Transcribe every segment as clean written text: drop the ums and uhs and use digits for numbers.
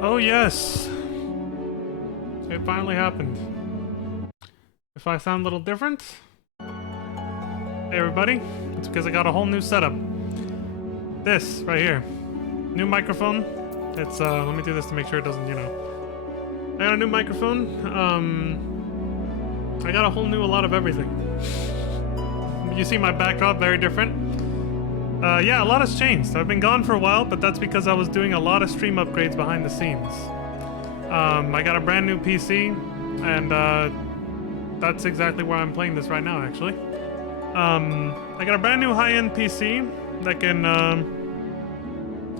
Oh yes, it finally happened. If I sound a little different, hey everybody, it's because I got a whole new setup. This right here, new microphone. It's let me do this to make sure it doesn't, I got a new microphone. I got a whole new a lot of everything. You see my backdrop, very different. Yeah, a lot has changed. I've been gone for a while, but that's because I was doing a lot of stream upgrades behind the scenes. I got a brand new PC, and that's exactly where I'm playing this right now, actually. I got a brand new high-end PC that can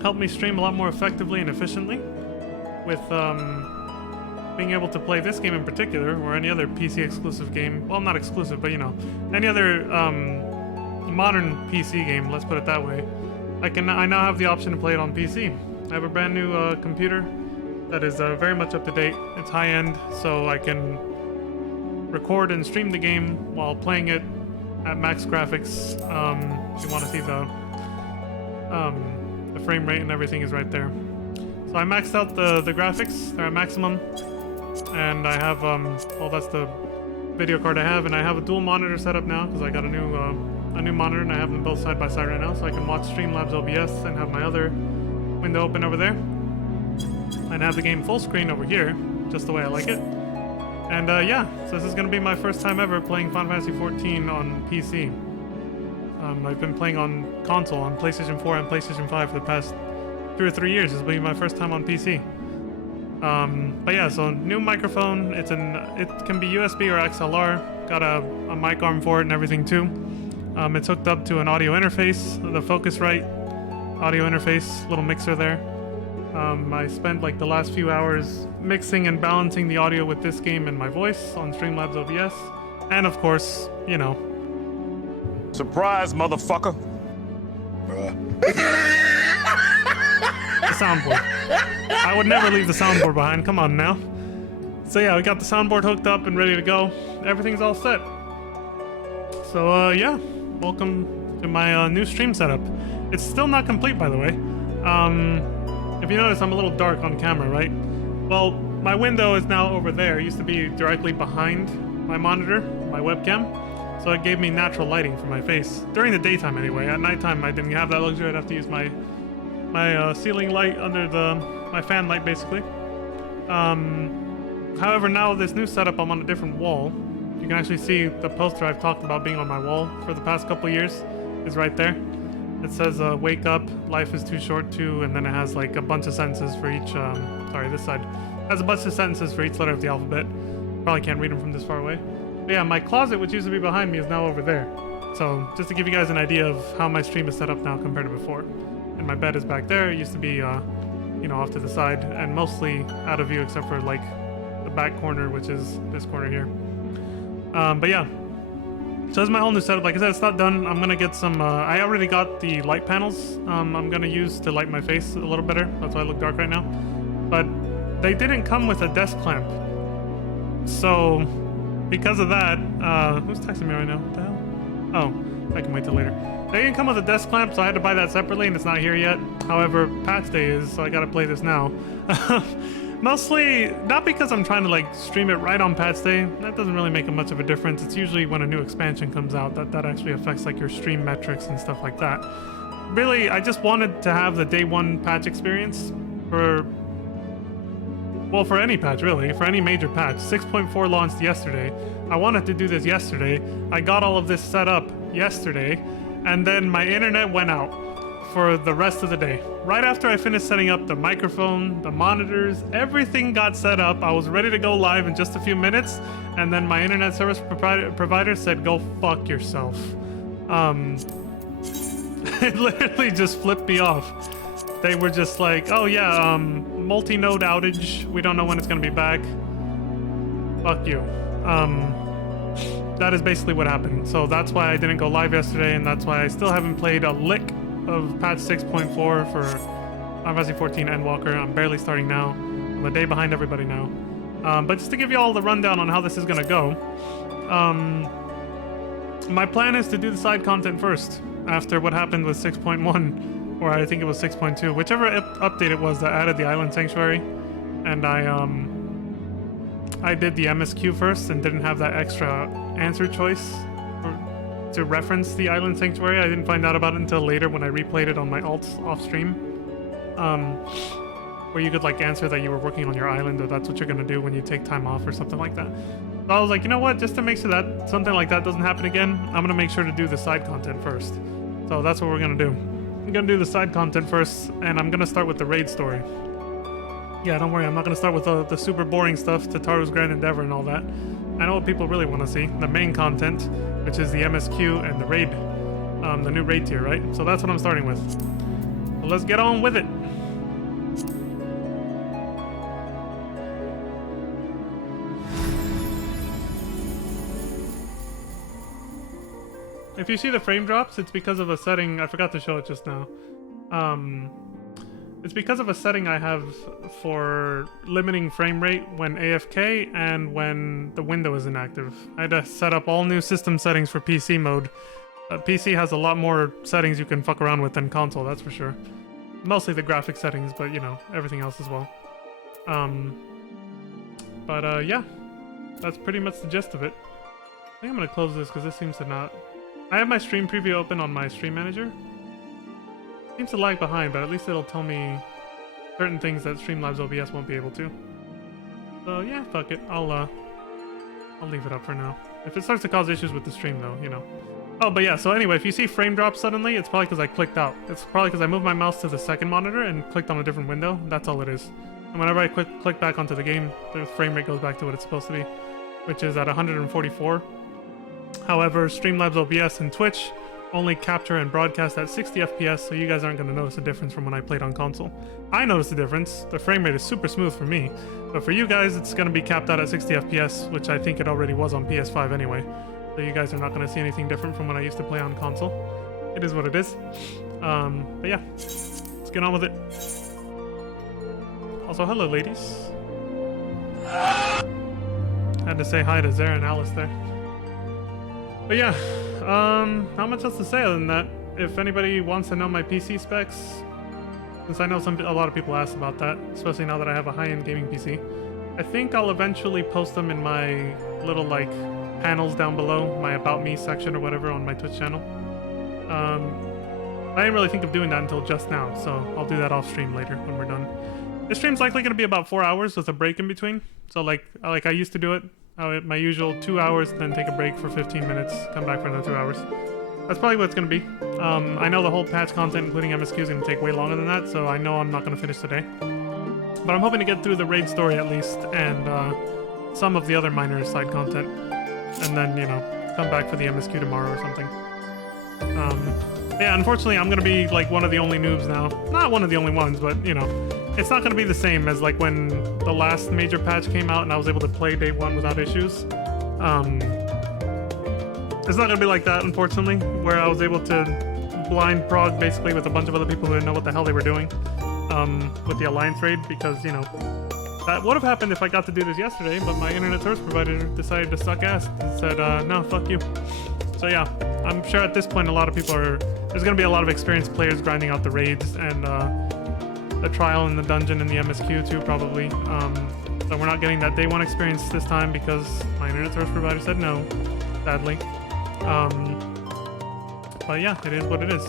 help me stream a lot more effectively and efficiently with being able to play this game in particular, or any other PC-exclusive game. Well, not exclusive, but any other modern PC game, let's put it that way. I now have the option to play it on PC. I have a brand new computer that is very much up to date. It's high end, so I can record and stream the game while playing it at max graphics. If you want to see the frame rate and everything is right there. So I maxed out the graphics. They're at maximum, and I have well, that's the video card I have, and I have a dual monitor setup now because I got a new monitor, and I have them both side by side right now, so I can watch Streamlabs OBS and have my other window open over there, and have the game full screen over here, just the way I like it. And yeah, so this is gonna be my first time ever playing Final Fantasy XIV on PC. I've been playing on console, on PlayStation 4 and PlayStation 5 for the past 2 or 3 years. This will be my first time on PC. But yeah, so new microphone. It can be USB or XLR. Got a mic arm for it and everything too. It's hooked up to an audio interface, the Focusrite audio interface, little mixer there. I spent like the last few hours mixing and balancing the audio with this game and my voice on Streamlabs OBS. And of course, Surprise, motherfucker! the soundboard. I would never leave the soundboard behind, come on now. So yeah, we got the soundboard hooked up and ready to go. Everything's all set. So yeah, welcome to my new stream setup. It's still not complete, by the way. If you notice, I'm a little dark on camera, right? Well, my window is now over there. It used to be directly behind my monitor, my webcam. So it gave me natural lighting for my face. During the daytime anyway. At nighttime, I didn't have that luxury. I'd have to use my ceiling light under my fan light, basically. However, now with this new setup, I'm on a different wall. You can actually see the poster I've talked about being on my wall for the past couple years is right there. It says, wake up, life is too short to, and then it has like a bunch of sentences for each, sorry, this side. It has a bunch of sentences for each letter of the alphabet. Probably can't read them from this far away. But yeah, my closet, which used to be behind me, is now over there. So, just to give you guys an idea of how my stream is set up now compared to before. And my bed is back there. It used to be, off to the side, and mostly out of view except for like the back corner, which is this corner here. But yeah. So that's my whole new setup. Like I said, it's not done. I'm gonna get some, I already got the light panels I'm gonna use to light my face a little better. That's why I look dark right now. But they didn't come with a desk clamp. So, because of that, who's texting me right now? What the hell? Oh, I can wait till later. They didn't come with a desk clamp, so I had to buy that separately, and it's not here yet. However, patch day is, so I gotta play this now. Mostly, not because I'm trying to like stream it right on patch day. That doesn't really make much of a difference. It's usually when a new expansion comes out that actually affects like your stream metrics and stuff like that. Really, I just wanted to have the day one patch experience for any patch really, for any major patch. 6.4 launched yesterday. I wanted to do this yesterday. I got all of this set up yesterday, and then my internet went out for the rest of the day. Right after I finished setting up the microphone, the monitors, everything got set up. I was ready to go live in just a few minutes, and then my internet service provider said, go fuck yourself. It literally just flipped me off. They were just like, oh yeah, multi-node outage. We don't know when it's gonna be back. Fuck you. that is basically what happened. So that's why I didn't go live yesterday, and that's why I still haven't played a lick of patch 6.4 for Final Fantasy 14 Endwalker. I'm barely starting now. I'm a day behind everybody now. But just to give you all the rundown on how this is gonna go, my plan is to do the side content first, after what happened with 6.1, or I think it was 6.2, whichever update it was that added the Island Sanctuary, and I did the MSQ first and didn't have that extra answer choice to reference the Island Sanctuary. I didn't find out about it until later when I replayed it on my alts off stream, where you could like answer that you were working on your island, or that's what you're gonna do when you take time off or something like that. So I was like, you know what, just to make sure that something like that doesn't happen again, I'm gonna make sure to do the side content first. So that's what we're gonna do. I'm gonna do the side content first, and I'm gonna start with the raid story. Yeah, don't worry, I'm not gonna start with the super boring stuff, Tataru's Grand Endeavor and all that. I know what people really want to see, the main content, which is the MSQ and the raid, the new raid tier, right? So that's what I'm starting with. So let's get on with it. If you see the frame drops, it's because of a setting, I forgot to show it just now. It's because of a setting I have for limiting frame rate when AFK and when the window is inactive. I had to set up all new system settings for PC mode. PC has a lot more settings you can fuck around with than console, that's for sure. Mostly the graphic settings, but you know, everything else as well. Yeah, that's pretty much the gist of it. I think I'm gonna close this because this seems to not... I have my stream preview open on my stream manager. Seems to lag behind, but at least it'll tell me certain things that Streamlabs OBS won't be able to. So yeah, fuck it. I'll leave it up for now. If it starts to cause issues with the stream though, you know. Oh, but yeah, so anyway, if you see frame drop suddenly, it's probably because I clicked out. It's probably because I moved my mouse to the second monitor and clicked on a different window. That's all it is. And whenever I click back onto the game, the frame rate goes back to what it's supposed to be, which is at 144. However, Streamlabs OBS and Twitch only capture and broadcast at 60 FPS, so you guys aren't going to notice a difference from when I played on console. I noticed a difference. The frame rate is super smooth for me, but for you guys, it's going to be capped out at 60 FPS, which I think it already was on PS5 anyway. So you guys are not going to see anything different from when I used to play on console. It is what it is. But yeah, let's get on with it. Also, hello, ladies. Had to say hi to Zara and Alice there. But yeah, not much else to say other than that. If anybody wants to know my PC specs, since I know a lot of people ask about that, especially now that I have a high-end gaming PC, I think I'll eventually post them in my little like panels down below, my About Me section or whatever on my Twitch channel. I didn't really think of doing that until just now, so I'll do that off stream later when we're done. This stream's likely going to be about 4 hours with a break in between. So like I used to do it. My usual 2 hours, then take a break for 15 minutes, come back for another 2 hours. That's probably what it's going to be. I know the whole patch content, including MSQ, is going to take way longer than that, so I know I'm not going to finish today. But I'm hoping to get through the raid story at least, and some of the other minor side content. And then, you know, come back for the MSQ tomorrow or something. Yeah, unfortunately, I'm going to be like one of the only noobs now. Not one of the only ones, but, you know, it's not going to be the same as like when the last major patch came out and I was able to play day one without issues. It's not going to be like that, unfortunately, where I was able to blind prog basically with a bunch of other people who didn't know what the hell they were doing with the Alliance raid, because, you know, that would have happened if I got to do this yesterday, but my internet service provider decided to suck ass and said, no, fuck you. So yeah, I'm sure at this point a lot of people are... There's going to be a lot of experienced players grinding out the raids and the trial in the dungeon and the MSQ too, probably. So we're not getting that day one experience this time because my internet service provider said no, sadly. But yeah, it is what it is.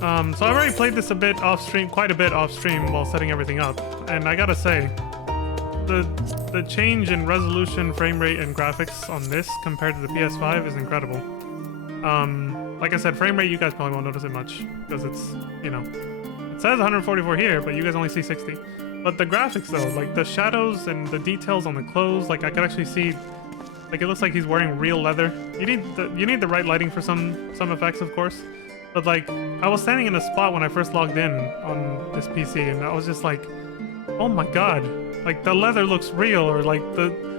So I've already played this a bit off stream, quite a bit off stream while setting everything up, and I gotta say, the change in resolution, frame rate, and graphics on this compared to the PS5 is incredible. Like I said, frame rate, you guys probably won't notice it much because it's, you know, it says 144 here, but you guys only see 60. But the graphics though, like the shadows and the details on the clothes, like I could actually see, like it looks like he's wearing real leather. You need the right lighting for some effects, of course. But like, I was standing in a spot when I first logged in on this PC, and I was just like, oh my god, like the leather looks real, or like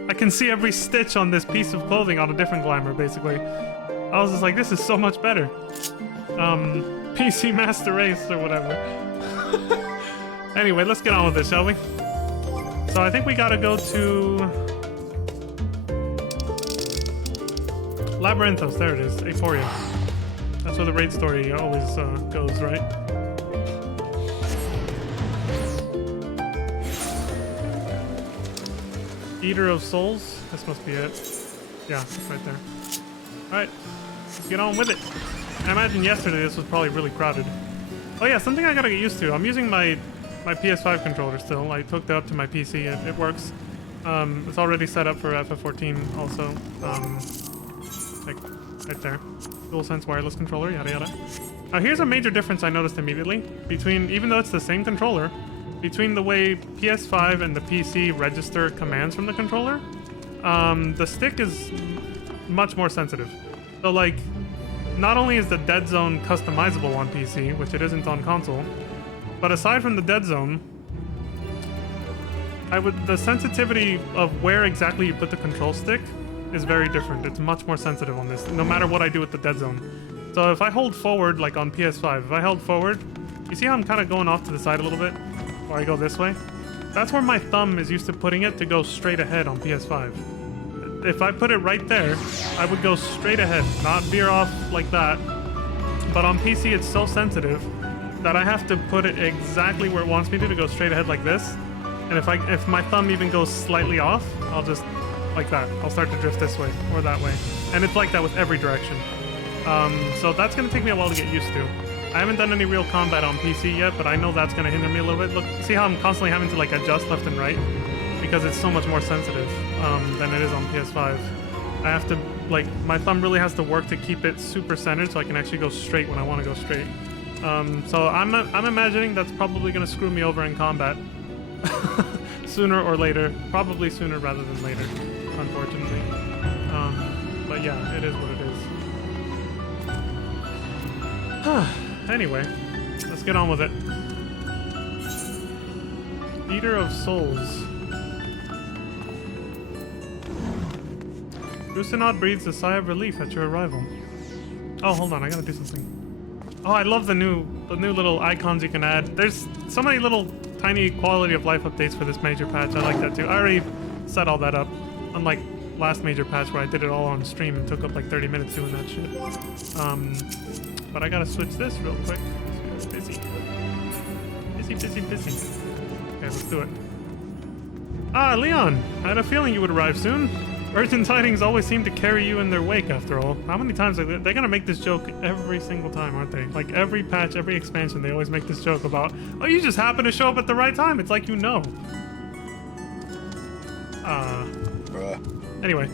I I can see every stitch on this piece of clothing on a different Glimmer, basically. I was just like, this is so much better. PC Master Race or whatever. Anyway, let's get on with this, shall we? So I think we gotta go to... Labyrinthos, there it is, Aphoria. That's where the raid story always goes, right? Eater of Souls, this must be it. Yeah, it's right there. Alright, let's get on with it. I imagine yesterday this was probably really crowded. Oh yeah, something I gotta get used to. I'm using my PS5 controller still. I hooked it up to my PC, it works. It's already set up for FF14 also. Like, right there. DualSense wireless controller, yada yada. Now here's a major difference I noticed immediately between, even though it's the same controller, between the way PS5 and the PC register commands from the controller. The stick is much more sensitive. So like, not only is the dead zone customizable on PC, which it isn't on console, but aside from the dead zone, the sensitivity of where exactly you put the control stick is very different. It's much more sensitive on this, no matter what I do with the dead zone. So if I hold forward, like on PS5, if I held forward, you see how I'm kind of going off to the side a little bit? Or I go this way? That's where my thumb is used to putting it to go straight ahead on PS5. If I put it right there, I would go straight ahead, not veer off like that. But on PC, it's so sensitive that I have to put it exactly where it wants me to go straight ahead like this. And if my thumb even goes slightly off, I'll just, like that. I'll start to drift this way or that way. And it's like that with every direction. So that's going to take me a while to get used to. I haven't done any real combat on PC yet, but I know that's going to hinder me a little bit. Look, see how I'm constantly having to like adjust left and right? Because it's so much more sensitive than it is on PS5. I have to, like, my thumb really has to work to keep it super centered so I can actually go straight when I want to go straight. So I'm imagining that's probably going to screw me over in combat. Sooner or later. Probably sooner rather than later, unfortunately. But yeah, it is what it is. Anyway, let's get on with it. Eater of Souls. Rusinod breathes a sigh of relief at your arrival. Oh, hold on, I gotta do something. Oh, I love the new little icons you can add. There's so many little tiny quality of life updates for this major patch. I like that too. I already set all that up. Unlike last major patch where I did it all on stream and took up like 30 minutes doing that shit. But I gotta switch this real quick. Busy. Okay, let's do it. Ah, Leon! I had a feeling you would arrive soon. Urgent tidings always seem to carry you in their wake, after all. How many times are they're gonna make this joke every single time, aren't they? Like every patch, every expansion, they always make this joke about, oh, you just happen to show up at the right time. It's like you know. Anyway.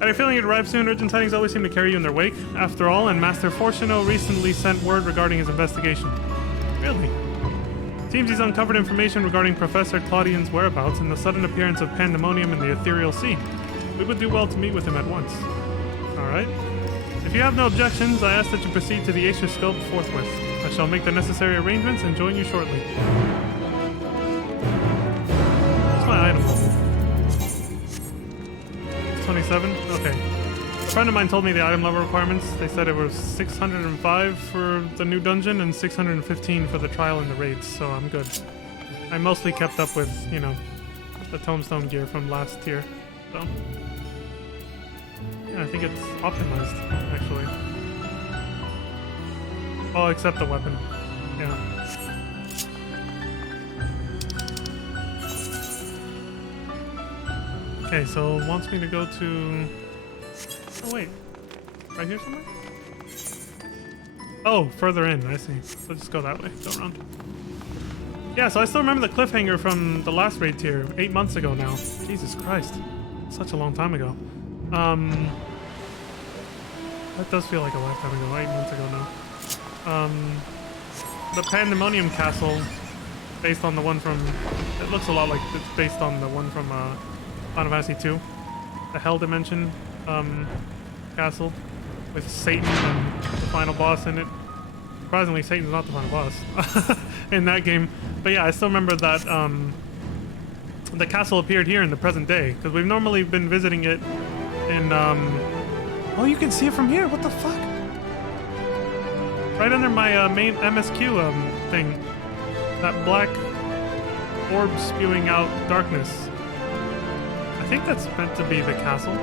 I had a feeling you'd arrive soon. Urgent tidings always seem to carry you in their wake, after all, and Master Fortuno recently sent word regarding his investigation. Really? Seems he's uncovered information regarding Professor Claudian's whereabouts and the sudden appearance of pandemonium in the ethereal sea. We would do well to meet with him at once. Alright. If you have no objections, I ask that you proceed to the Acer Scope forthwith. I shall make the necessary arrangements and join you shortly. What's my item level? 27? Okay. A friend of mine told me the item level requirements. They said it was 605 for the new dungeon and 615 for the trial and the raids, so I'm good. I mostly kept up with, you know, the tombstone gear from last tier, so... Yeah, I think it's optimized, actually. Oh, except the weapon. Yeah. Okay, so it wants me to go to... Oh, wait. Right here somewhere? Oh, further in, I see. So just go that way, go around. Yeah, so I still remember the cliffhanger from the last raid tier, 8 months ago now. Jesus Christ. Such a long time ago. That does feel like a lifetime ago, 8 months ago now. The Pandemonium Castle, based on the one from... It looks a lot like it's based on the one from Final Fantasy 2. The Hell Dimension castle with Satan and the final boss in it. Surprisingly, Satan's not the final boss in that game. But yeah, I still remember that the castle appeared here in the present day, because we've normally been visiting it in, oh, you can see it from here, what the fuck? Right under my, main MSQ, thing. That black orb spewing out darkness. I think that's meant to be the castle.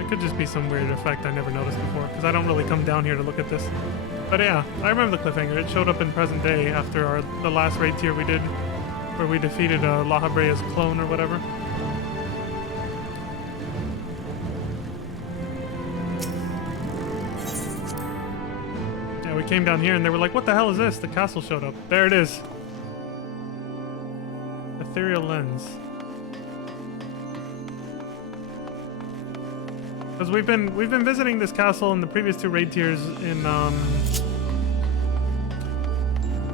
It could just be some weird effect I never noticed before, because I don't really come down here to look at this. But yeah, I remember the cliffhanger. It showed up in present day after the last raid tier we did, where we defeated La Habrea's clone or whatever. Yeah, we came down here and they were like, what the hell is this? The castle showed up. There it is. Ethereal lens. Because we've been visiting this castle in the previous 2 raid tiers in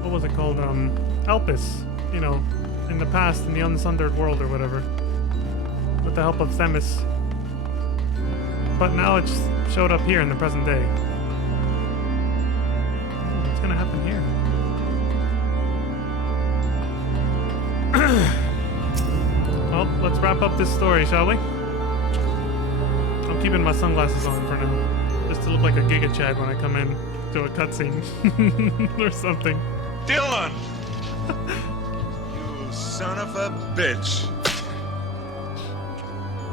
what was it called? Elpis, you know, in the past, in the Unsundered world or whatever, with the help of Themis. But now it's showed up here in the present day. Ooh, what's gonna happen here? Well, let's wrap up this story, shall we? I'm keeping my sunglasses on for now, just to look like a Giga Chad when I come in to a cutscene or something. Dylan! You son of a bitch.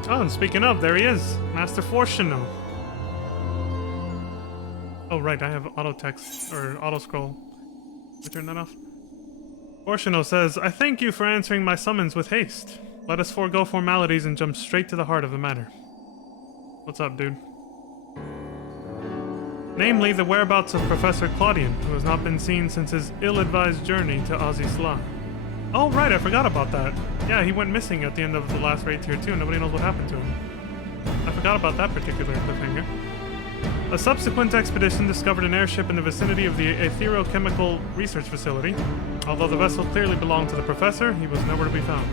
Oh, and speaking of, there he is, Master Fortuno. Oh, right, I have auto text or auto scroll. Can I turn that off? Fortuno says, I thank you for answering my summons with haste. Let us forego formalities and jump straight to the heart of the matter. What's up, dude? Namely, the whereabouts of Professor Claudian, who has not been seen since his ill-advised journey to Azisla. Oh, right, I forgot about that. Yeah, he went missing at the end of the last raid tier 2. Nobody knows what happened to him. I forgot about that particular cliffhanger. A subsequent expedition discovered an airship in the vicinity of the Etherochemical Research Facility. Although the vessel clearly belonged to the Professor, he was nowhere to be found.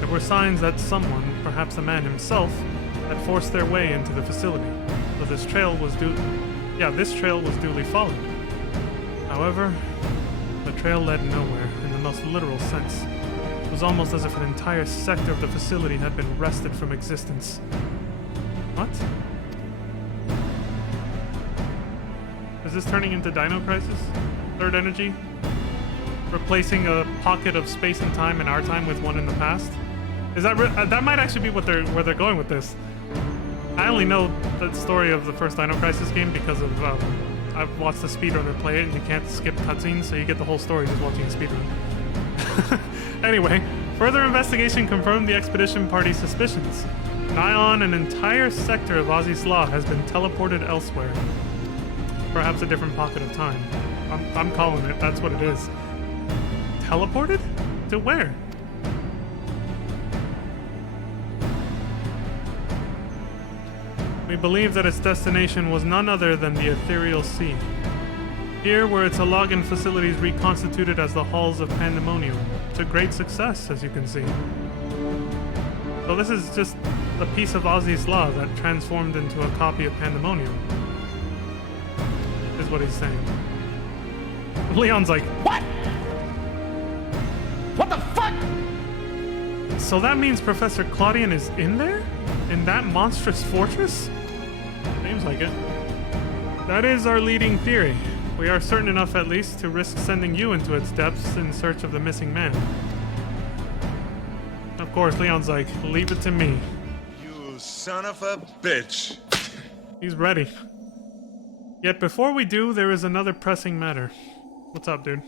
There were signs that someone, perhaps the man himself, had forced their way into the facility, though this trail was duly followed. However, the trail led nowhere in the most literal sense. It was almost as if an entire sector of the facility had been wrested from existence. What? Is this turning into Dino Crisis? Third energy? Replacing a pocket of space and time in our time with one in the past? Is that that might actually be where they're going with this. I only know the story of the first Dino Crisis game because of I've watched the speedrunner play it, and you can't skip cutscenes, so you get the whole story just watching a speedrun. Anyway, further investigation confirmed the expedition party's suspicions. Nigh on an entire sector of Azisla has been teleported elsewhere. Perhaps a different pocket of time. I'm calling it. That's what it is. Teleported? To where? We believe that its destination was none other than the Ethereal Sea. Here were its Alagan facilities reconstituted as the Halls of Pandemonium, to great success, as you can see. So this is just a piece of Azisla that transformed into a copy of Pandemonium, is what he's saying. Leon's like, what? What the fuck? So that means Professor Claudian is in there? In that monstrous fortress? Seems like it. That is our leading theory. We are certain enough, at least, to risk sending you into its depths in search of the missing man. Of course, Leon's like, leave it to me. You son of a bitch. He's ready. Yet before we do, there is another pressing matter. What's up, dude?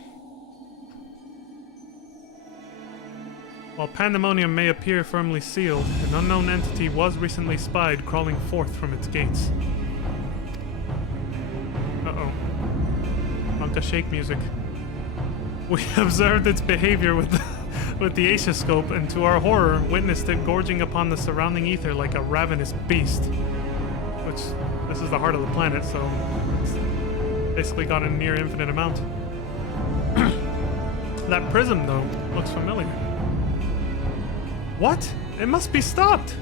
While Pandemonium may appear firmly sealed, an unknown entity was recently spied crawling forth from its gates. Uh-oh. Monka Shake music. We observed its behavior with the Aetioscope, and to our horror, witnessed it gorging upon the surrounding ether like a ravenous beast. Which, this is the heart of the planet, so it's basically got a near infinite amount. That prism, though, looks familiar. What? It must be stopped!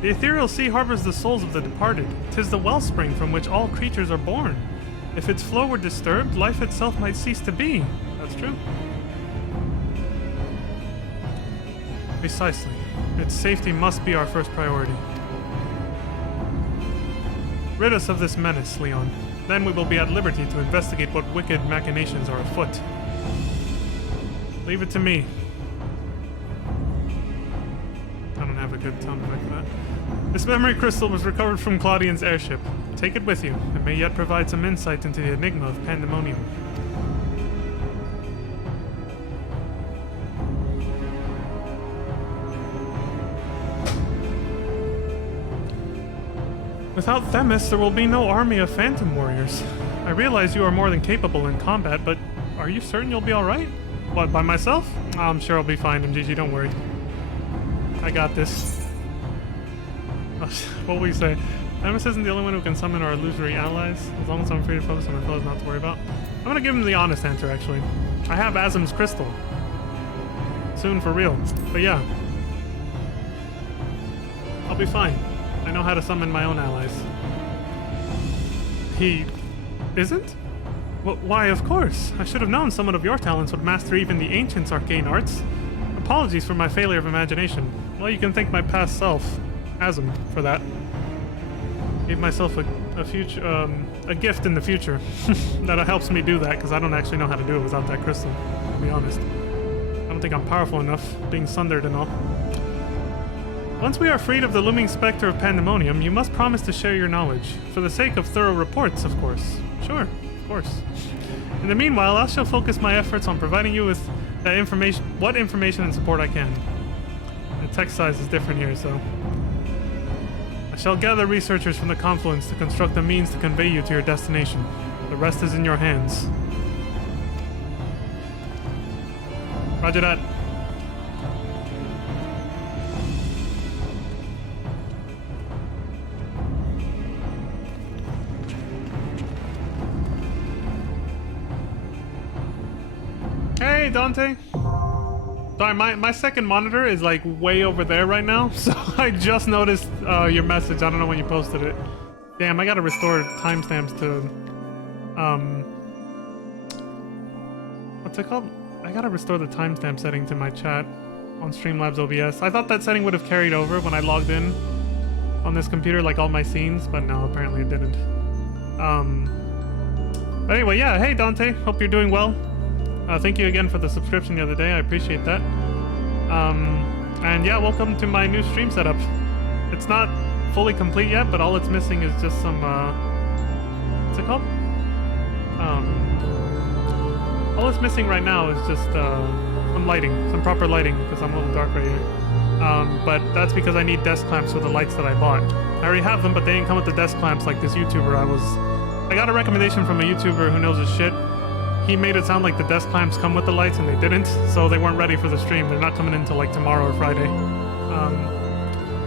The ethereal sea harbors the souls of the departed. 'Tis the wellspring from which all creatures are born. If its flow were disturbed, life itself might cease to be. That's true. Precisely. Its safety must be our first priority. Rid us of this menace, Leon. Then we will be at liberty to investigate what wicked machinations are afoot. Leave it to me. I don't have a good sound effect for that. This memory crystal was recovered from Claudian's airship. Take it with you. It may yet provide some insight into the enigma of Pandemonium. Without Themis, there will be no army of phantom warriors. I realize you are more than capable in combat, but are you certain you'll be alright? What, by myself? I'm sure I'll be fine, MGG, don't worry. I got this. What will you say? Themis isn't the only one who can summon our illusory allies. As long as I'm free to focus on my fellows, not to worry about. I'm gonna give him the honest answer, actually. I have Azim's crystal. Soon for real. But yeah. I'll be fine. I know how to summon my own allies. He... isn't? Well, why, of course. I should have known someone of your talents would master even the Ancients' arcane arts. Apologies for my failure of imagination. Well, you can thank my past self, Azim, for that. Gave myself a gift in the future that helps me do that, because I don't actually know how to do it without that crystal, to be honest. I don't think I'm powerful enough, being sundered and all. Once we are freed of the looming specter of Pandemonium, you must promise to share your knowledge. For the sake of thorough reports, of course. Sure, of course. In the meanwhile, I shall focus my efforts on providing you with that what information and support I can. The text size is different here, so... I shall gather researchers from the Confluence to construct a means to convey you to your destination. The rest is in your hands. Roger that. Hey, Dante. Sorry, my second monitor is like way over there right now, so I just noticed your message. I don't know when you posted it. Damn, I gotta restore timestamps to what's it called? I gotta restore the timestamp setting to my chat on Streamlabs OBS. I thought that setting would have carried over when I logged in on this computer, like all my scenes, but no, apparently it didn't. But anyway, yeah, hey Dante, hope you're doing well. Thank you again for the subscription the other day, I appreciate that. And yeah, welcome to my new stream setup. It's not fully complete yet, but all it's missing is just some, what's it called? All it's missing right now is just, some lighting, some proper lighting, because I'm a little dark right here. But that's because I need desk clamps for the lights that I bought. I already have them, but they didn't come with the desk clamps like this YouTuber I got a recommendation from a YouTuber who knows his shit. He made it sound like the desk clamps come with the lights, and they didn't, so they weren't ready for the stream. They're not coming in until like tomorrow or Friday.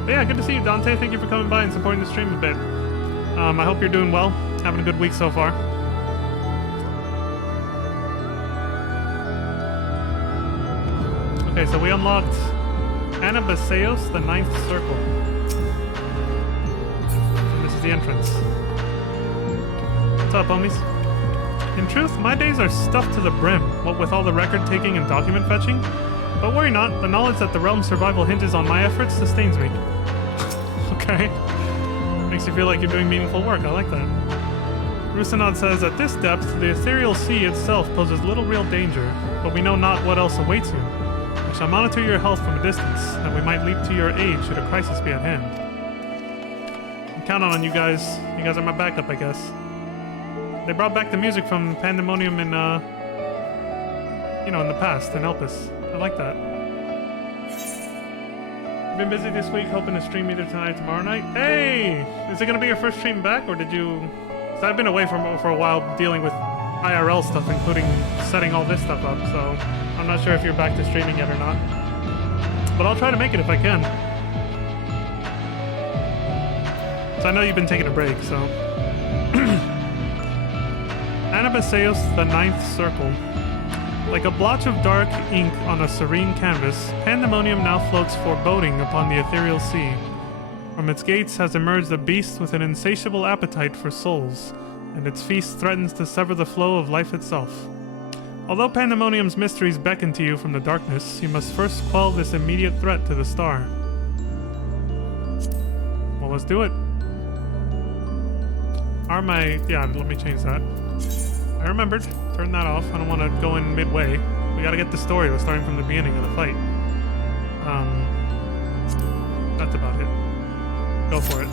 But yeah, good to see you, Dante. Thank you for coming by and supporting the stream a bit. I hope you're doing well, having a good week so far. Okay, so we unlocked Anabaseos, the 9th circle. And this is the entrance. What's up, homies? In truth, my days are stuffed to the brim, what with all the record-taking and document fetching. But worry not, the knowledge that the realm's survival hinges on my efforts sustains me. Okay. Makes you feel like you're doing meaningful work, I like that. Rusinod says, at this depth, the ethereal sea itself poses little real danger, but we know not what else awaits you. I shall monitor your health from a distance, that we might leap to your aid should a crisis be at hand. I'm counting on you guys. You guys are my backup, I guess. They brought back the music from Pandemonium in, you know, in the past, and help us. I like that. Been busy this week, hoping to stream either tonight or tomorrow night. Hey! Is it gonna be your first stream back, or did you... So I've been away for a while dealing with IRL stuff, including setting all this stuff up, so I'm not sure if you're back to streaming yet or not. But I'll try to make it if I can. So I know you've been taking a break, so... Anabaseos, the 9th circle. Like a blotch of dark ink on a serene canvas, Pandemonium now floats foreboding upon the ethereal sea. From its gates has emerged a beast with an insatiable appetite for souls, and its feast threatens to sever the flow of life itself. Although Pandemonium's mysteries beckon to you from the darkness, you must first quell this immediate threat to the star. Well, let's do it. Yeah, let me change that. I remembered. Turn that off. I don't want to go in midway. We gotta get the story. We're starting from the beginning of the fight. That's about it. Go for it.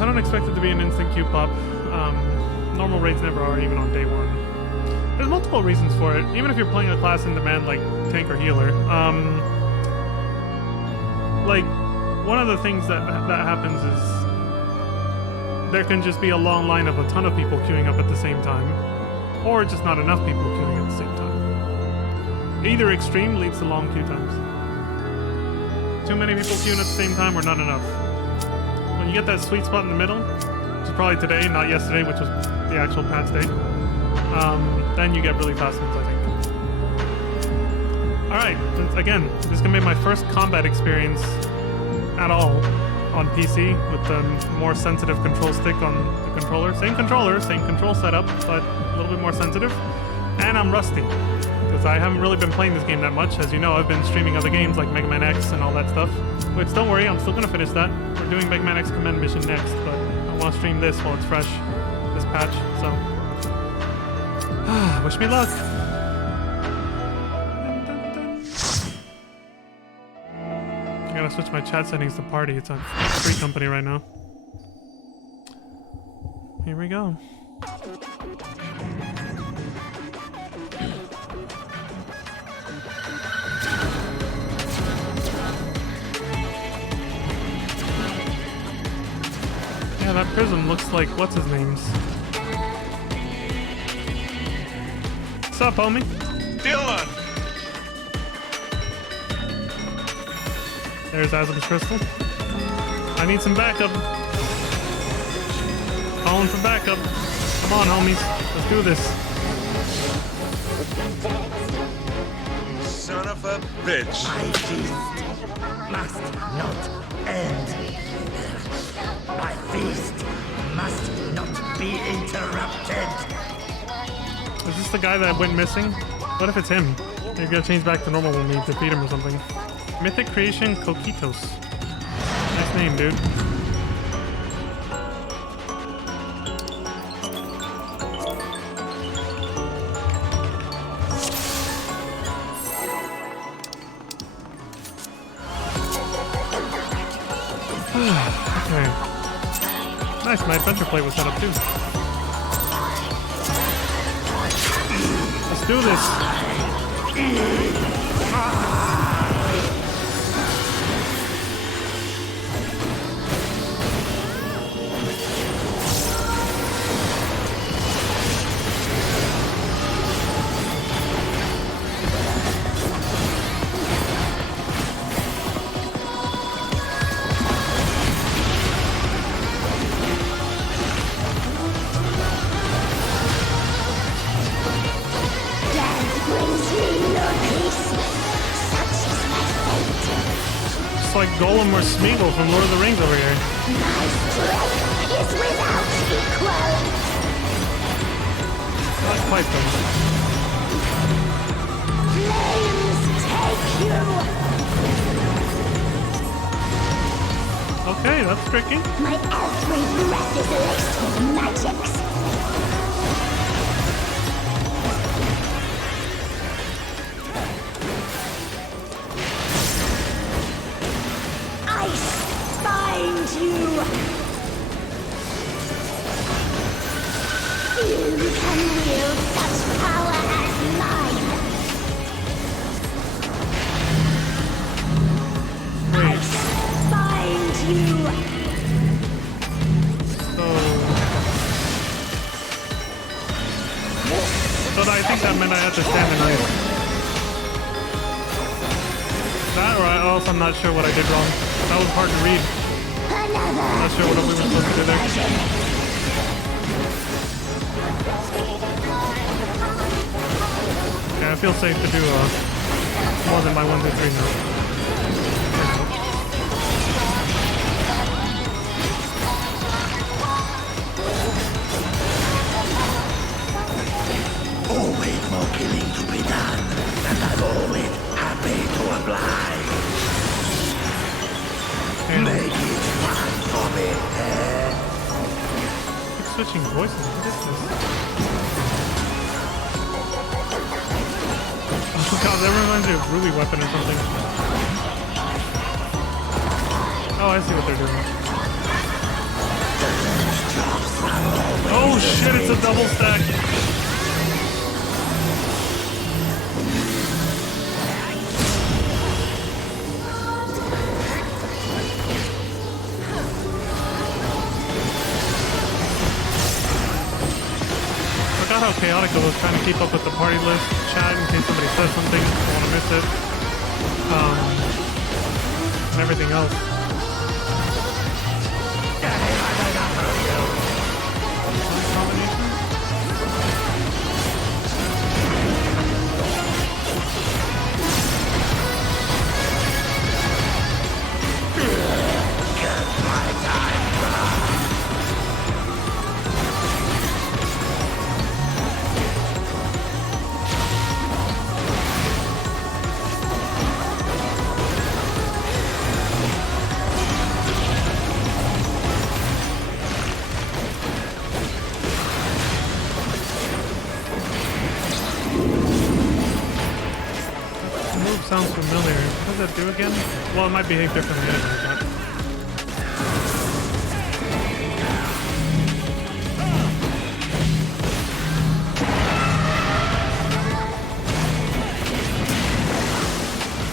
I don't expect it to be an instant queue pop. Normal raids never are, even on day one. There's multiple reasons for it. Even if you're playing a class in demand like tank or healer. Like, one of the things that happens is there can just be a long line of a ton of people queuing up at the same time, or just not enough people queuing at the same time. Either extreme leads to long queue times. Too many people queuing at the same time, or not enough. When you get that sweet spot in the middle, which is probably today, not yesterday, which was the actual patch day, then you get really fast ones, I think. Alright, again, this is going to be my first combat experience at all on PC with the more sensitive control stick on the controller. Same controller, same control setup, but a little bit more sensitive. And I'm rusty, because I haven't really been playing this game that much. As you know, I've been streaming other games like Mega Man X and all that stuff. Which, don't worry, I'm still going to finish that. We're doing Mega Man X Command Mission next, but I want to stream this while it's fresh, this patch, so... wish me luck! I gotta switch my chat settings to party. It's on free company right now. Here we go. Yeah, that prism looks like what's his name's. What's up, homie? Dylan! There's Azim's crystal. I need some backup. Calling for backup. Come on, homies. Let's do this. Son of a bitch. My feast must not end. My feast must not be interrupted. Is this the guy that went missing? What if it's him? Maybe gotta change back to normal when we defeat him or something. Mythic Creation Coquitos. Nice name, dude. Okay. Nice, my adventure plate was set up too. Let's do this. It's like Golem or Smeagol from Lord of the Rings over here. My strength is without equal. Not quite though. Flames take you. Okay, that's tricky. My every breath is laced with magics. Ice bind you. Few can wield such power as mine. Ice bind you. So I think that meant I had to stand in ice. That or I'm not sure what I did wrong. That was hard to read. I'm not sure what we were supposed to do there. Yeah, I feel safe to do more than my 1, 2, 3 now. man, and I'm always happy to oblige. Make it fun for me, eh? Keep switching voices. What is this? Oh god, that reminds me of Ruby Weapon or something. Oh, I see what they're doing. Oh shit, it's a double stack. Forgot how chaotic it was trying to keep up with the party list chat in case somebody says something. I want to miss it. And everything else. Sounds familiar. What does that do again? Well, it might behave differently anyway, but...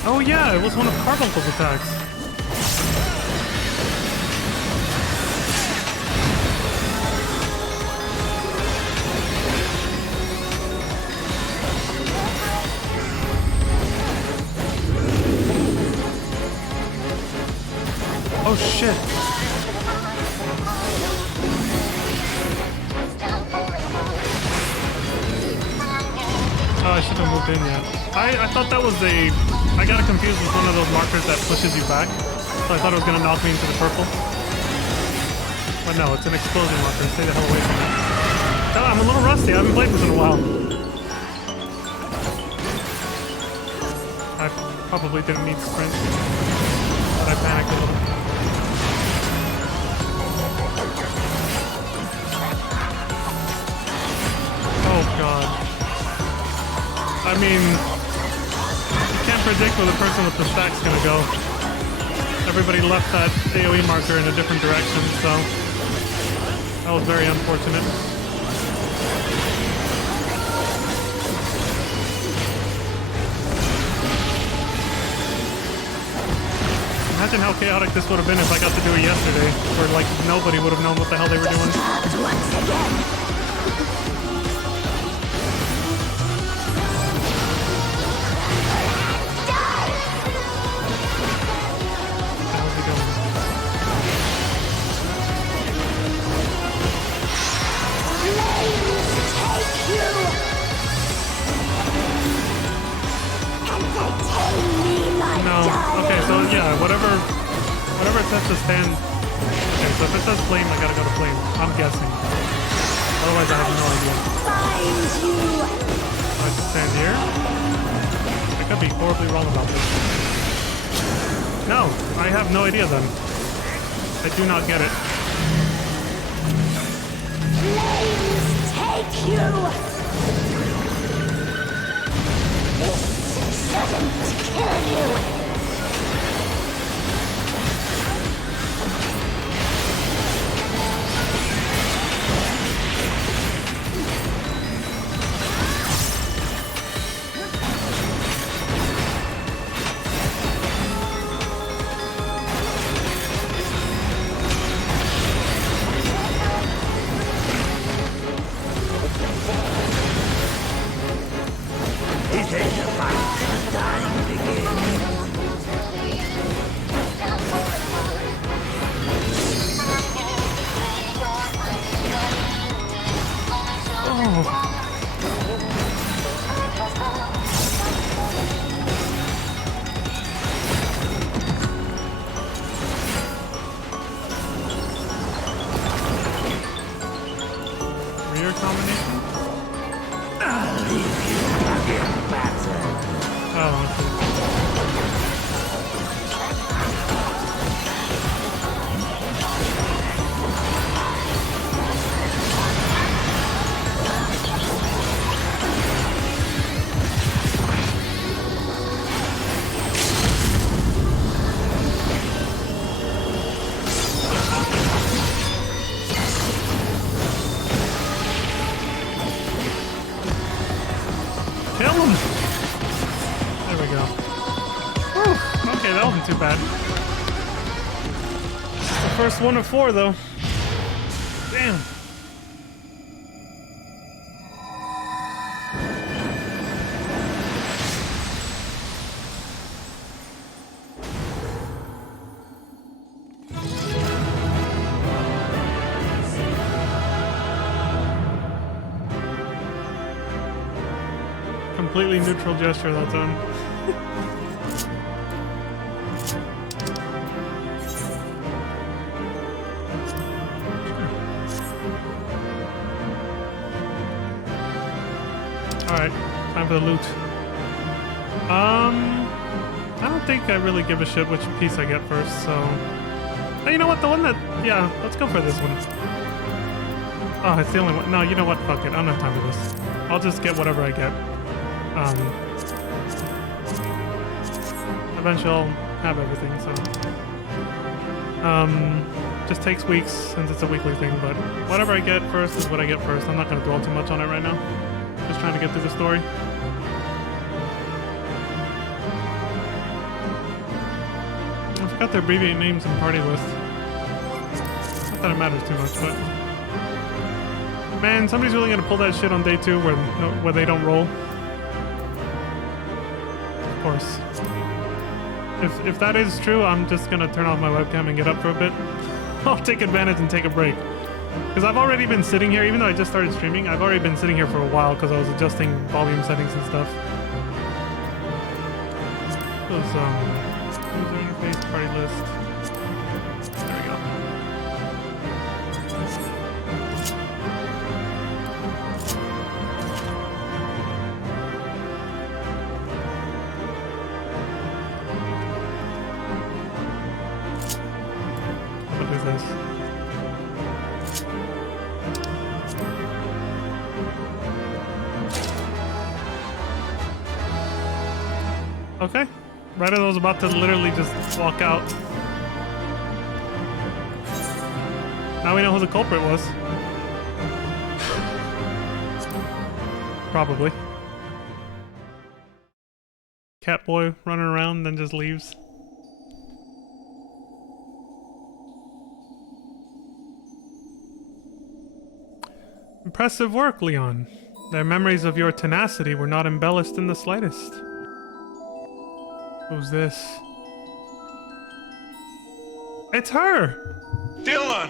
Oh yeah, it was one of Carbuncle's attacks. Oh shit! Oh, I shouldn't have moved in yet. I thought that was a... I got it confused with one of those markers that pushes you back. So I thought it was gonna knock me into the purple. But no, it's an explosion marker. Stay the hell away from it. Oh, I'm a little rusty. I haven't played this in a while. I probably didn't need sprint. But I panicked a little. Oh god. I mean, you can't predict where the person with the stack's gonna go. Everybody left that AoE marker in a different direction, so that was very unfortunate. Imagine how chaotic this would have been if I got to do it yesterday, where like nobody would have known what the hell they were doing. Once again. No. Okay, so yeah, whatever it says to stand. Okay, so if it says flame, I gotta go to flame. I'm guessing. Otherwise, I have no idea. I stand here. I could be horribly wrong about this. No, I have no idea then. I do not get it. Flames take you. It's certain to kill you. It is a fight, dying begin. Okay, that wasn't too bad. The first one of 4, though. Damn. Completely neutral gesture that time. Alright, time for the loot. I don't think I really give a shit which piece I get first, so... Oh, you know what, the one that... Yeah, let's go for this one. Oh, it's the only one. No, you know what, fuck it, I don't have time for this. I'll just get whatever I get. Eventually I'll have everything, so... just takes weeks since it's a weekly thing, but whatever I get first is what I get first. I'm not gonna dwell too much on it right now. Just trying to get through the story. I forgot to abbreviate names in party list. Not that it matters too much, but... Man, somebody's really gonna pull that shit on day 2 where they don't roll. Of course. If that is true, I'm just gonna turn off my webcam and get up for a bit. I'll take advantage and take a break. Because I've already been sitting here, even though I just started streaming, I've already been sitting here for a while because I was adjusting volume settings and stuff. Those, user interface, party list. There we go. What is this? Okay. Right as I was about to literally just walk out. Now we know who the culprit was. Probably. Catboy running around, then just leaves. Impressive work, Leon. Their memories of your tenacity were not embellished in the slightest. Who's this? It's her! Dylan!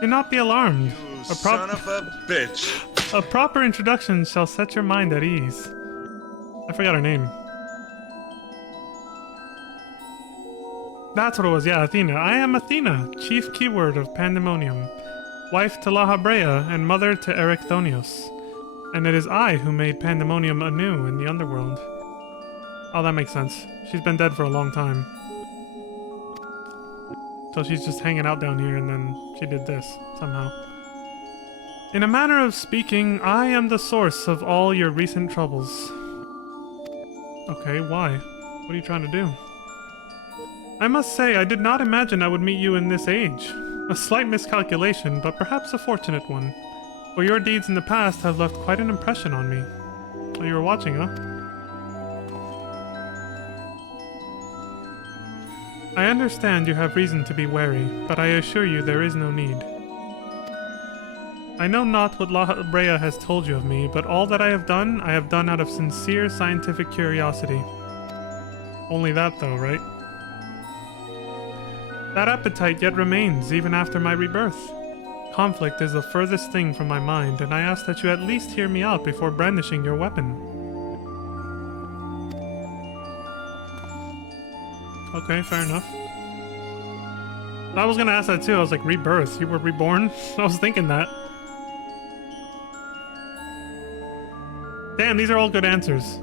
Do not be alarmed. You son of a bitch. A proper introduction shall set your mind at ease. I forgot her name. That's what it was, yeah, Athena. I am Athena, chief keyword of Pandemonium, wife to Lahabrea and mother to Erechthonios. And it is I who made Pandemonium anew in the underworld. Oh, that makes sense. She's been dead for a long time. So she's just hanging out down here and then she did this, somehow. In a manner of speaking, I am the source of all your recent troubles. Okay, why? What are you trying to do? I must say, I did not imagine I would meet you in this age. A slight miscalculation, but perhaps a fortunate one. For your deeds in the past have left quite an impression on me. Oh, you were watching, huh? I understand you have reason to be wary, but I assure you there is no need. I know not what Lahabrea has told you of me, but all that I have done out of sincere scientific curiosity. Only that though, right? That appetite yet remains, even after my rebirth. Conflict is the furthest thing from my mind, and I ask that you at least hear me out before brandishing your weapon. Okay, fair enough. I was gonna ask that too. I was like, rebirth? You were reborn? I was thinking that. Damn, these are all good answers.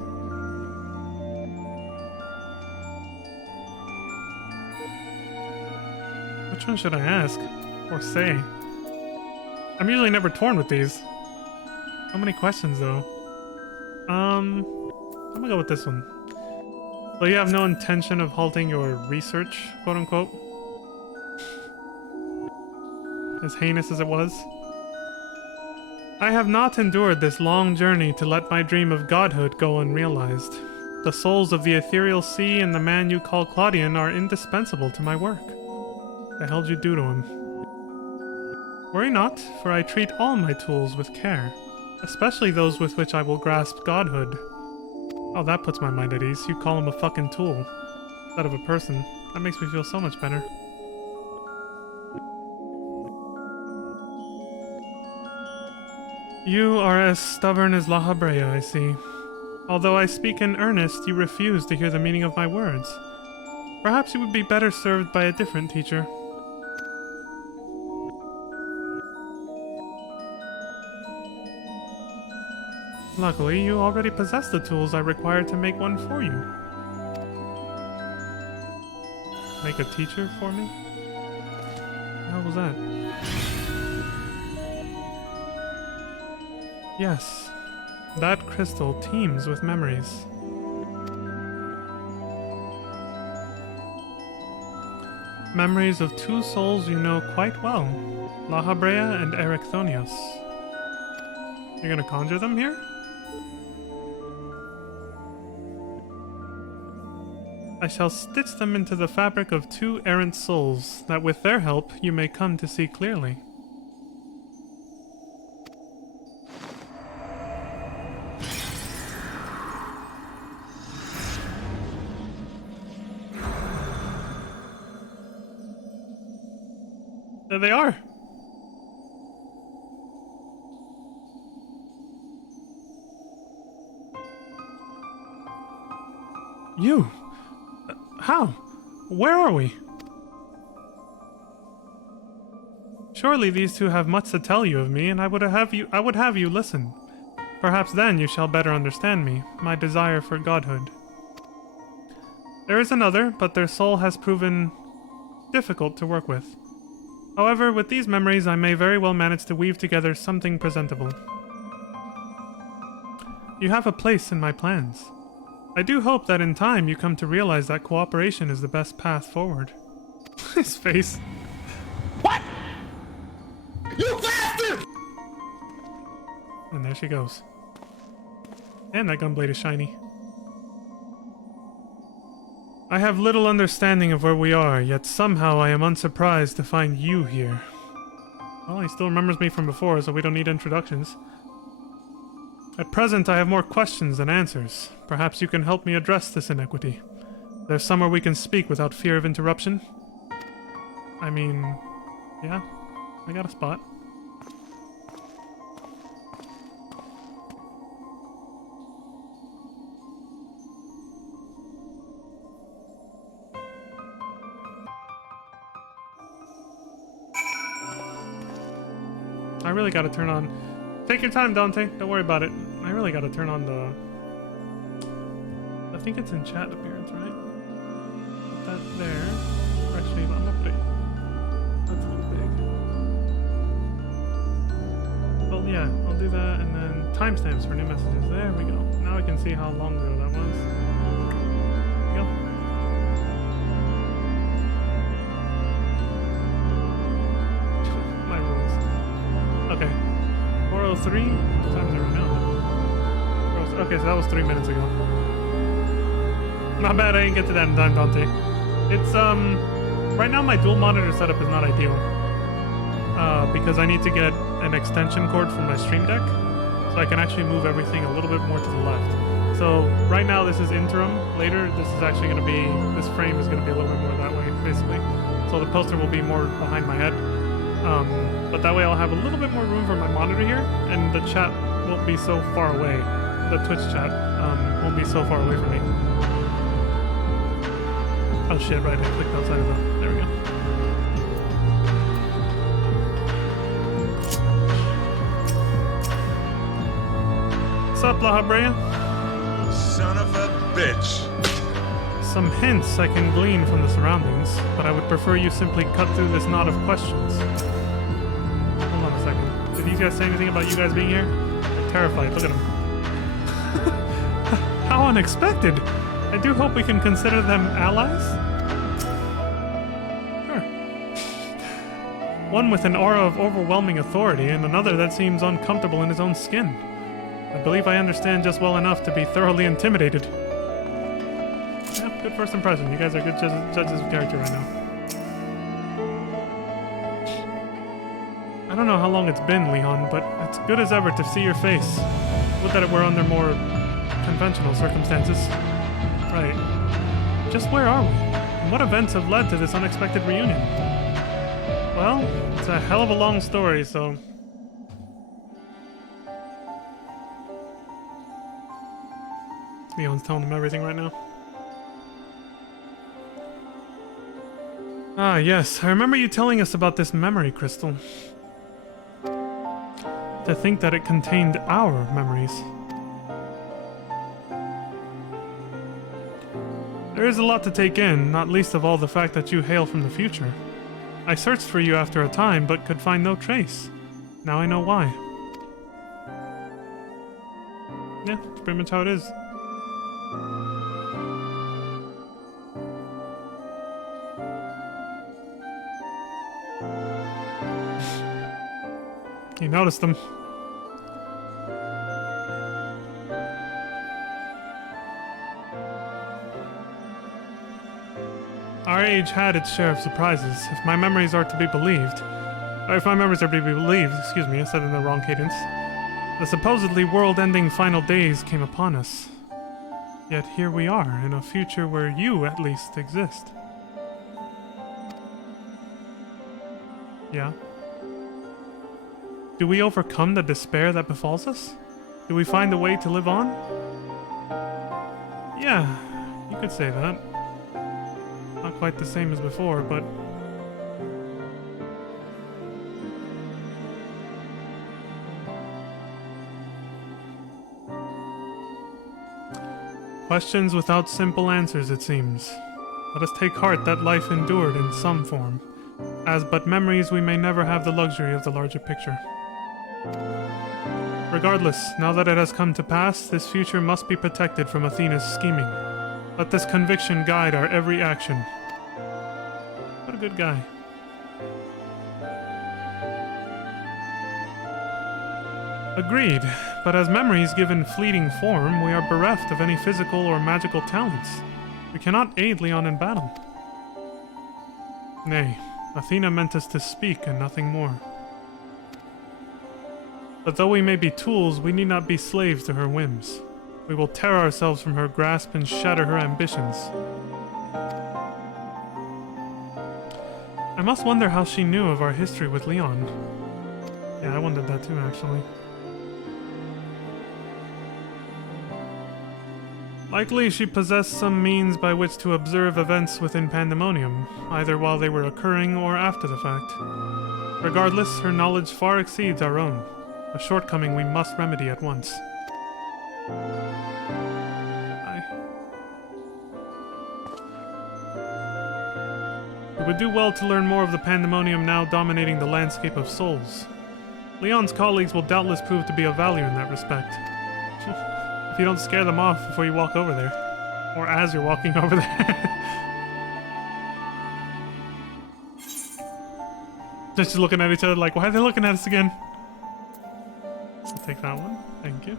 Which one should I ask? Or say? I'm usually never torn with these. So many questions though. I'm gonna go with this one. So you have no intention of halting your research, quote unquote? As heinous as it was? I have not endured this long journey to let my dream of godhood go unrealized. The souls of the ethereal sea and the man you call Claudian are indispensable to my work. The hell did you do to him? Worry not, for I treat all my tools with care, especially those with which I will grasp godhood. Oh, that puts my mind at ease. You call him a fucking tool instead of a person. That makes me feel so much better. You are as stubborn as La Habrea, I see. Although I speak in earnest, you refuse to hear the meaning of my words. Perhaps you would be better served by a different teacher. Luckily, you already possess the tools I require to make one for you. Make a teacher for me? How was that? Yes, that crystal teems with memories. Memories of two souls you know quite well, La Habrea and Erechthonios. You're gonna conjure them here? I shall stitch them into the fabric of two errant souls, that with their help you may come to see clearly. There they are! You! How? Where are we? Surely these two have much to tell you of me, and I would have you listen. Perhaps then you shall better understand me, my desire for godhood. There is another, but their soul has proven difficult to work with. However, with these memories I may very well manage to weave together something presentable. You have a place in my plans. I do hope that in time you come to realize that cooperation is the best path forward. His face. What? You bastard! And there she goes. And that gunblade is shiny. I have little understanding of where we are, yet somehow I am unsurprised to find you here. Well, he still remembers me from before, so we don't need introductions. At present, I have more questions than answers. Perhaps you can help me address this inequity. There's somewhere we can speak without fear of interruption? I mean, yeah, I got a spot. I really gotta turn on... Take your time, Dante. Don't worry about it. I really gotta turn on the... I think it's in chat appearance, right? Put that there. Or actually, I'm gonna put it... That's a little big. Well, yeah, I'll do that, and then timestamps for new messages. There we go. Now I can see how long ago that was. There we go. My rules. Okay. 4:03? What time is it right now? Okay, so that was 3 minutes ago. Not bad, I didn't get to that in time, Dante. It's, right now my dual monitor setup is not ideal. Because I need to get an extension cord from my Stream Deck, so I can actually move everything a little bit more to the left. So, right now this is interim. Later, this is actually going to be, this frame is going to be a little bit more that way, basically. So the poster will be more behind my head. But that way I'll have a little bit more room for my monitor here, and the chat won't be so far away. The Twitch chat won't be so far away from me. Oh shit, right, I clicked outside of the... There we go. What's up, La Habrea? Son of a bitch. Some hints I can glean from the surroundings, but I would prefer you simply cut through this knot of questions. Hold on a second. Did these guys say anything about you guys being here? They're terrified. Look at them. How unexpected! I do hope we can consider them allies? Sure. One with an aura of overwhelming authority, and another that seems uncomfortable in his own skin. I believe I understand just well enough to be thoroughly intimidated. Yeah, good first impression. You guys are good judges of character right now. I don't know how long it's been, Leon, but it's good as ever to see your face. Would that it were under more conventional circumstances. Right. Just where are we? And what events have led to this unexpected reunion? Well, it's a hell of a long story, so... Leon's telling him everything right now. Ah, yes. I remember you telling us about this memory crystal. To think that it contained our memories. There is a lot to take in, not least of all the fact that you hail from the future. I searched for you after a time, but could find no trace. Now I know why. Yeah, that's pretty much how it is. You noticed them. Our age had its share of surprises, if my memories are to be believed. Or if my memories are to be believed, excuse me, I said it in the wrong cadence. The supposedly world-ending final days came upon us. Yet here we are, in a future where you, at least, exist. Yeah? Do we overcome the despair that befalls us? Do we find a way to live on? Yeah, you could say that. Not quite the same as before, but... Questions without simple answers, it seems. Let us take heart that life endured in some form. As but memories, we may never have the luxury of the larger picture. Regardless, now that it has come to pass, this future must be protected from Athena's scheming. Let this conviction guide our every action. What a good guy. Agreed, but as memories given fleeting form, we are bereft of any physical or magical talents. We cannot aid Leon in battle. Nay, Athena meant us to speak and nothing more. But though we may be tools, we need not be slaves to her whims. We will tear ourselves from her grasp and shatter her ambitions. I must wonder how she knew of our history with Leon. Yeah, I wondered that too, actually. Likely she possessed some means by which to observe events within Pandemonium, either while they were occurring or after the fact. Regardless, her knowledge far exceeds our own. A shortcoming we must remedy at once. We would do well to learn more of the Pandemonium now dominating the landscape of souls. Leon's colleagues will doubtless prove to be of value in that respect. If you don't scare them off before you walk over there. Or as you're walking over there. Just looking at each other like, why are they looking at us again? I'll take that one. Thank you.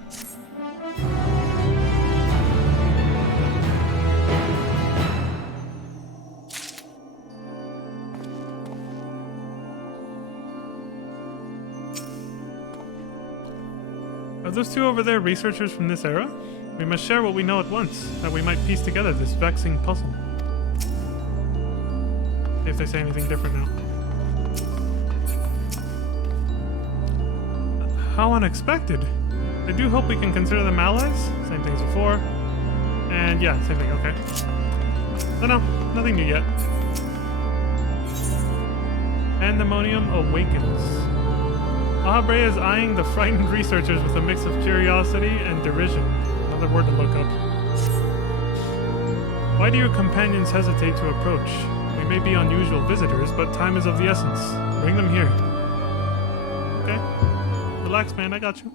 Are those two over there researchers from this era? We must share what we know at once, that we might piece together this vexing puzzle. See if they say anything different now. How unexpected. I do hope we can consider them allies. Same thing as before. And yeah, same thing, okay. So no, nothing new yet. Pandemonium awakens. Ahabre is eyeing the frightened researchers with a mix of curiosity and derision. Another word to look up. Why do your companions hesitate to approach? We may be unusual visitors, but time is of the essence. Bring them here. Okay. Relax, man, I got you.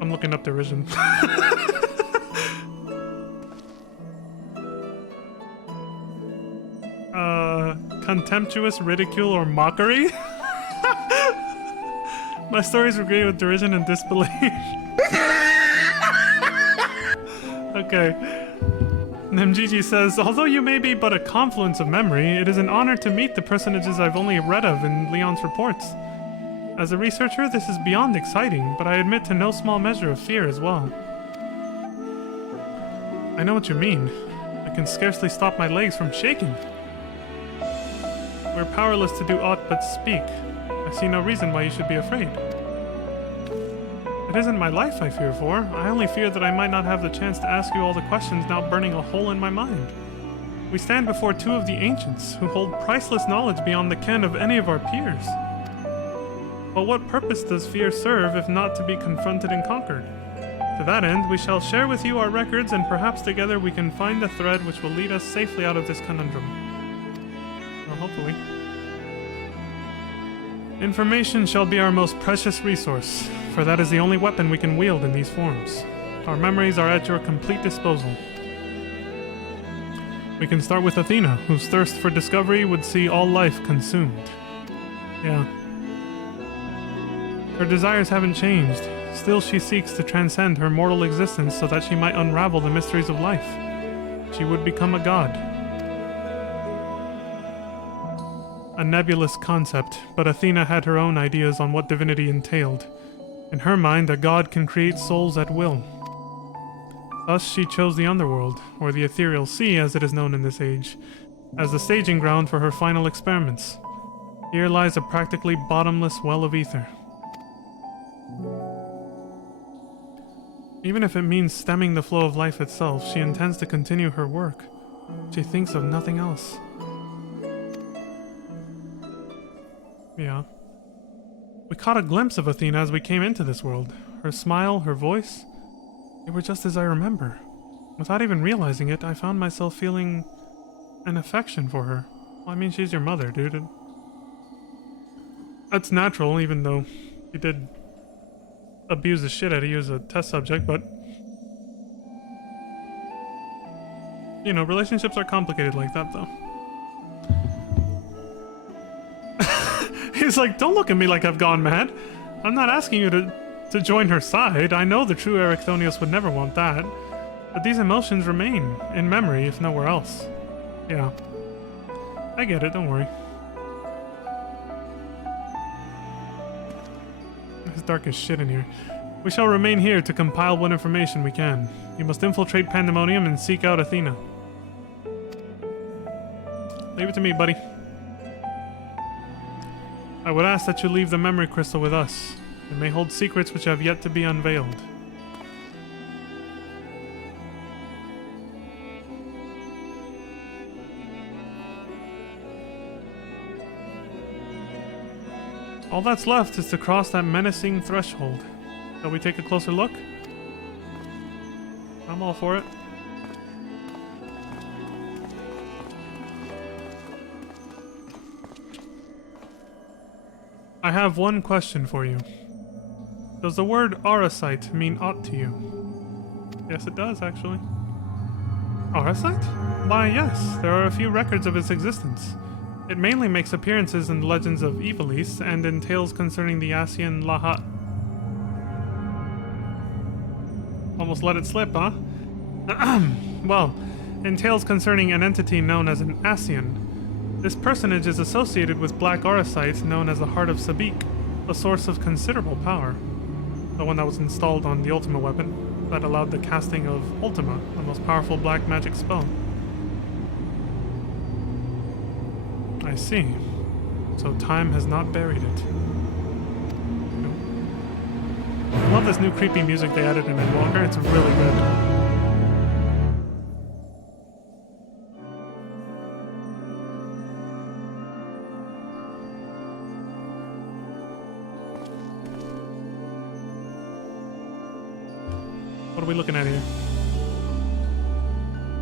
I'm looking up derision. Contemptuous ridicule or mockery? My stories were great with derision and disbelief. Okay. Nemgigi says, although you may be but a confluence of memory, it is an honor to meet the personages I've only read of in Leon's reports. As a researcher, this is beyond exciting, but I admit to no small measure of fear as well. I know what you mean. I can scarcely stop my legs from shaking. We're powerless to do aught but speak. I see no reason why you should be afraid. It isn't my life I fear for. I only fear that I might not have the chance to ask you all the questions now burning a hole in my mind. We stand before two of the ancients, who hold priceless knowledge beyond the ken of any of our peers. But what purpose does fear serve if not to be confronted and conquered? To that end, we shall share with you our records, and perhaps together we can find a thread which will lead us safely out of this conundrum. Well, hopefully. Information shall be our most precious resource, for that is the only weapon we can wield in these forms. Our memories are at your complete disposal. We can start with Athena, whose thirst for discovery would see all life consumed. Yeah. Her desires haven't changed. Still she seeks to transcend her mortal existence so that she might unravel the mysteries of life. She would become a god. A nebulous concept, but Athena had her own ideas on what divinity entailed. In her mind, a god can create souls at will. Thus she chose the underworld, or the ethereal sea as it is known in this age, as the staging ground for her final experiments. Here lies a practically bottomless well of ether. Even if it means stemming the flow of life itself, she intends to continue her work. She thinks of nothing else. Yeah. We caught a glimpse of Athena as we came into this world. Her smile, her voice, they were just as I remember. Without even realizing it, I found myself feeling an affection for her. Well, I mean, she's your mother, dude. That's natural, even though you did abuse the shit out of you as a test subject, but you know, relationships are complicated like that, though. He's like, don't look at me like I've gone mad. I'm not asking you to join her side. I know the true Ericthonios would never want that. But these emotions remain, in memory, if nowhere else. Yeah. I get it, don't worry. It's dark as shit in here. We shall remain here to compile what information we can. You must infiltrate Pandemonium and seek out Athena. Leave it to me, buddy. I would ask that you leave the memory crystal with us. It may hold secrets which have yet to be unveiled. All that's left is to cross that menacing threshold. Shall we take a closer look? I'm all for it. I have one question for you. Does the word Arasite mean aught to you? Yes, it does, actually. Arasite? Why, yes, there are a few records of its existence. It mainly makes appearances in the legends of Ivalice and in tales concerning the Asian Lahat. Almost let it slip, huh? Well, in tales concerning an entity known as an Asian, this personage is associated with black Arasite known as the Heart of Sabik, a source of considerable power. The one that was installed on the Ultima weapon, that allowed the casting of Ultima, the most powerful black magic spell. I see. So time has not buried it. I love this new creepy music they added in Endwalker. It's really good. What are we looking at here?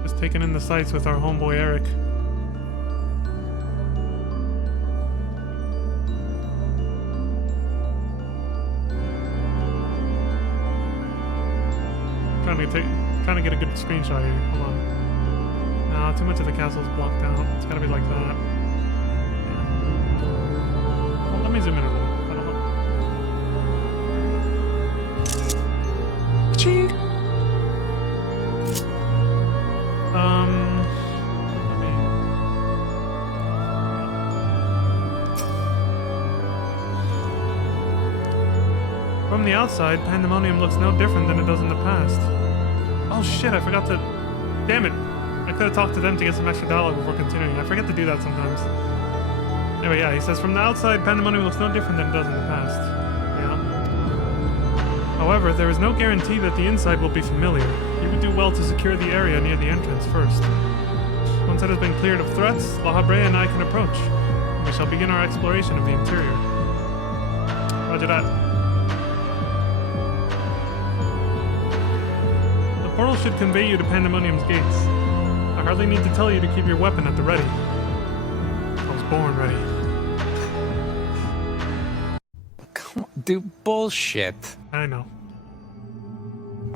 Just taking in the sights with our homeboy Eric. Trying to get a good screenshot here. Hold on. Nah, too much of the castle's blocked out. It's gotta be like that. Yeah. Well, let me zoom in a little. That'll help. Ching! from the outside, Pandemonium looks no different than it does in the past. Oh shit, I forgot to... Damn it. I could have talked to them to get some extra dialogue before continuing. I forget to do that sometimes. Anyway, yeah, he says, from the outside, Pandemonium looks no different than it does in the past. Yeah. However, there is no guarantee that the inside will be familiar. You would do well to secure the area near the entrance first. Once it has been cleared of threats, La Habrea and I can approach. And we shall begin our exploration of the interior. Roger that. The portal should convey you to Pandemonium's gates. I hardly need to tell you to keep your weapon at the ready. I was born ready. Come on, dude, bullshit. I know.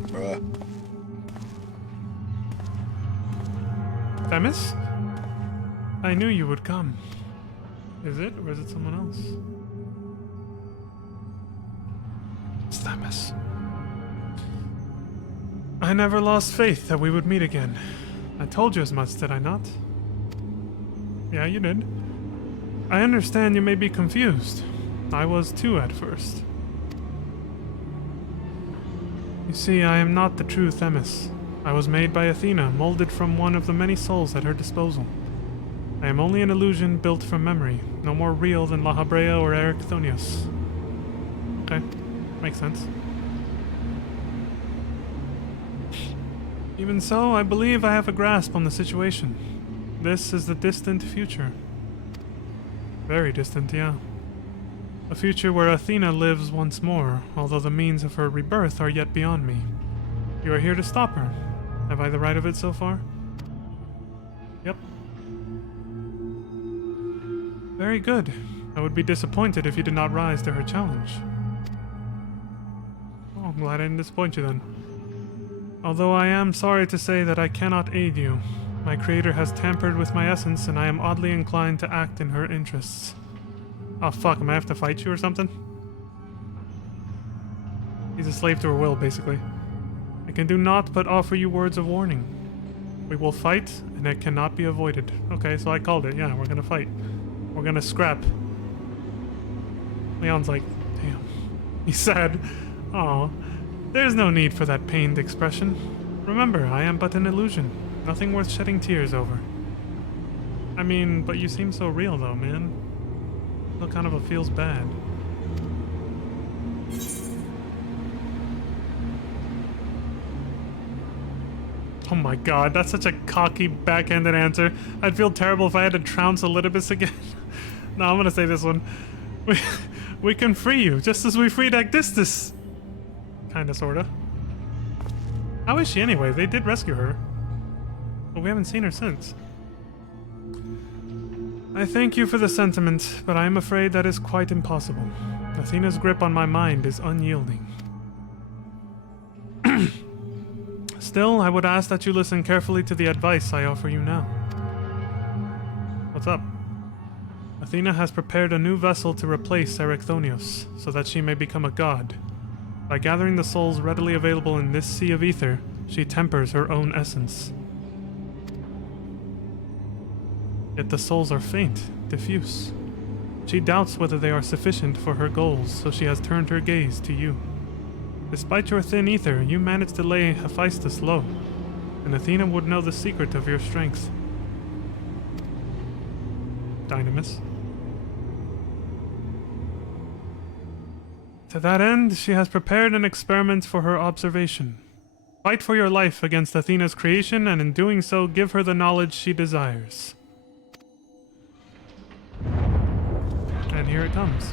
Bruh. Themis? I knew you would come. Is it, or is it someone else? It's Themis. I never lost faith that we would meet again. I told you as much, did I not? Yeah, you did. I understand you may be confused. I was too at first. You see, I am not the true Themis. I was made by Athena, molded from one of the many souls at her disposal. I am only an illusion built from memory, no more real than La Habrea or Erechthonius. Okay, makes sense. Even so, I believe I have a grasp on the situation. This is the distant future. Very distant, yeah. A future where Athena lives once more, although the means of her rebirth are yet beyond me. You are here to stop her. Have I the right of it so far? Yep. Very good. I would be disappointed if you did not rise to her challenge. Oh, I'm glad I didn't disappoint you then. Although I am sorry to say that I cannot aid you. My creator has tampered with my essence and I am oddly inclined to act in her interests. Oh fuck, am I have to fight you or something? He's a slave to her will, basically. I can do naught but offer you words of warning. We will fight, and it cannot be avoided. Okay, so I called it. Yeah, we're gonna fight. We're gonna scrap. Leon's like, damn. He's sad. Aw. There's no need for that pained expression. Remember, I am but an illusion. Nothing worth shedding tears over. I mean, but you seem so real though, man. Still kind of feels bad. Oh my god, that's such a cocky, backhanded answer. I'd feel terrible if I had to trounce Elidibus again. No, I'm gonna say this one. We can free you, just as we freed Agdistis. Kinda, sorta. How is she anyway? They did rescue her. But we haven't seen her since. I thank you for the sentiment, but I am afraid that is quite impossible. Athena's grip on my mind is unyielding. Still, I would ask that you listen carefully to the advice I offer you now. What's up? Athena has prepared a new vessel to replace Erechthonius, so that she may become a god. By gathering the souls readily available in this sea of ether, she tempers her own essence. Yet the souls are faint, diffuse. She doubts whether they are sufficient for her goals, so she has turned her gaze to you. Despite your thin ether, you managed to lay Hephaestus low, and Athena would know the secret of your strength. Dynamis. To that end, she has prepared an experiment for her observation. Fight for your life against Athena's creation, and in doing so, give her the knowledge she desires. And here it comes.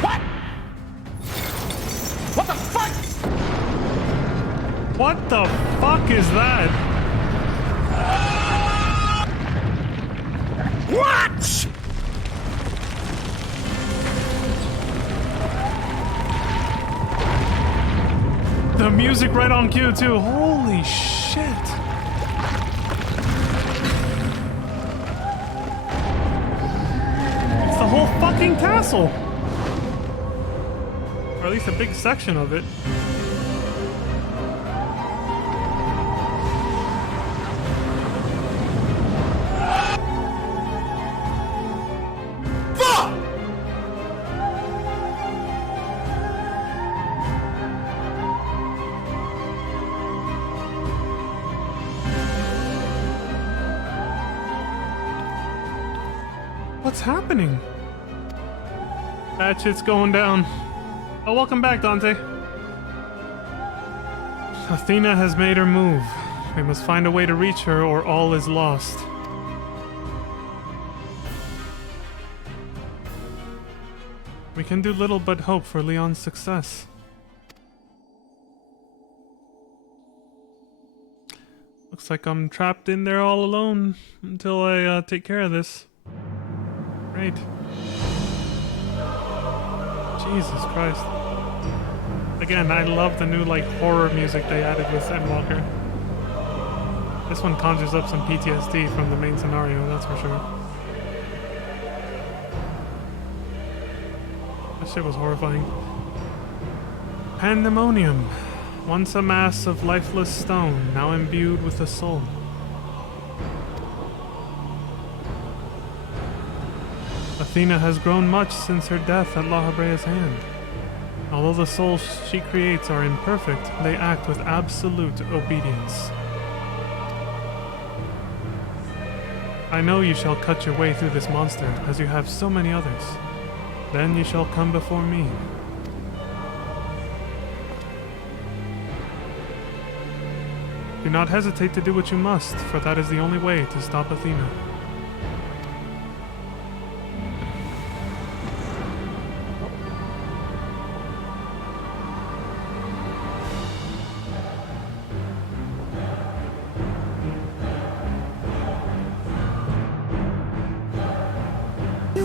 What? What the fuck? What the fuck is that? What? The music right on cue too. Holy shit. It's the whole fucking castle. Or at least a big section of it. What's happening? That shit's going down. Oh, welcome back, Dante. Athena has made her move. We must find a way to reach her or all is lost. We can do little but hope for Leon's success. Looks like I'm trapped in there all alone until I take care of this. Great. Jesus Christ. Again, I love the new like horror music they added with Endwalker. This one conjures up some PTSD from the main scenario, that's for sure. That shit was horrifying. Pandemonium. Once a mass of lifeless stone, now imbued with a soul. Athena has grown much since her death at La Habrea's hand. Although the souls she creates are imperfect, they act with absolute obedience. I know you shall cut your way through this monster, as you have so many others. Then you shall come before me. Do not hesitate to do what you must, for that is the only way to stop Athena.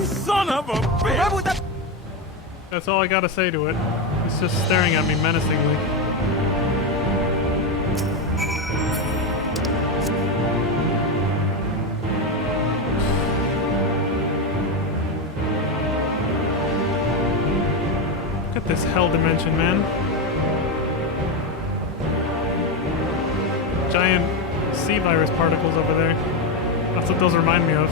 Son of a bitch! That's all I gotta say to it. It's just staring at me menacingly. Look at this hell dimension, man. Giant sea virus particles over there. That's what those remind me of.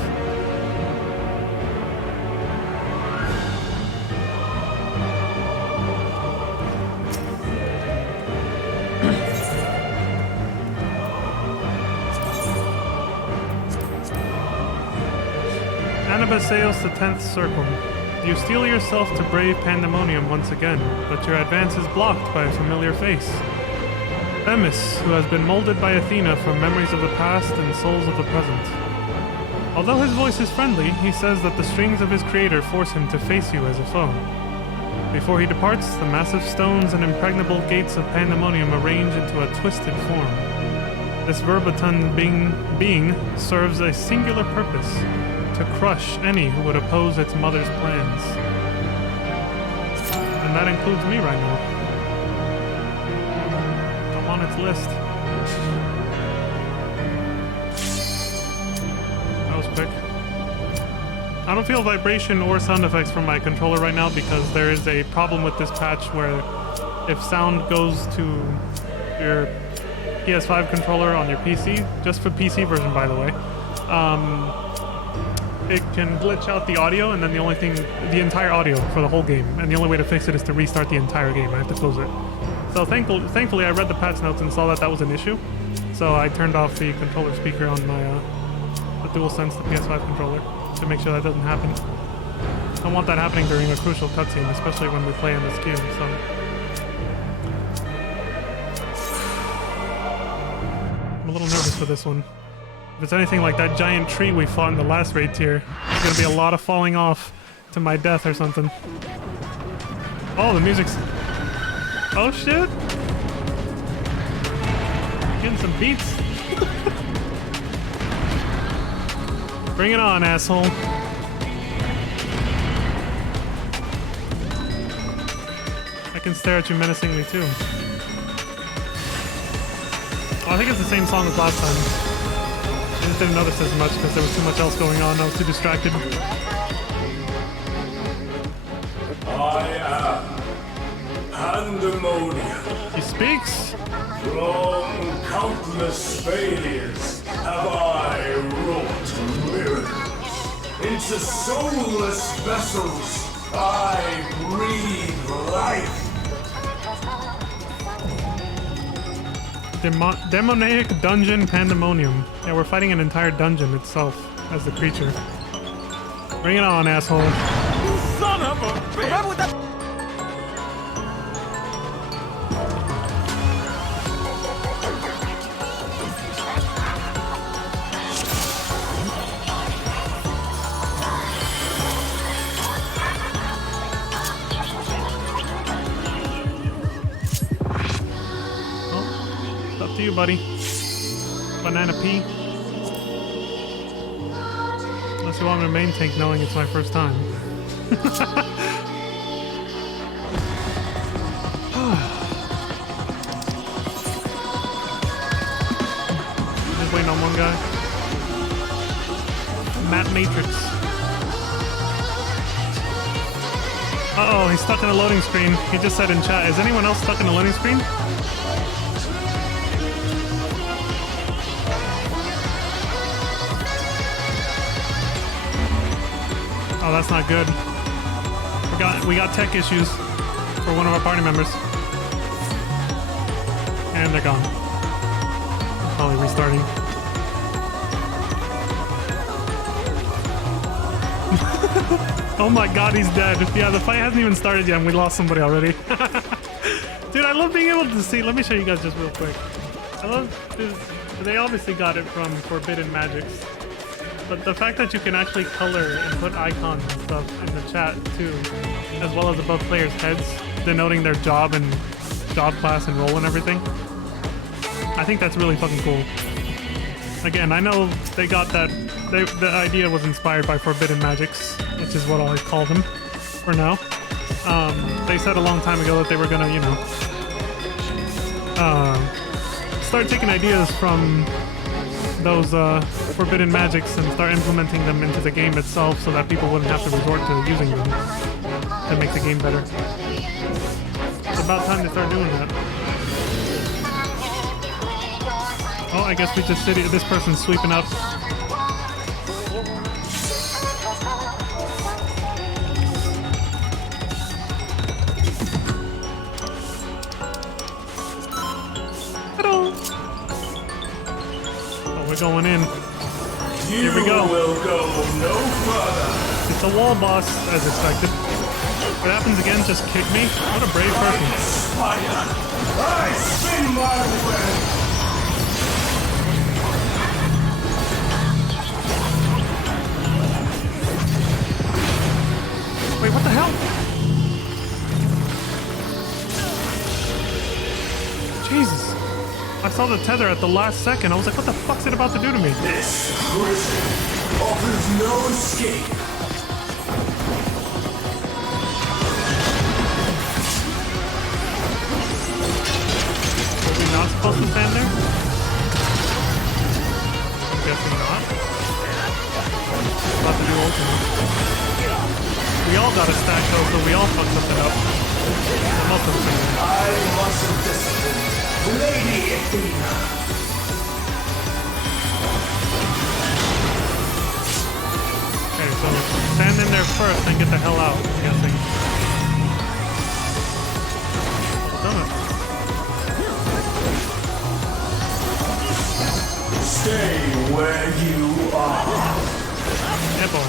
Sails the 10th circle. You steel yourself to brave Pandemonium once again, but your advance is blocked by a familiar face. Themis, who has been molded by Athena from memories of the past and souls of the present. Although his voice is friendly, he says that the strings of his creator force him to face you as a foe. Before he departs, the massive stones and impregnable gates of Pandemonium arrange into a twisted form. This verbatim being serves a singular purpose: to crush any who would oppose its mother's plans. And that includes me right now. I'm on its list. That was quick. I don't feel vibration or sound effects from my controller right now because there is a problem with this patch where if sound goes to your PS5 controller on your PC, just for PC version by the way, it can glitch out the audio, and then the entire audio for the whole game, and the only way to fix it is to restart the entire game. I have to close it. So thankfully I read the patch notes and saw that was an issue, so I turned off the controller speaker on my the DualSense, the PS5 controller, to make sure that doesn't happen. I don't want that happening during a crucial cutscene, especially when we play on this game, so... I'm a little nervous for this one. If it's anything like that giant tree we fought in the last raid tier, there's gonna be a lot of falling off to my death or something. Oh, the music's... Oh shit! Getting some beats. Bring it on, asshole. I can stare at you menacingly too. Oh, I think it's the same song as last time. I just didn't notice as much because there was too much else going on. I was too distracted. I am Pandemonium. He speaks. From countless failures have I wrought miracles. Into soulless vessels I breathe life. Demoniac Dungeon Pandemonium. Yeah, we're fighting an entire dungeon itself as the creature. Bring it on, asshole. Son of a bitch! Oh, it's up to you, buddy. Banana P. Unless you want me to main tank knowing it's my first time. Just waiting on one guy. Map Matrix. Uh-oh, he's stuck in a loading screen. He just said in chat, is anyone else stuck in a loading screen? Oh, that's not good. We got tech issues for one of our party members. And they're gone. Probably restarting. Oh my god, he's dead. Yeah, the fight hasn't even started yet and we lost somebody already. Dude, I love being able to see. Let me show you guys just real quick. I love this. They obviously got it from Forbidden Magics. But the fact that you can actually color and put icons and stuff in the chat too, as well as above players' heads, denoting their job and job class and role and everything. I think that's really fucking cool. Again, I know they got that. The idea was inspired by Forbidden Magics, which is what I'll call them for now. They said a long time ago that they were gonna, you know, start taking ideas from those Forbidden Magics and start implementing them into the game itself so that people wouldn't have to resort to using them to make the game better. It's about time to start doing that. Oh, I guess we just sit here. This person's sweeping up. Hello. Oh, we're going in. Here we go. Will go no further. It's a wall boss, as expected. If it happens again, just kick me. What a brave person. Spider, I spin my web. Wait, what the hell? Jesus. I saw the tether at the last second. I was like, what the fuck's it about to do to me? This prison offers no escape. Were we not supposed to stand there? I'm guessing not. About to do ultimate. We all got a stack though, so we all fucked something up. So most of them. I must discipline Lady Athena. Okay, so stand in there first and get the hell out, I'm guessing. Done it. Stay where you are. Yeah, boy.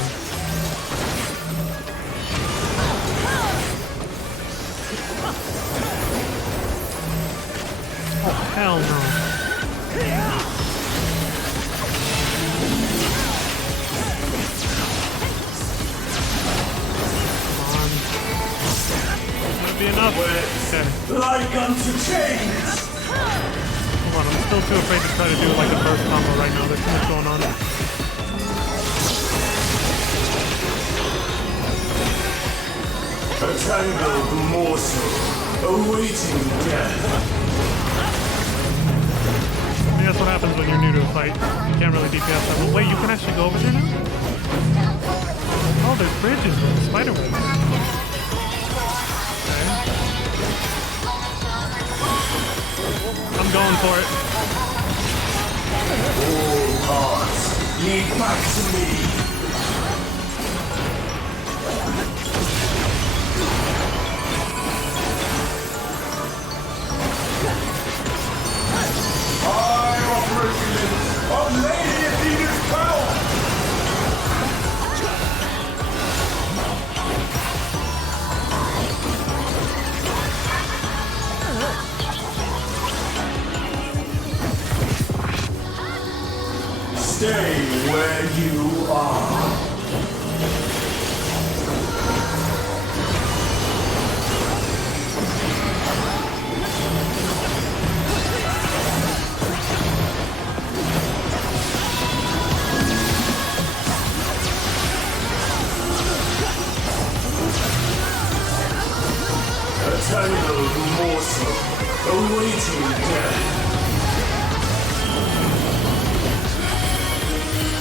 Oh, hell no. Come on. Might be enough. Okay. Like unto chains. Hold on, I'm still too afraid to try to do like a burst combo right now. There's too much going on. A tangled morsel awaiting death. I mean, that's what happens when you're new to a fight. You can't really DPS that. But wait, you can actually go over there now? Oh, there's bridges and spider webs. Okay. I'm going for it. All hearts lead back to me. I operate of Lady Athena's power! where you are. Eternal morsel, awaiting death.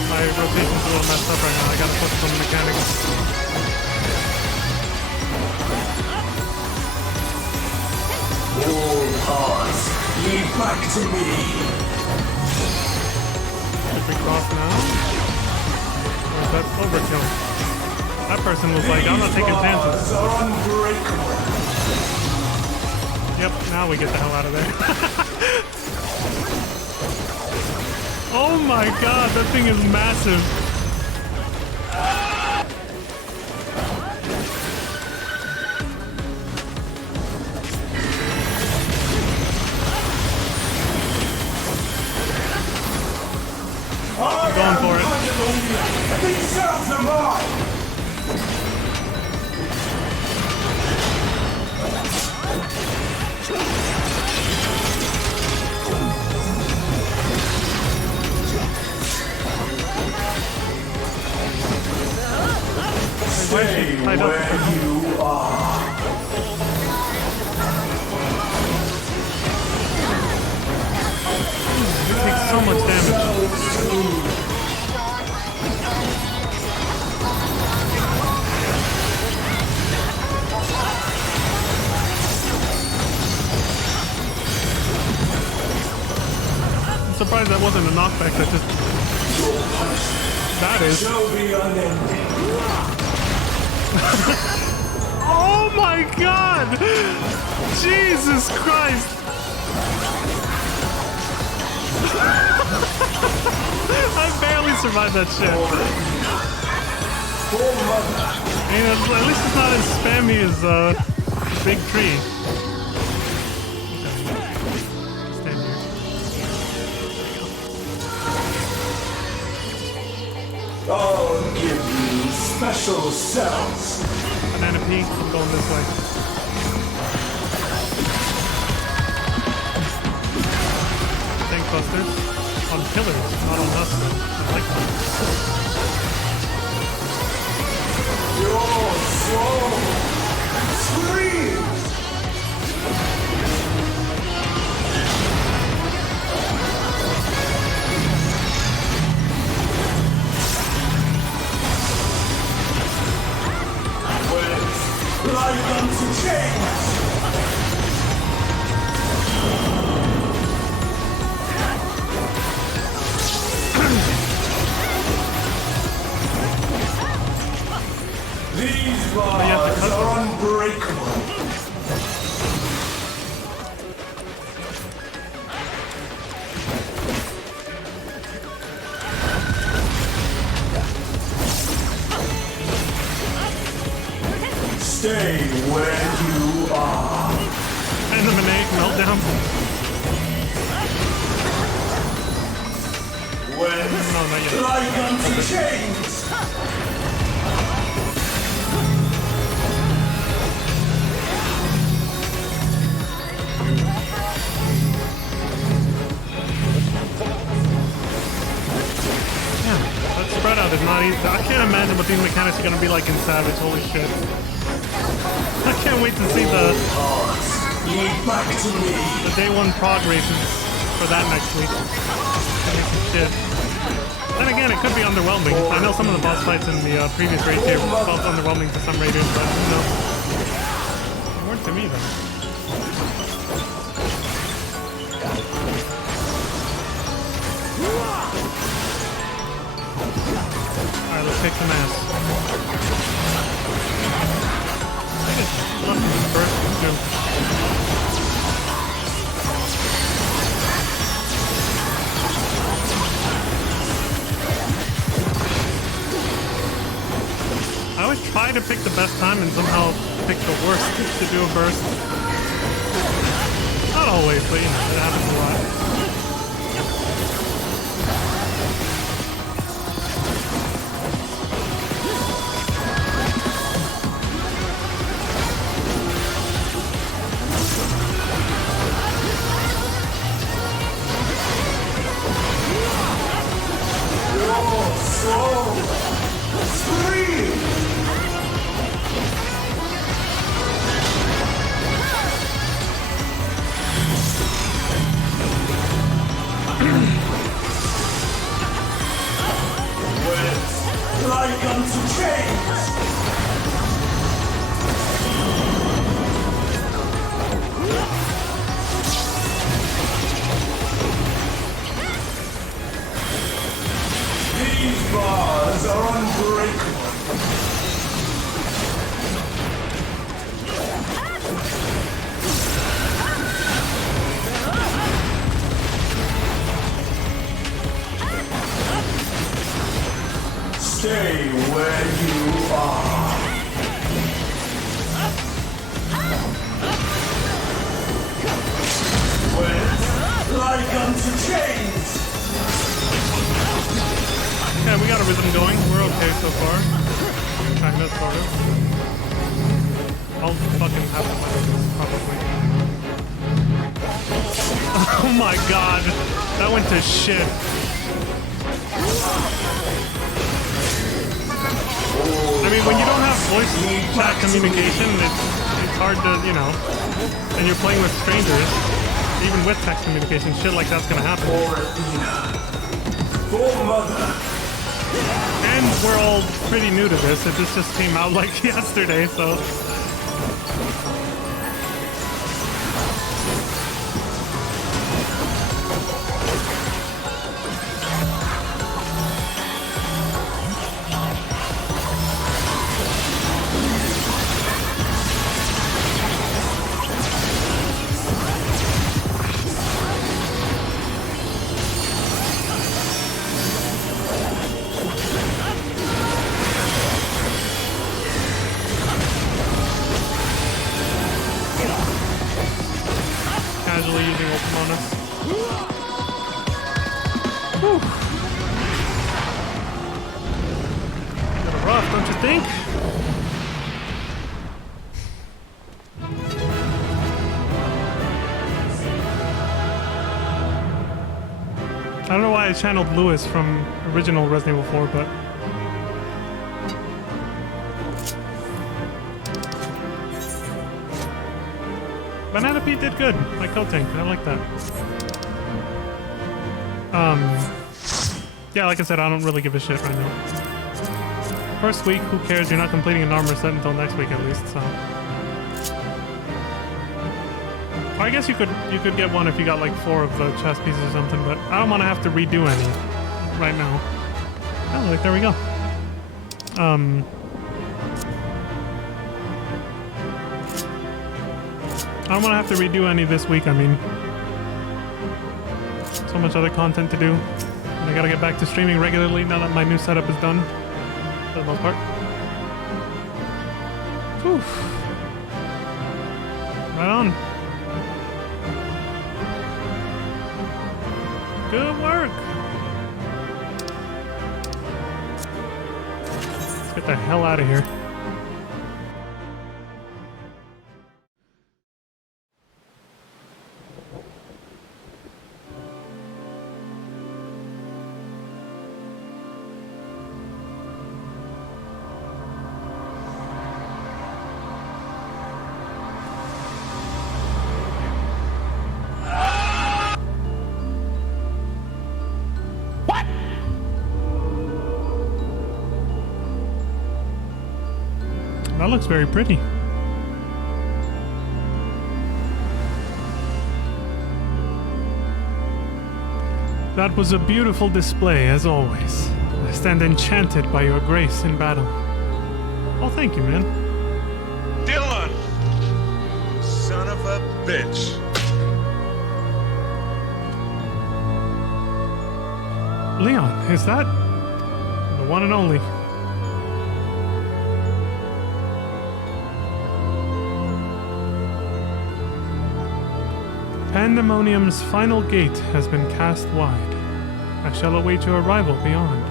My rotation's a little messed up right now. I gotta focus on the mechanics. All paths lead back to me. Should we cross now? Or is that overkill? That person was like, I'm not taking chances. These bars are unbreakable. Yep, now we get the hell out of there. Oh my god, that thing is massive. I'm going for it. These cells are mine. Stay where you are. It takes so much damage. I'm surprised that wasn't a knockback. That just... That is. Shall be unending. Oh my god! Jesus Christ! I barely survived that shit. I mean, at least it's not as spammy as Big Tree. Stand here. I'll give you special cells. Banana Pea, I'm going this way. Tank busters on pillars, not on us though. I like that. Your soul screams. Like unto chains. These bars are unbreakable. Stay where you are. And the meltdown. When No, not yet. like unto chains. Yeah, that spread out is not easy. I can't imagine what these mechanics are gonna be like in Savage. Holy shit. I can't wait to see the Lead back to me. day one prog races for that next week. That makes some shit. Then again, it could be underwhelming. I know some of the boss fights in the previous race here felt underwhelming to some raiders, but who knows? They weren't to me though. Alright, let's kick some ass. I think it's nothing first too. I always try to pick the best time and somehow pick the worst to do a burst. Not always, but you know, it happens a lot. I'll fucking have to play this, probably. Oh my god. That went to shit. I mean, when you don't have voice chat communication, it's hard to, you know, and you're playing with strangers, even with text communication, shit like that's gonna happen. For Athena. For Mother. And we're all pretty new to this. This just came out like yesterday, so. Casually using ultimate on us. Whew. Little rough, don't you think? I don't know why I channeled Lewis from original Resident Evil 4, but Banana Pete did good. My co-tank. I like that. Yeah, like I said, I don't really give a shit right now. First week, who cares? You're not completing an armor set until next week at least, so. Or I guess you could get one if you got like 4 of the chest pieces or something, but I don't want to have to redo any right now. Oh, look, there we go. I don't want to have to redo any this week, I mean. So much other content to do. And I gotta get back to streaming regularly now that my new setup is done. For the most part. Whew. Right on. Good work. Let's get the hell out of here. That looks very pretty. That was a beautiful display, as always. I stand enchanted by your grace in battle. Oh, thank you, man. Dylan! Son of a bitch. Leon, is that the one and only? Pandemonium's final gate has been cast wide. I shall await your arrival beyond.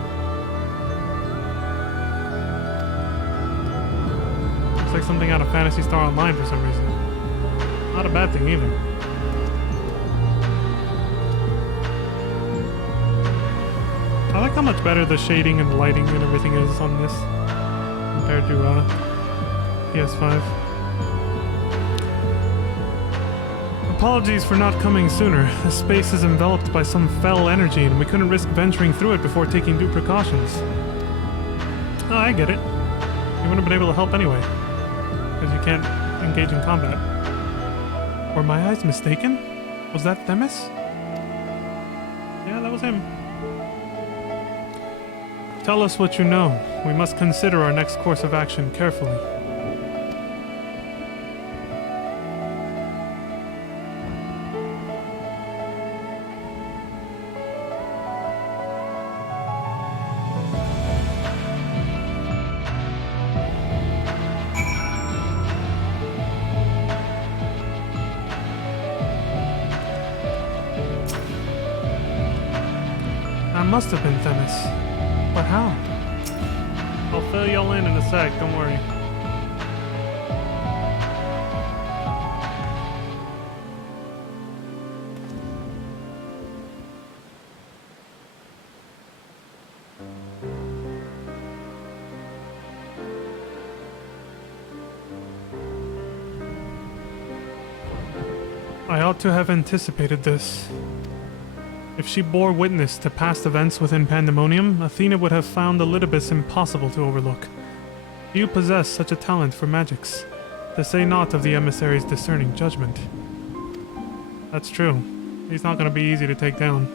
Looks like something out of Phantasy Star Online for some reason. Not a bad thing either. I like how much better the shading and lighting and everything is on this compared to PS5. Apologies for not coming sooner. The space is enveloped by some fell energy and we couldn't risk venturing through it before taking due precautions. Oh, I get it. You wouldn't have been able to help anyway, because you can't engage in combat. Were my eyes mistaken? Was that Themis? Yeah, that was him. Tell us what you know. We must consider our next course of action carefully. That must have been Themis. But how? I'll fill y'all in a sec, don't worry. I ought to have anticipated this. If she bore witness to past events within Pandemonium, Athena would have found Elidibus impossible to overlook. You possess such a talent for magics, to say naught of the emissary's discerning judgment. That's true. He's not going to be easy to take down.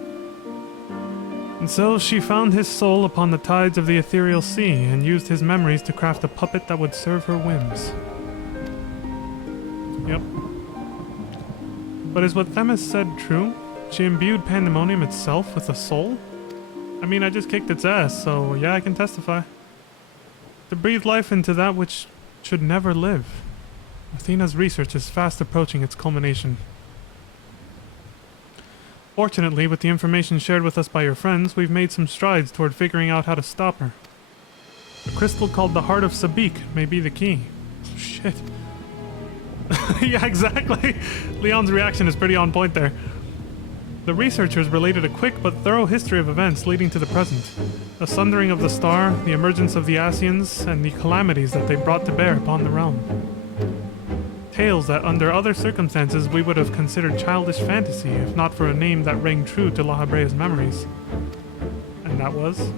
And so she found his soul upon the tides of the ethereal sea and used his memories to craft a puppet that would serve her whims. Yep. But is what Themis said true? She imbued Pandemonium itself with a soul? I mean, I just kicked its ass, so yeah, I can testify. To breathe life into that which should never live. Athena's research is fast approaching its culmination. Fortunately, with the information shared with us by your friends, we've made some strides toward figuring out how to stop her. A crystal called the Heart of Sabik may be the key. Oh, shit. Yeah, exactly. Leon's reaction is pretty on point there. The researchers related a quick but thorough history of events leading to the present. The sundering of the star, the emergence of the Asians, and the calamities that they brought to bear upon the realm. Tales that under other circumstances we would have considered childish fantasy if not for a name that rang true to La Habrea's memories. And that was...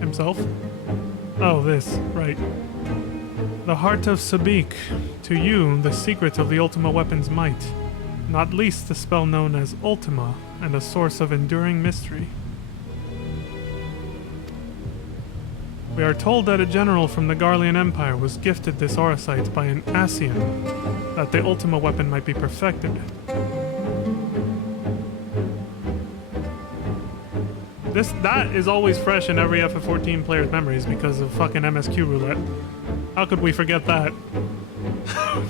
himself? Oh, this, right. The Heart of Sabik. To you, the secret of the Ultima weapon's might. Not least the spell known as Ultima, and a source of enduring mystery. We are told that a general from the Garlean Empire was gifted this auracite by an Asian, that the Ultima weapon might be perfected. That is always fresh in every FF14 player's memories because of fucking MSQ roulette. How could we forget that?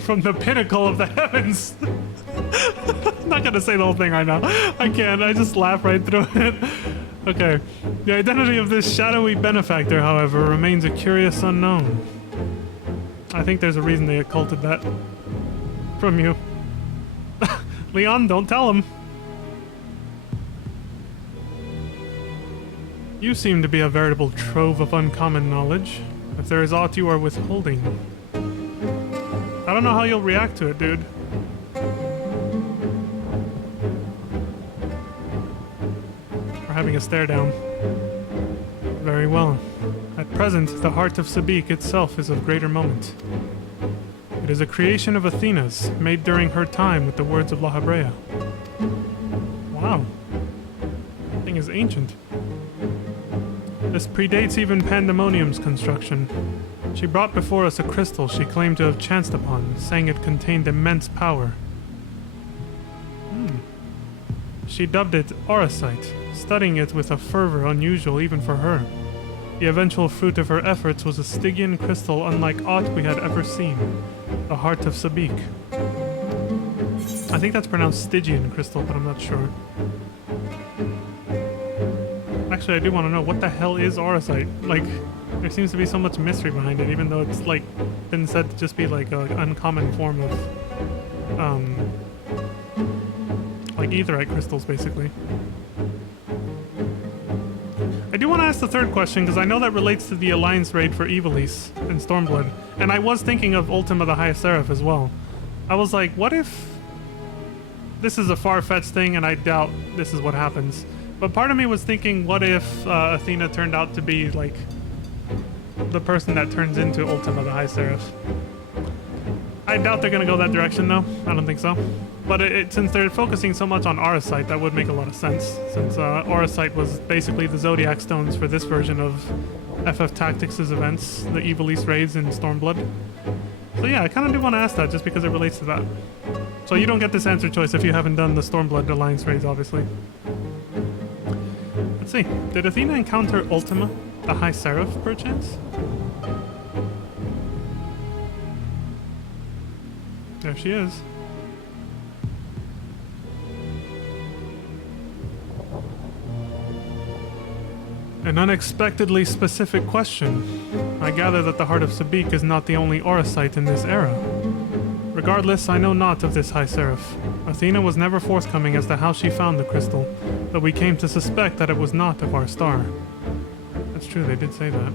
From the pinnacle of the heavens! I'm not gonna say the whole thing right now. I can't, I just laugh right through it. Okay. The identity of this shadowy benefactor, however, remains a curious unknown. I think there's a reason they occulted that from you. Leon, don't tell him. You seem to be a veritable trove of uncommon knowledge. If there is aught you are withholding. I don't know how you'll react to it, dude. We're having a stare down. Very well. At present, the Heart of Sabik itself is of greater moment. It is a creation of Athena's, made during her time with the words of La Habrea. Wow. That thing is ancient. This predates even Pandemonium's construction. She brought before us a crystal she claimed to have chanced upon, saying it contained immense power. She dubbed it Auracite, studying it with a fervor unusual even for her. The eventual fruit of her efforts was a Stygian crystal unlike aught we had ever seen, the Heart of Sabik. I think that's pronounced Stygian crystal, but I'm not sure. Actually, I do want to know, what the hell is Auracite? Like, there seems to be so much mystery behind it, even though it's, like, been said to just be, like, an uncommon form of, like, aetherite crystals, basically. I do want to ask the third question, because I know that relates to the Alliance raid for Ivalice and Stormblood, and I was thinking of Ultima the High Seraph as well. I was like, what if this is a far-fetched thing, and I doubt this is what happens. But part of me was thinking, what if Athena turned out to be, like, the person that turns into Ultima the High Seraph? I doubt they're going to go that direction, though. I don't think so. But since they're focusing so much on Auracite, that would make a lot of sense. Since Auracite was basically the Zodiac Stones for this version of FF Tactics' events, the Ivalice raids and Stormblood. So yeah, I kind of do want to ask that, just because it relates to that. So you don't get this answer choice if you haven't done the Stormblood Alliance raids, obviously. Let's see. Did Athena encounter Ultima, the High Seraph, perchance? There she is. An unexpectedly specific question. I gather that the Heart of Sabik is not the only Auracite in this era. Regardless, I know naught of this High Seraph. Athena was never forthcoming as to how she found the crystal, though we came to suspect that it was not of our star. That's true, they did say that.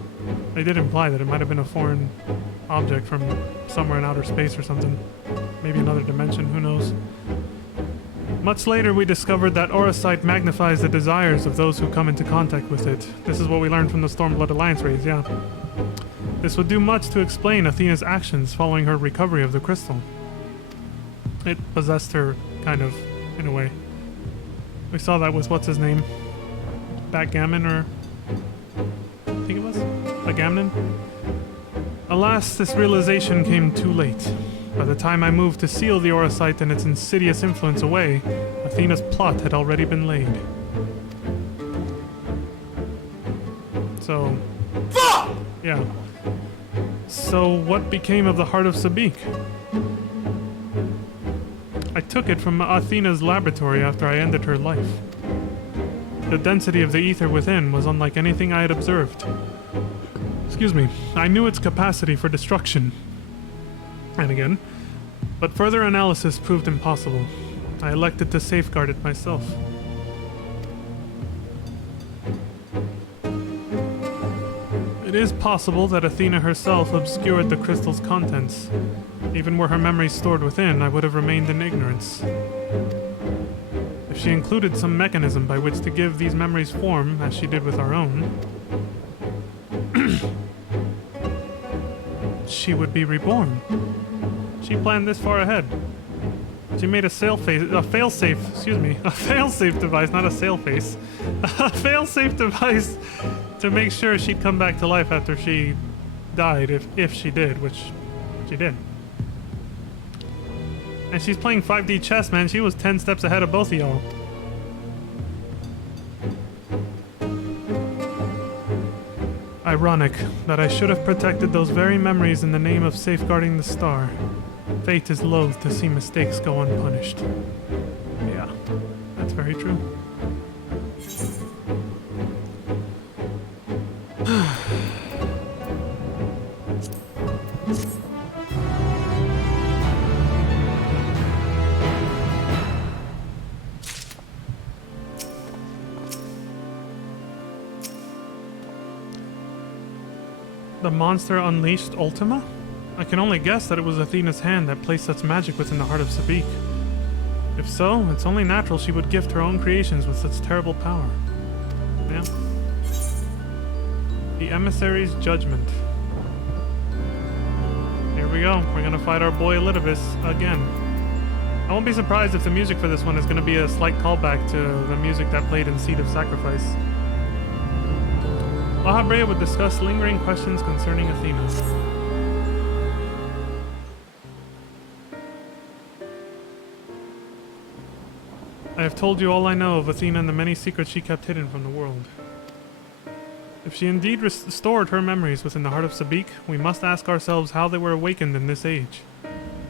They did imply that it might have been a foreign object from somewhere in outer space or something. Maybe another dimension, who knows. Much later, we discovered that Auracite magnifies the desires of those who come into contact with it. This is what we learned from the Stormblood Alliance raids, yeah. This would do much to explain Athena's actions following her recovery of the crystal. It possessed her, kind of, in a way. We saw that with what's his name? Backgammon, or... I think it was? Agamemnon? Alas, this realization came too late. By the time I moved to seal the Auracite and its insidious influence away, Athena's plot had already been laid. So... yeah. So what became of the Heart of Sabik? I took it from Athena's laboratory after I ended her life. The density of the ether within was unlike anything I had observed. Excuse me. I knew its capacity for destruction. And again. But further analysis proved impossible. I elected to safeguard it myself. It is possible that Athena herself obscured the crystal's contents. Even were her memories stored within, I would have remained in ignorance. If she included some mechanism by which to give these memories form, as she did with our own, she would be reborn. She planned this far ahead. She made a fail-safe, excuse me, a fail-safe device, not a sail-face. A fail-safe device to make sure she'd come back to life after she died, if she did, which she did. And she's playing 5D chess, man. She was 10 steps ahead of both of y'all. Ironic that I should have protected those very memories in the name of safeguarding the star. Fate is loath to see mistakes go unpunished. Yeah, that's very true. The monster unleashed Ultima? I can only guess that it was Athena's hand that placed such magic within the heart of Sabik. If so, it's only natural she would gift her own creations with such terrible power. Yeah. The Emissary's Judgment. Here we go. We're gonna fight our boy Elidibus again. I won't be surprised if the music for this one is gonna be a slight callback to the music that played in Seed of Sacrifice. Lahabrea would discuss lingering questions concerning Athena. I have told you all I know of Athena and the many secrets she kept hidden from the world. If she indeed restored her memories within the heart of Sabik, we must ask ourselves how they were awakened in this age.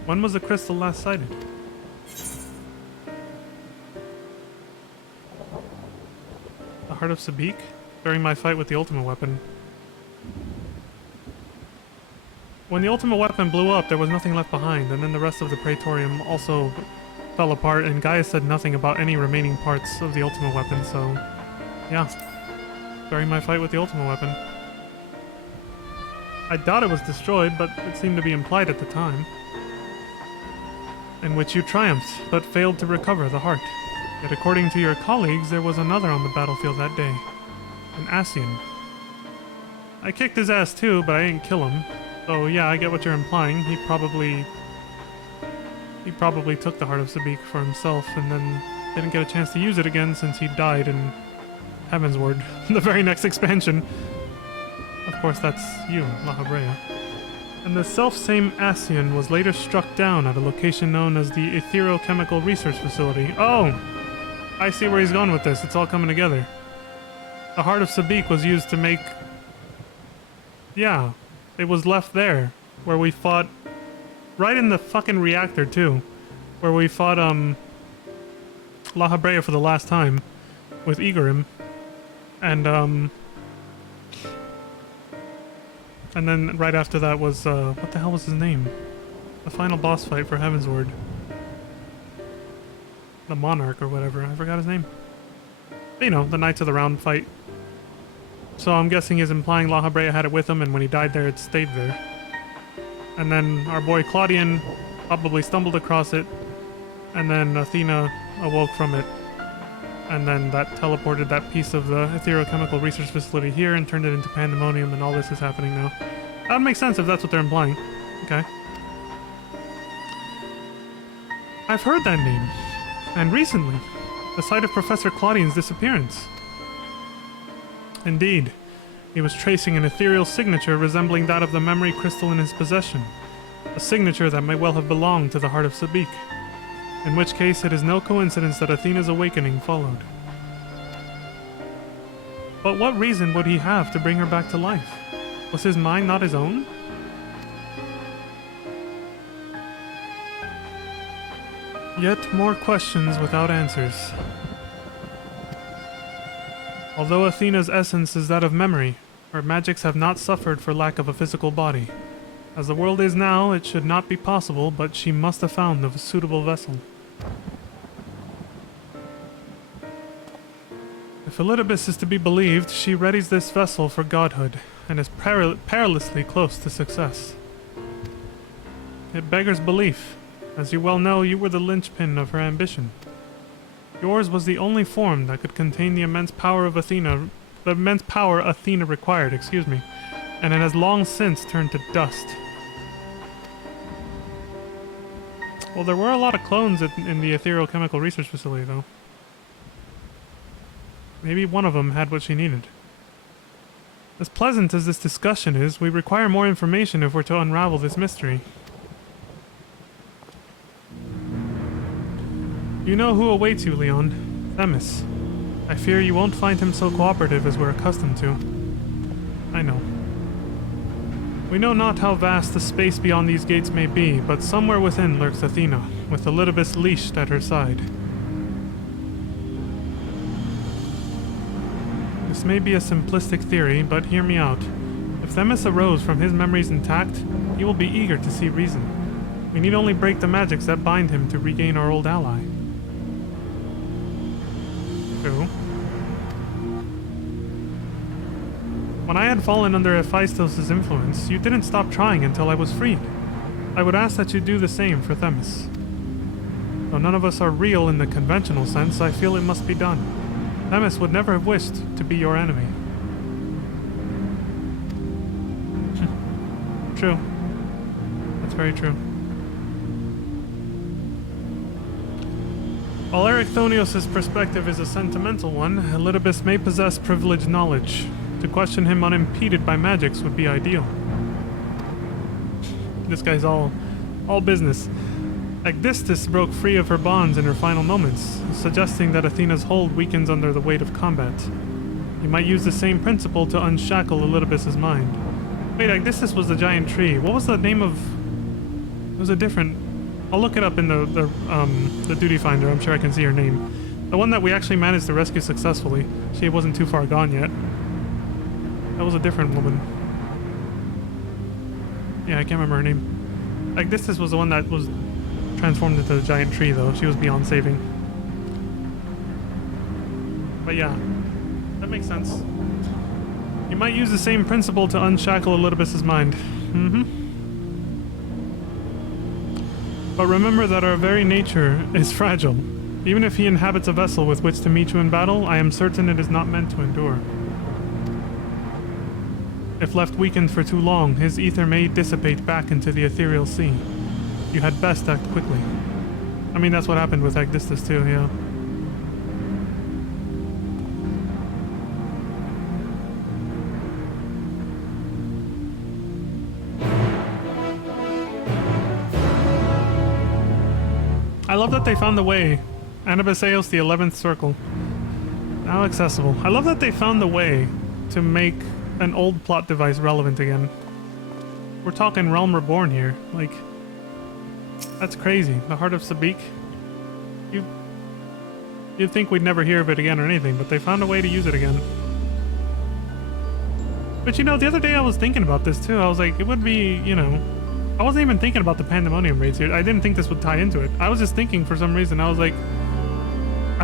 When was the crystal last sighted? The heart of Sabik? During my fight with the Ultima weapon. When the Ultima weapon blew up, there was nothing left behind, and then the rest of the Praetorium also fell apart, and Gaia said nothing about any remaining parts of the Ultima weapon, so yeah. During my fight with the Ultima weapon. I doubt it was destroyed, but it seemed to be implied at the time. In which you triumphed, but failed to recover the heart. Yet according to your colleagues, there was another on the battlefield that day. An Ascian. I kicked his ass too, but I didn't kill him. So yeah, I get what you're implying. He probably took the Heart of Sabik for himself and then didn't get a chance to use it again since he died in Heavensward, the very next expansion. Of course, that's you, Lahabrea. And the self-same Ascian was later struck down at a location known as the Etherochemical Research Facility. Oh! I see where he's going with this. It's all coming together. The Heart of Sabik was used to make... Yeah, it was left there, where we fought... Right in the fucking reactor, too. Where we fought, Lahabrea for the last time. With Igorim. And then right after that was, what the hell was his name? The final boss fight for Heavensward. The Monarch or whatever, I forgot his name. But, you know, the Knights of the Round fight. So I'm guessing he's implying La Habrea had it with him, and when he died there, it stayed there. And then our boy Claudian probably stumbled across it, and then Athena awoke from it. And then that teleported that piece of the etherochemical research facility here and turned it into pandemonium, and all this is happening now. That would make sense if that's what they're implying. Okay. I've heard that name. And recently, the site of Professor Claudian's disappearance. Indeed, he was tracing an ethereal signature resembling that of the memory crystal in his possession. A signature that may well have belonged to the heart of Sabik. In which case, it is no coincidence that Athena's awakening followed. But what reason would he have to bring her back to life? Was his mind not his own? Yet more questions without answers. Although Athena's essence is that of memory, her magics have not suffered for lack of a physical body. As the world is now, it should not be possible, but she must have found a suitable vessel. If Elidibus is to be believed, she readies this vessel for godhood, and is perilously close to success. It beggars belief. As you well know, you were the linchpin of her ambition. Yours was the only form that could contain the immense power of Athena, required, and it has long since turned to dust. Well, there were a lot of clones in the etherochemical research facility, though. Maybe one of them had what she needed. As pleasant as this discussion is, we require more information if we're to unravel this mystery. You know who awaits you, Leon. Themis. I fear you won't find him so cooperative as we're accustomed to. I know. We know not how vast the space beyond these gates may be, but somewhere within lurks Athena, with Elidibus leashed at her side. This may be a simplistic theory, but hear me out. If Themis arose from his memories intact, he will be eager to see reason. We need only break the magics that bind him to regain our old ally. True. When I had fallen under Hephaestus' influence, you didn't stop trying until I was freed. I would ask that you do the same for Themis. Though none of us are real in the conventional sense, I feel it must be done. Themis would never have wished to be your enemy. True. That's very true. While Erichthonios' perspective is a sentimental one, Elidibus may possess privileged knowledge. To question him unimpeded by magics would be ideal. This guy's all business. Agdistis broke free of her bonds in her final moments, suggesting that Athena's hold weakens under the weight of combat. You might use the same principle to unshackle Elidibus' mind. Wait, Agdistis was the giant tree. What was the name of... It was a different... I'll look it up in the duty finder. I'm sure I can see her name. The one that we actually managed to rescue successfully. She wasn't too far gone yet. That was a different woman. Yeah, I can't remember her name. Agdistis was the one that was transformed into a giant tree, though. She was beyond saving. But yeah, that makes sense. You might use the same principle to unshackle Elidibus' mind. But remember that our very nature is fragile. Even if he inhabits a vessel with which to meet you in battle, I am certain it is not meant to endure. If left weakened for too long, his ether may dissipate back into the ethereal sea. You had best act quickly. I mean, that's what happened with Agdistis too, yeah. I love that they found the way. Anabaseos, the 11th circle. Now accessible. I love that they found the way to make an old plot device relevant again. We're talking Realm Reborn here. Like, that's crazy. The Heart of Sabik. You'd think we'd never hear of it again or anything, but they found a way to use it again. But you know, the other day I was thinking about this too. I was like, it would be, you know... I wasn't even thinking about the Pandemonium raids here. I didn't think this would tie into it. I was just thinking for some reason. I was like,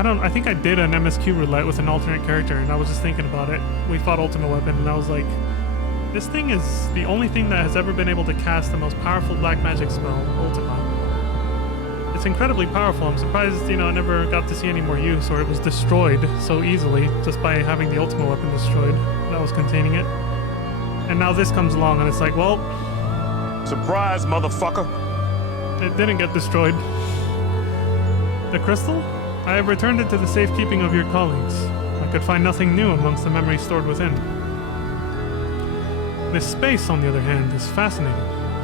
I think I did an MSQ roulette with an alternate character, and I was just thinking about it. We fought Ultimate Weapon, and I was like, this thing is the only thing that has ever been able to cast the most powerful black magic spell, Ultima. It's incredibly powerful. I'm surprised, you know, I never got to see any more use, or it was destroyed so easily just by having the Ultimate Weapon destroyed that was containing it. And now this comes along, and it's like, well, Surprise, motherfucker. it didn't get destroyed. The crystal? I have returned it to the safekeeping of your colleagues. I could find nothing new amongst the memories stored within. This space, on the other hand, is fascinating,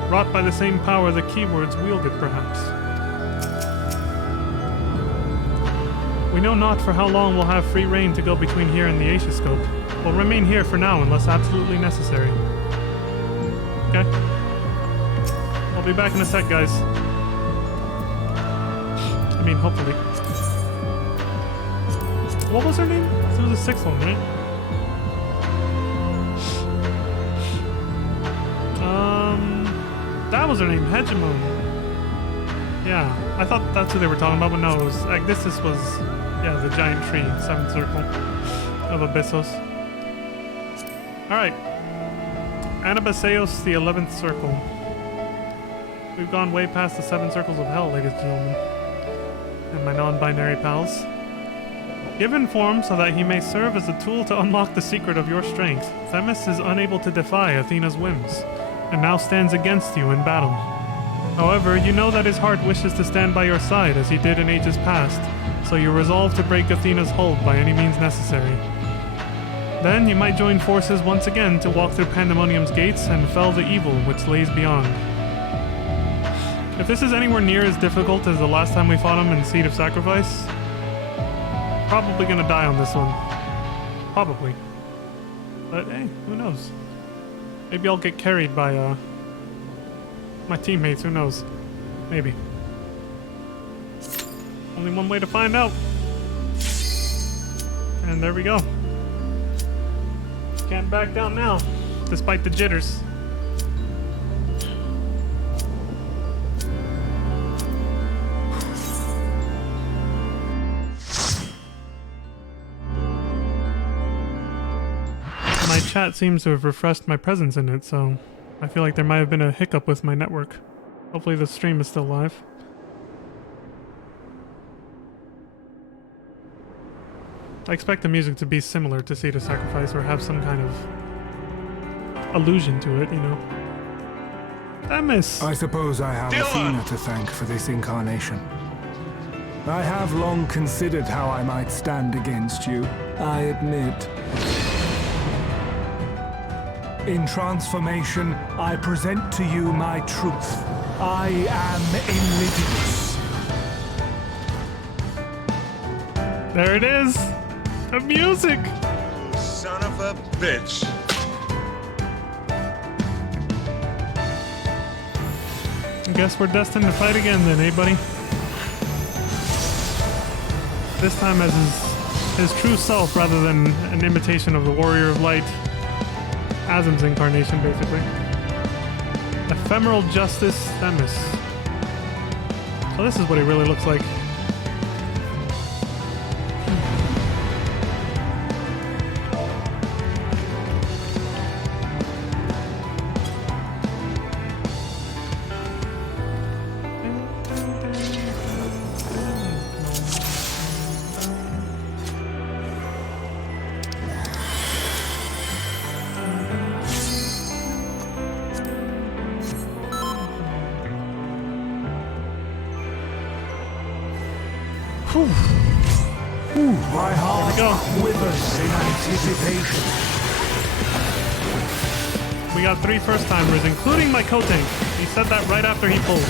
wrought by the same power the keywords wielded, perhaps. We know not for how long we'll have free reign to go between here and the Aetioscope. We'll remain here for now unless absolutely necessary. Okay. I'll be back in a sec, guys. I mean, hopefully. What was her name? It was the sixth one, right? That was her name, Hegemon. Yeah, I thought that's who they were talking about, but no, it was like this was, yeah, the giant tree, 7th circle of Abyssos. All right, Anabaseos, the 11th circle. We've gone way past the 7 circles of hell, ladies and gentlemen, and my non-binary pals. Give him form so that he may serve as a tool to unlock the secret of your strength. Themis is unable to defy Athena's whims, and now stands against you in battle. However, you know that his heart wishes to stand by your side as he did in ages past, so you resolve to break Athena's hold by any means necessary. Then you might join forces once again to walk through Pandemonium's gates and fell the evil which lays beyond. If this is anywhere near as difficult as the last time we fought him in Seed of Sacrifice, probably gonna die on this one. Probably. But hey, who knows? Maybe I'll get carried by my teammates, who knows? Maybe. Only one way to find out. And there we go. Can't back down now, despite the jitters. My chat seems to have refreshed my presence in it, so I feel like there might have been a hiccup with my network. Hopefully the stream is still live. I expect the music to be similar to Seed of Sacrifice or have some kind of allusion to it, you know. Themis! I suppose I have Athena to thank for this incarnation. I have long considered how I might stand against you, I admit. In transformation, I present to you my truth. I am Enlidius. There it is! The music! Son of a bitch. I guess we're destined to fight again then, eh, buddy? This time as his true self rather than an imitation of the Warrior of Light. Azim's incarnation, basically. Ephemeral Justice Themis. So this is what he really looks like. My heart withers in anticipation. We got 3 first-timers, including my co-tank. He said that right after he pulled.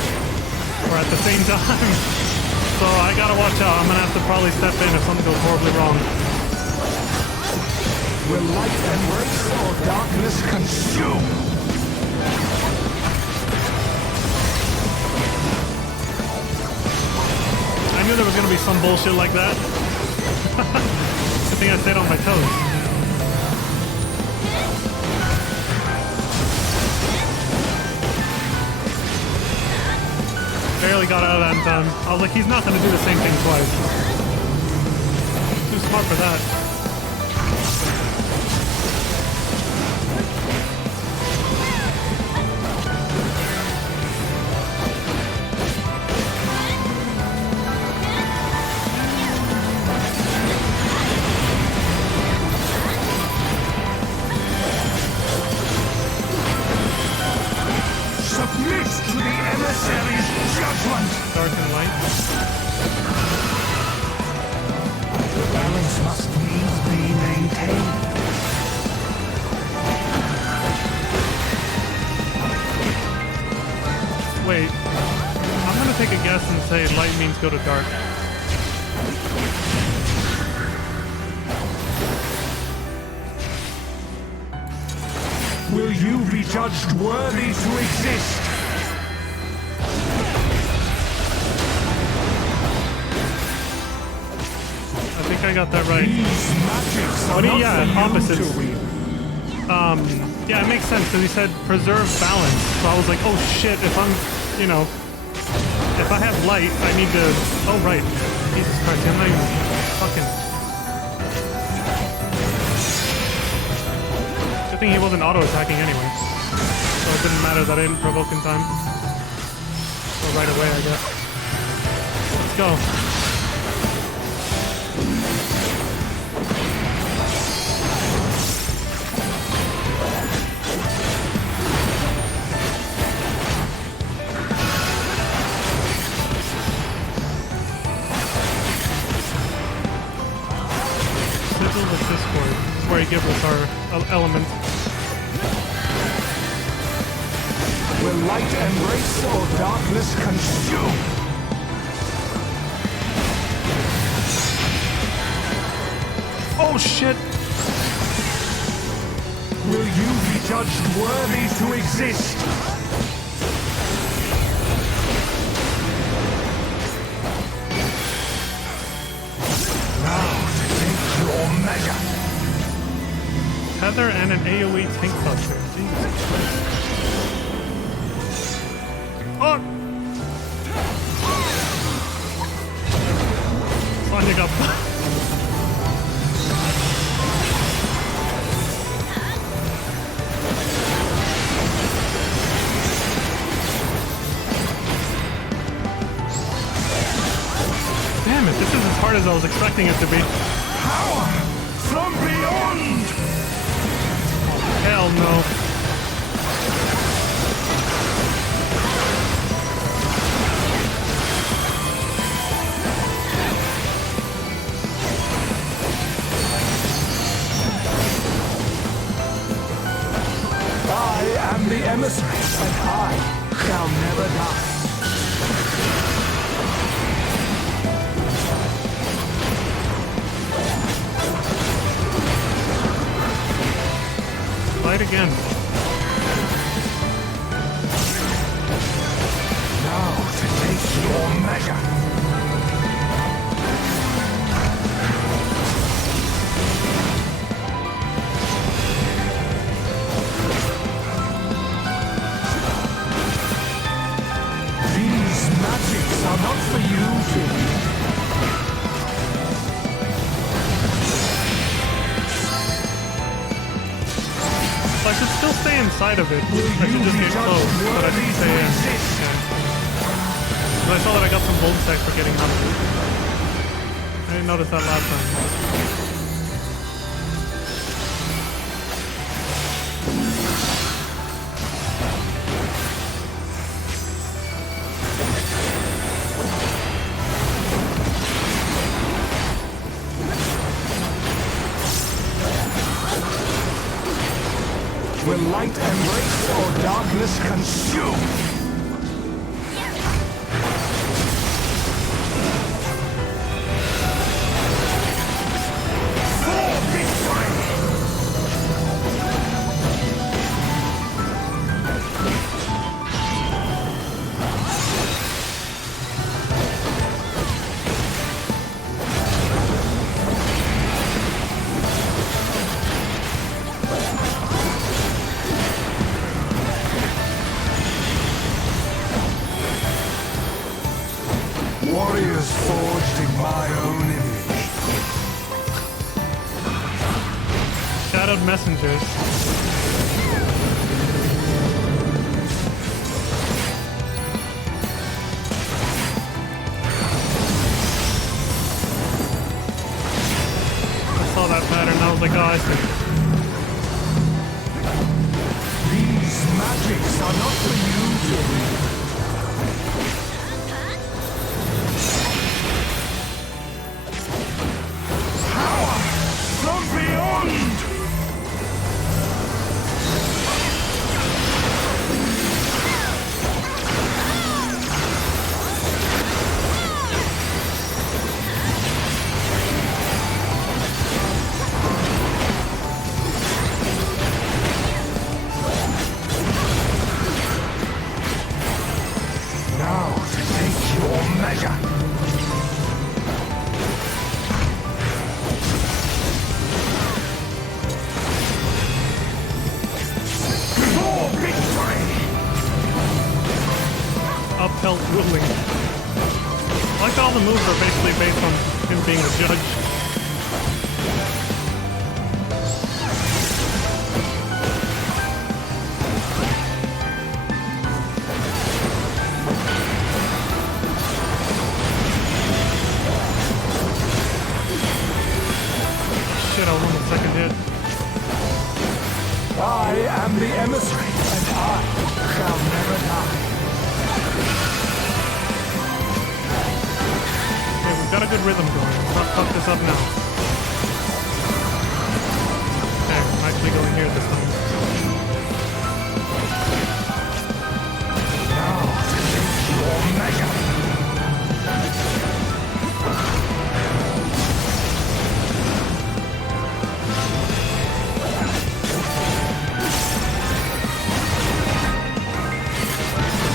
Or at the same time. So I gotta watch out. I'm gonna have to probably step in if something goes horribly wrong. Will light embrace or darkness consume? I knew there was gonna be some bullshit like that. Good thing I stayed on my toes. Barely got out of that in time. I was like, he's not gonna do the same thing twice. smart for that. Submit to the emissary's judgment! Dark and light. The balance must needs be maintained. Wait. I'm gonna take a guess and say light means go to dark. Will you be judged worthy to exist? I think I got that right. These magics Oh, are not yeah, for you opposites. to wield. Yeah, it makes sense because he said preserve balance. So I was like, oh shit, if I'm, you know, if I have light, I need to. Oh, right. Jesus Christ, I'm not even fucking. Good thing he wasn't auto attacking anyway. So it didn't matter that I didn't provoke in time. Or right away, I guess. Let's go. Sigil with Discord. This is where he gives us our element. Will light embrace or darkness consume? Oh shit! Will you be judged worthy to exist? Now to take your measure. Tether and an AoE tank buster. Jesus Christ. Oh! Sonya got. Damn it, this is as hard as I was expecting it to be. Power from beyond! Hell no. I am the emissary, and I shall never die. Fight again. Now to take your measure. These magics are not for you to wield. I should still stay inside of it. I should just get close, but I didn't stay in. Okay. But I saw that I got some gold stack for getting out of it. I didn't notice that last time. Will light embrace or darkness consume? For victory! Shadowed messengers. I saw that pattern. I was like, oh, I see. These magics are not for you to read. Power from beyond! Now to take your measure. For victory! Upheld ruling. I like all the moves are basically based on him being a judge. Shit, I was on the second hit. I am the emissary, and I shall never die. Okay, we've got a good rhythm going. Let's not fuck this up now. Okay, I'm actually going here this time. Now to take your measure.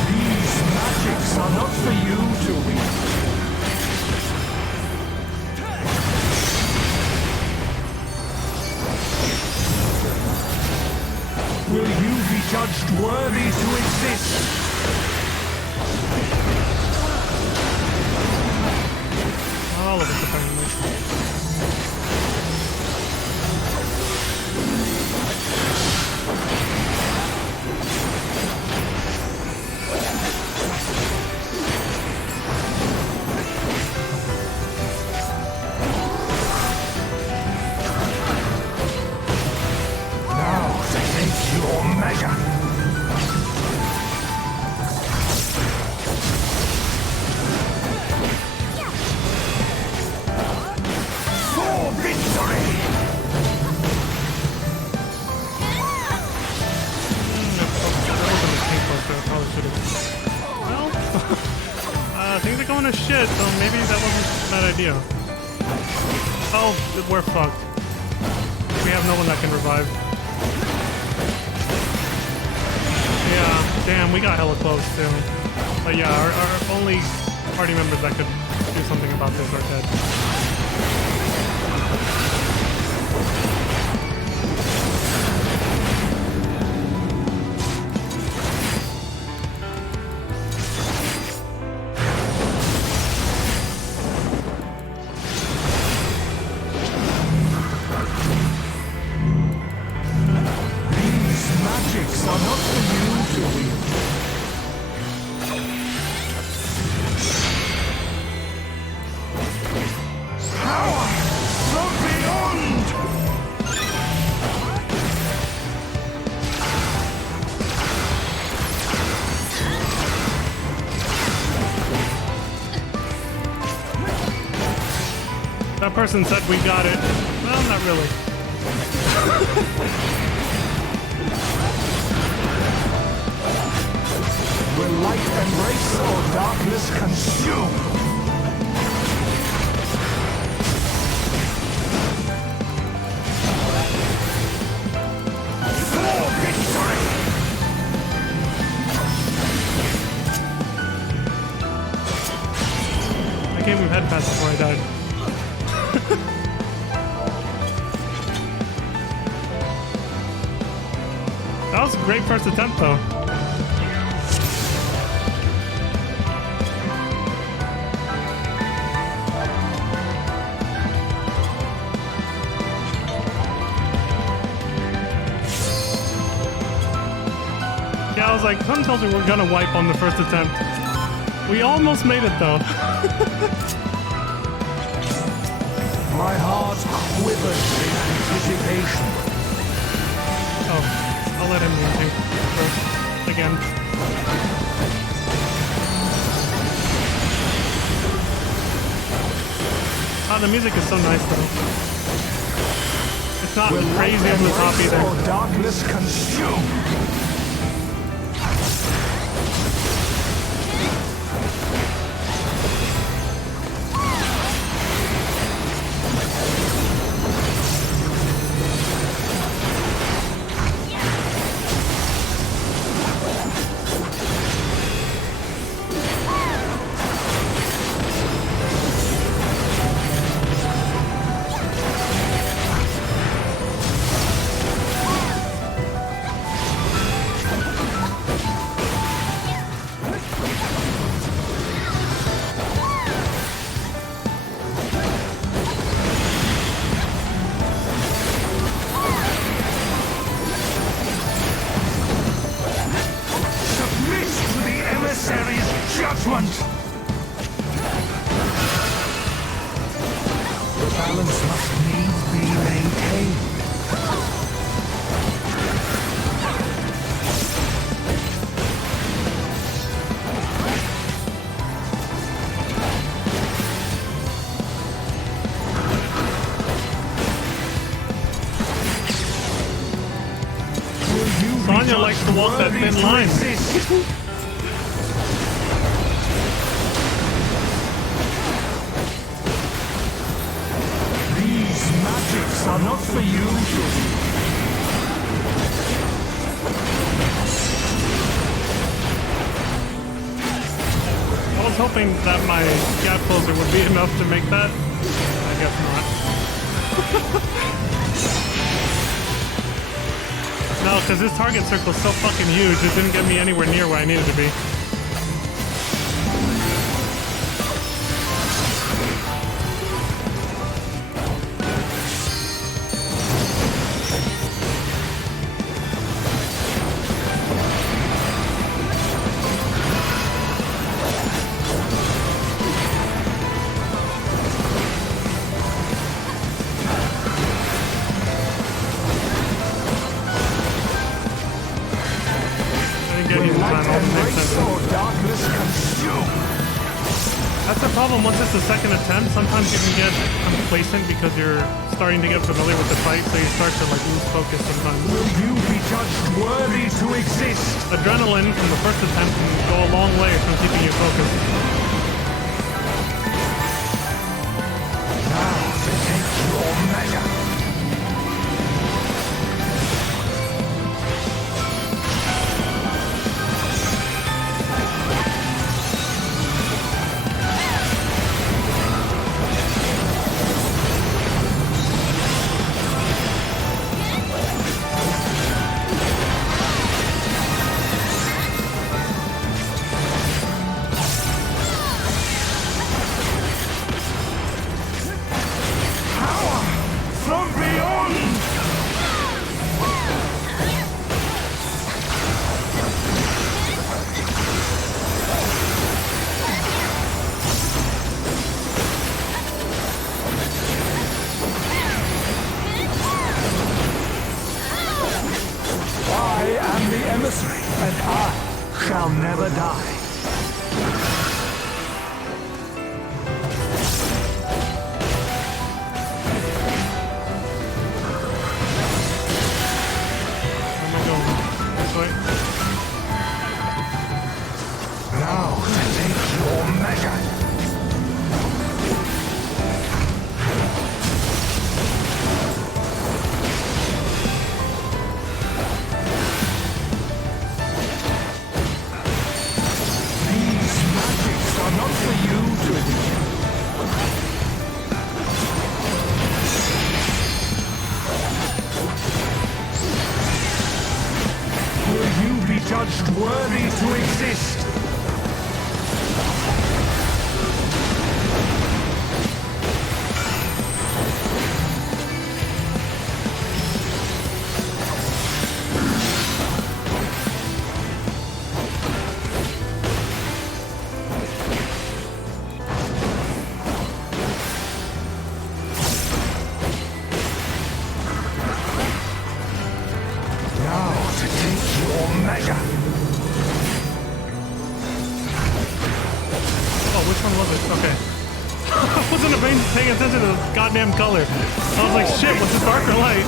These magics are not for you to read. Will you be judged worthy to exist? All of it, apparently. Now to take your measure. For victory! That wasn't a pink poster. I probably should have. Well, things are going to shit, so maybe that wasn't a bad idea. Oh, we're fucked. We have no one that can revive. Yeah, damn, we got hella close too. But yeah, our only party members that could do something about this are dead. These magics are not for you to wield. Power from beyond! That person said we got it. Well, not really. Will light embrace or darkness consume? For victory! I gave him head pass before I died. That was a great first attempt, though. I was like, Sun tells me we're gonna wipe on the first attempt. We almost made it though. My heart quivers in anticipation. Oh, I'll let him use you first. Again. Ah, the music is so nice though. It's not crazy over the top either. Or darkness consume. Judgment! The balance must needs be maintained. Sonya likes to walk that thin line. Magics are not for you. I was hoping that my gap closer would be enough to make that. I guess not. No, because this target circle is so fucking huge, it didn't get me anywhere near where I needed to be. That's the problem. Once it's the second attempt, sometimes you can get complacent because you're starting to get familiar with the fight, so you start to like lose focus sometimes. Will you be judged worthy to exist? Adrenaline from the first attempt can go a long way from keeping you focused. Now to take your measure. And I shall never die. Where am I going? This way? Now to take your measure. Judged worthy to exist. measure. Oh, which one was it? Okay. I wasn't paying attention to the goddamn color. I was like, shit, was it dark or light?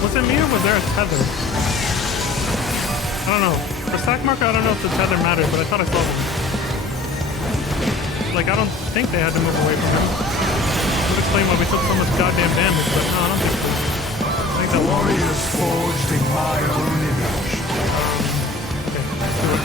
Was it me or was there a tether? I don't know. For stack marker, I don't know if the tether mattered, but I thought I saw them. Like, I don't think they had to move away from him. Would explain why we took so much goddamn damage, but no, I don't think so. I think that Warriors forged in my own image. Okay, let's do it.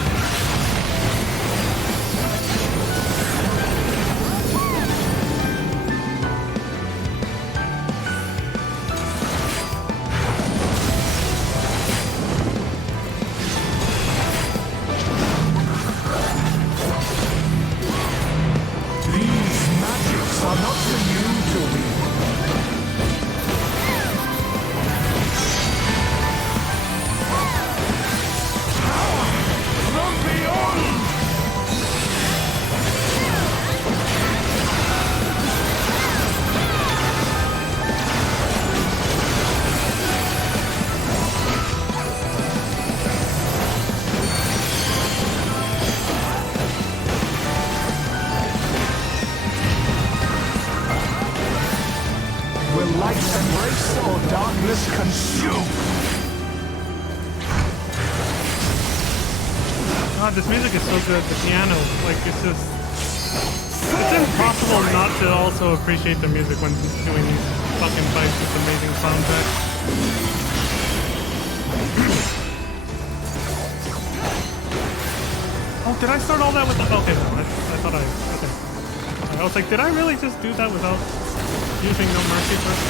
God, this music is so good. The piano, like, it's just... It's impossible not to also appreciate the music when doing these fucking fights with amazing soundtrack. Oh, did I start all that with the... Okay, no, I thought I... Okay. I was like, did I really just do that without using No Mercy first?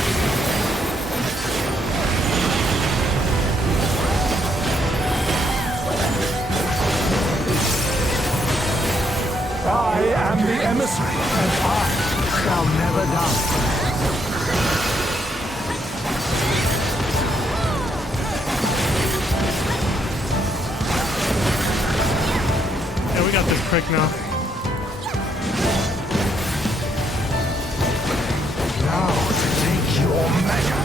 I am the emissary, and I shall never die. Yeah, we got this prick now. Now to take your measure.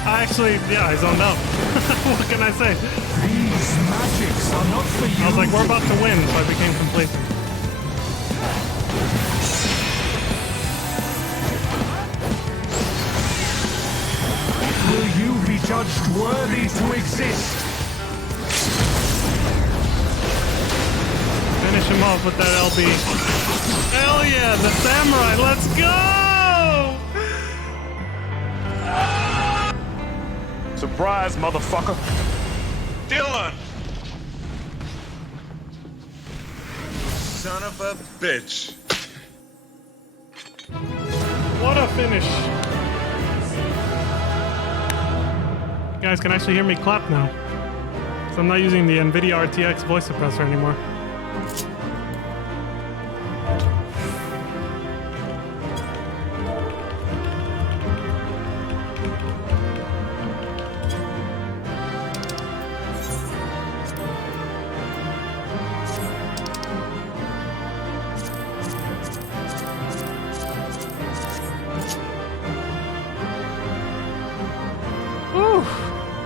I actually, yeah, I zoned out. What can I say? These magics are not for you. I was like, we're about to win, so I became complacent. Will you be judged worthy to exist? Finish him off with that LB. Hell yeah, the samurai, let's go! Surprise, motherfucker. Dylan! Son of a bitch. What a finish. You guys can actually hear me clap now. So I'm not using the NVIDIA RTX voice suppressor anymore.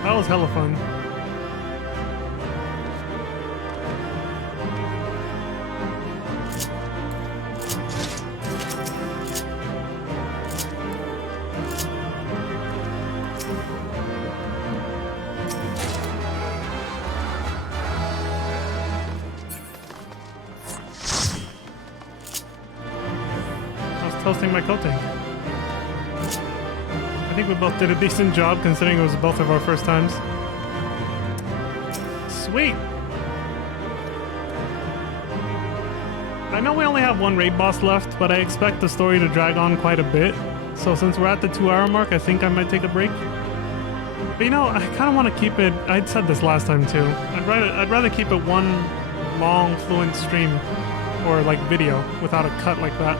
That was hella fun. I was toasting my coating. I think we both did a decent job considering it was both of our first times. Sweet! I know we only have one raid boss left, but I expect the story to drag on quite a bit. So since we're at the 2-hour mark, I think I might take a break. But you know, I kind of want to keep it... I'd said this last time too. I'd rather keep it one long, fluent stream. Or like video, without a cut like that.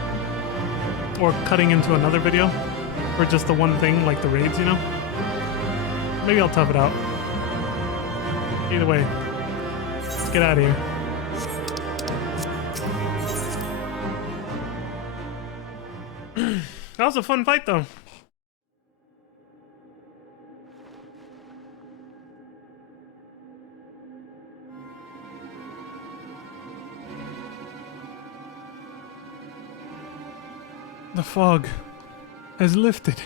Or cutting into another video. For just the one thing, like the raids, you know? maybe I'll tough it out. Either way, let's get out of here. That was a fun fight, though. The fog has lifted.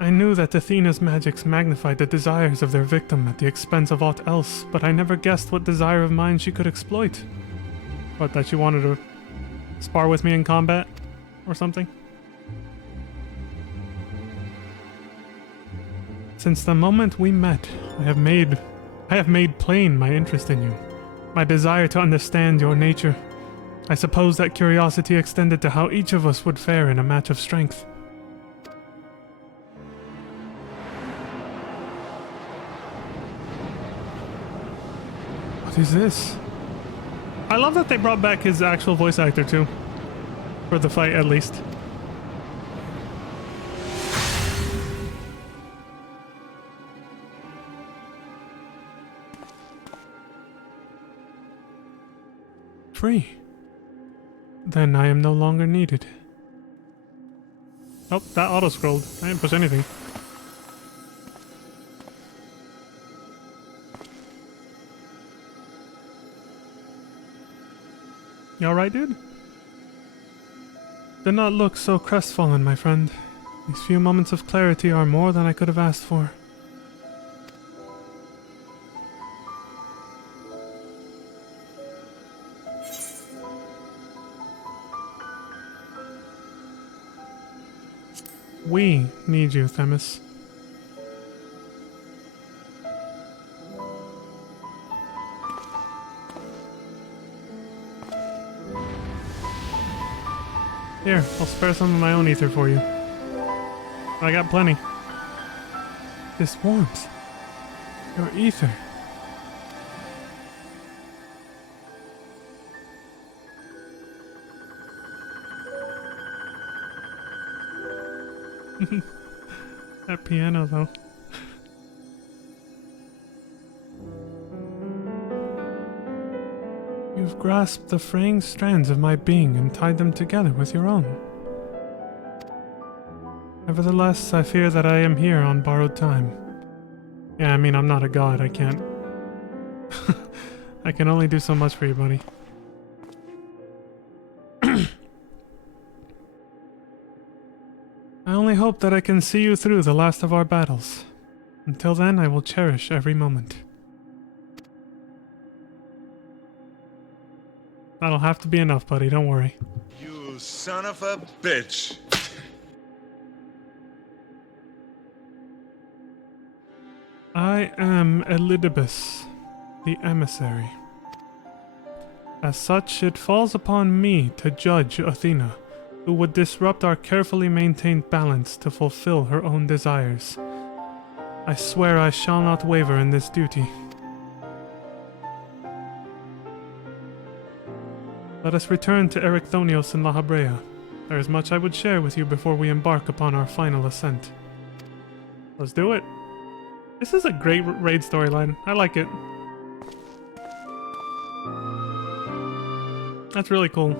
I knew that Athena's magics magnified the desires of their victim at the expense of aught else, but I never guessed what desire of mine she could exploit. What, that she wanted to spar with me in combat? Or something? Since the moment we met, I have made plain my interest in you, my desire to understand your nature. I suppose that curiosity extended to how each of us would fare in a match of strength. What is this? I love that they brought back his actual voice actor too. For the fight, at least. Free. Then I am no longer needed. Oh, that auto-scrolled. I didn't push anything. You alright, dude? Do not look so crestfallen, my friend. These few moments of clarity are more than I could have asked for. We need you, Themis. Here, I'll spare some of my own ether for you. I got plenty. This warmth. Your ether. That piano, though. You've grasped the fraying strands of my being and tied them together with your own. Nevertheless, I fear that I am here on borrowed time. Yeah, I mean, I'm not a god, I can't... I can only do so much for you, buddy. I only hope that I can see you through the last of our battles. Until then, I will cherish every moment. That'll have to be enough, buddy, don't worry. You son of a bitch. I am Elidibus, the emissary. As such, it falls upon me to judge Athena, who would disrupt our carefully maintained balance to fulfill her own desires. I swear I shall not waver in this duty. Let us return to Ericthonios and La Habrea. There is much I would share with you before we embark upon our final ascent. Let's do it. This is a great raid storyline. I like it. That's really cool.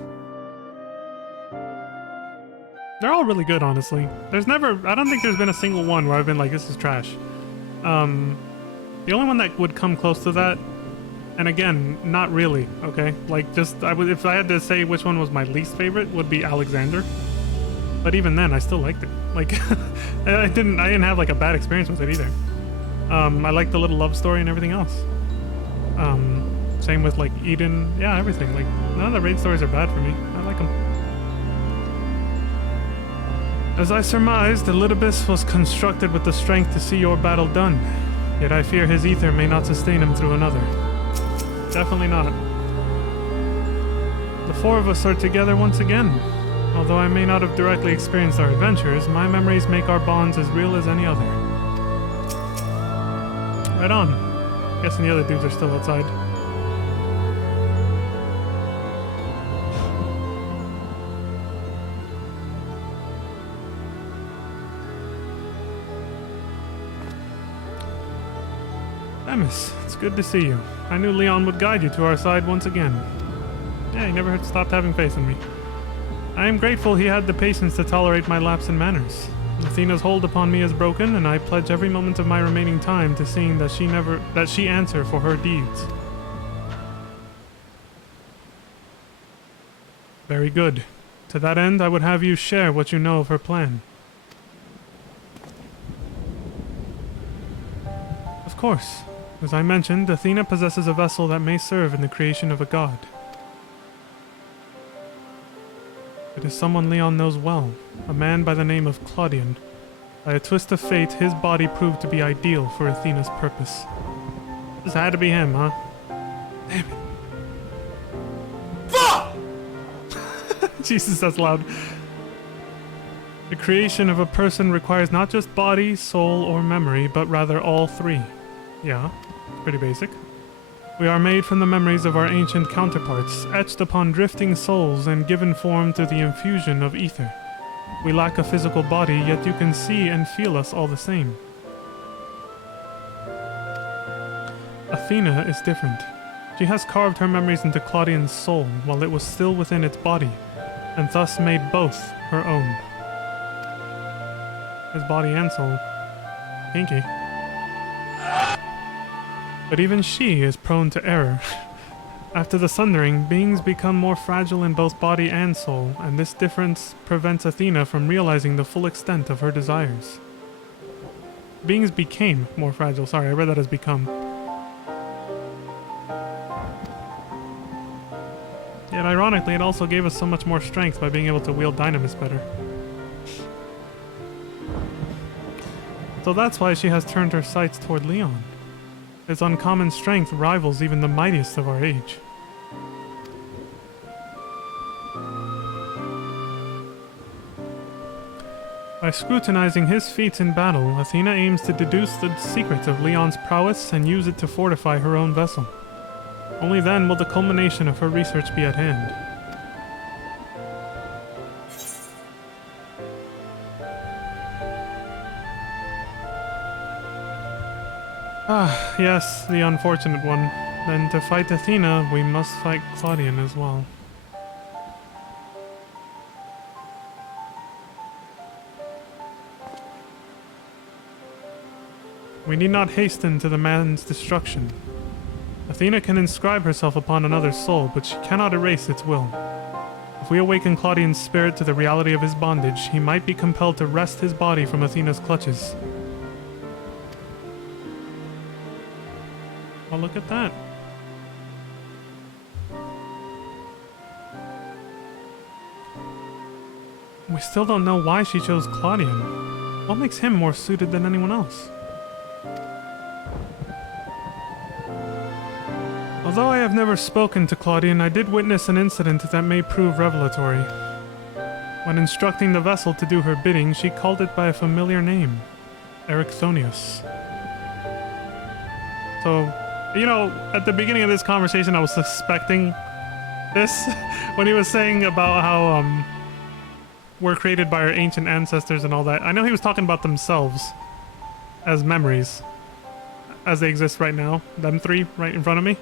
They're all really good, honestly. There's never... I don't think there's been a single one where I've been like, this is trash. The only one that would come close to that, and again, not really, okay? Like, just... if I had to say which one was my least favorite, would be Alexander. But even then, I still liked it. Like, I didn't have, like, a bad experience with it either. I liked the little love story and everything else. Same with, like, Eden. Yeah, everything. Like, none of the raid stories are bad for me. I like them. As I surmised, Elidibus was constructed with the strength to see your battle done. Yet I fear his ether may not sustain him through another. Definitely not. The four of us are together once again. Although I may not have directly experienced our adventures, my memories make our bonds as real as any other. Right on. Guessing the other dudes are still outside. Emis, it's good to see you. I knew Leon would guide you to our side once again. Yeah, he never stopped having faith in me. I am grateful he had the patience to tolerate my lapse in manners. Athena's hold upon me is broken, and I pledge every moment of my remaining time to seeing that she answer for her deeds. Very good. To that end, I would have you share what you know of her plan. Of course. As I mentioned, Athena possesses a vessel that may serve in the creation of a god. It is someone Leon knows well, a man by the name of Claudian. By a twist of fate, his body proved to be ideal for Athena's purpose. This had to be him, huh? Damn it. Jesus, that's loud. The creation of a person requires not just body, soul, or memory, but rather all three. Yeah, pretty basic. We are made from the memories of our ancient counterparts, etched upon drifting souls and given form through the infusion of ether. We lack a physical body, yet you can see and feel us all the same. Athena is different. She has carved her memories into Claudian's soul while it was still within its body, and thus made both her own. His body and soul. Kinky. But even she is prone to error. After the sundering, beings become more fragile in both body and soul, and this difference prevents Athena from realizing the full extent of her desires. Beings became more fragile. Sorry, I read that as become. Yet ironically, it also gave us so much more strength by being able to wield dynamis better. So that's why she has turned her sights toward Leon. His uncommon strength rivals even the mightiest of our age. By scrutinizing his feats in battle, Athena aims to deduce the secret of Leon's prowess and use it to fortify her own vessel. Only then will the culmination of her research be at hand. Ah, yes, the unfortunate one. Then to fight Athena, we must fight Claudian as well. We need not hasten to the man's destruction. Athena can inscribe herself upon another's soul, but she cannot erase its will. If we awaken Claudian's spirit to the reality of his bondage, he might be compelled to wrest his body from Athena's clutches. Oh, look at that. We still don't know why she chose Claudian. What makes him more suited than anyone else? Although I have never spoken to Claudian, I did witness an incident that may prove revelatory. When instructing the vessel to do her bidding, she called it by a familiar name, Ericthonius. So, you know, at the beginning of this conversation, I was suspecting this when he was saying about how we're created by our ancient ancestors and all that. I know he was talking about themselves as memories, as they exist right now, them three right in front of me.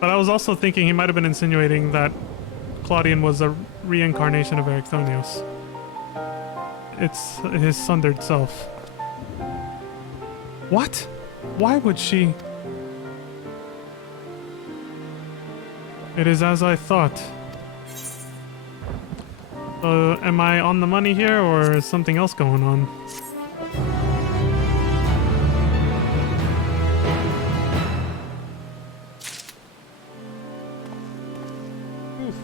But I was also thinking he might have been insinuating that Claudian was a reincarnation of Ericthonius. It's his sundered self. What? Why would she? It is as I thought. Am I on the money here, or is something else going on? Oof.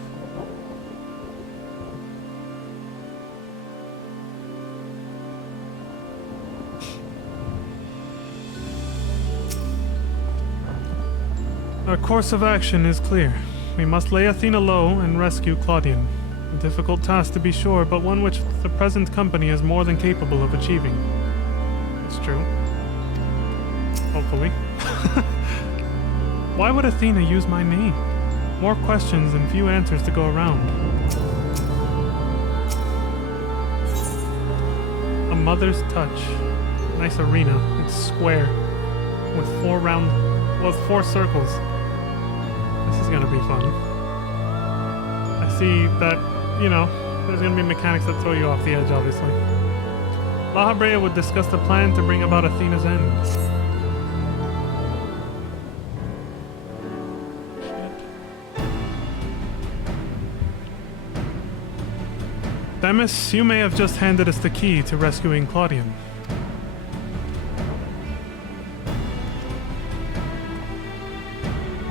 Our course of action is clear. We must lay Athena low and rescue Claudian. A difficult task to be sure, but one which the present company is more than capable of achieving. It's true. Hopefully. Why would Athena use my name? More questions and few answers to go around. A mother's touch. Nice arena. It's square, with 4 round Well, it's 4 circles. This is gonna be fun. I see that, you know, there's gonna be mechanics that throw you off the edge, obviously. La Habrea would discuss the plan to bring about Athena's end. Themis, you may have just handed us the key to rescuing Claudian.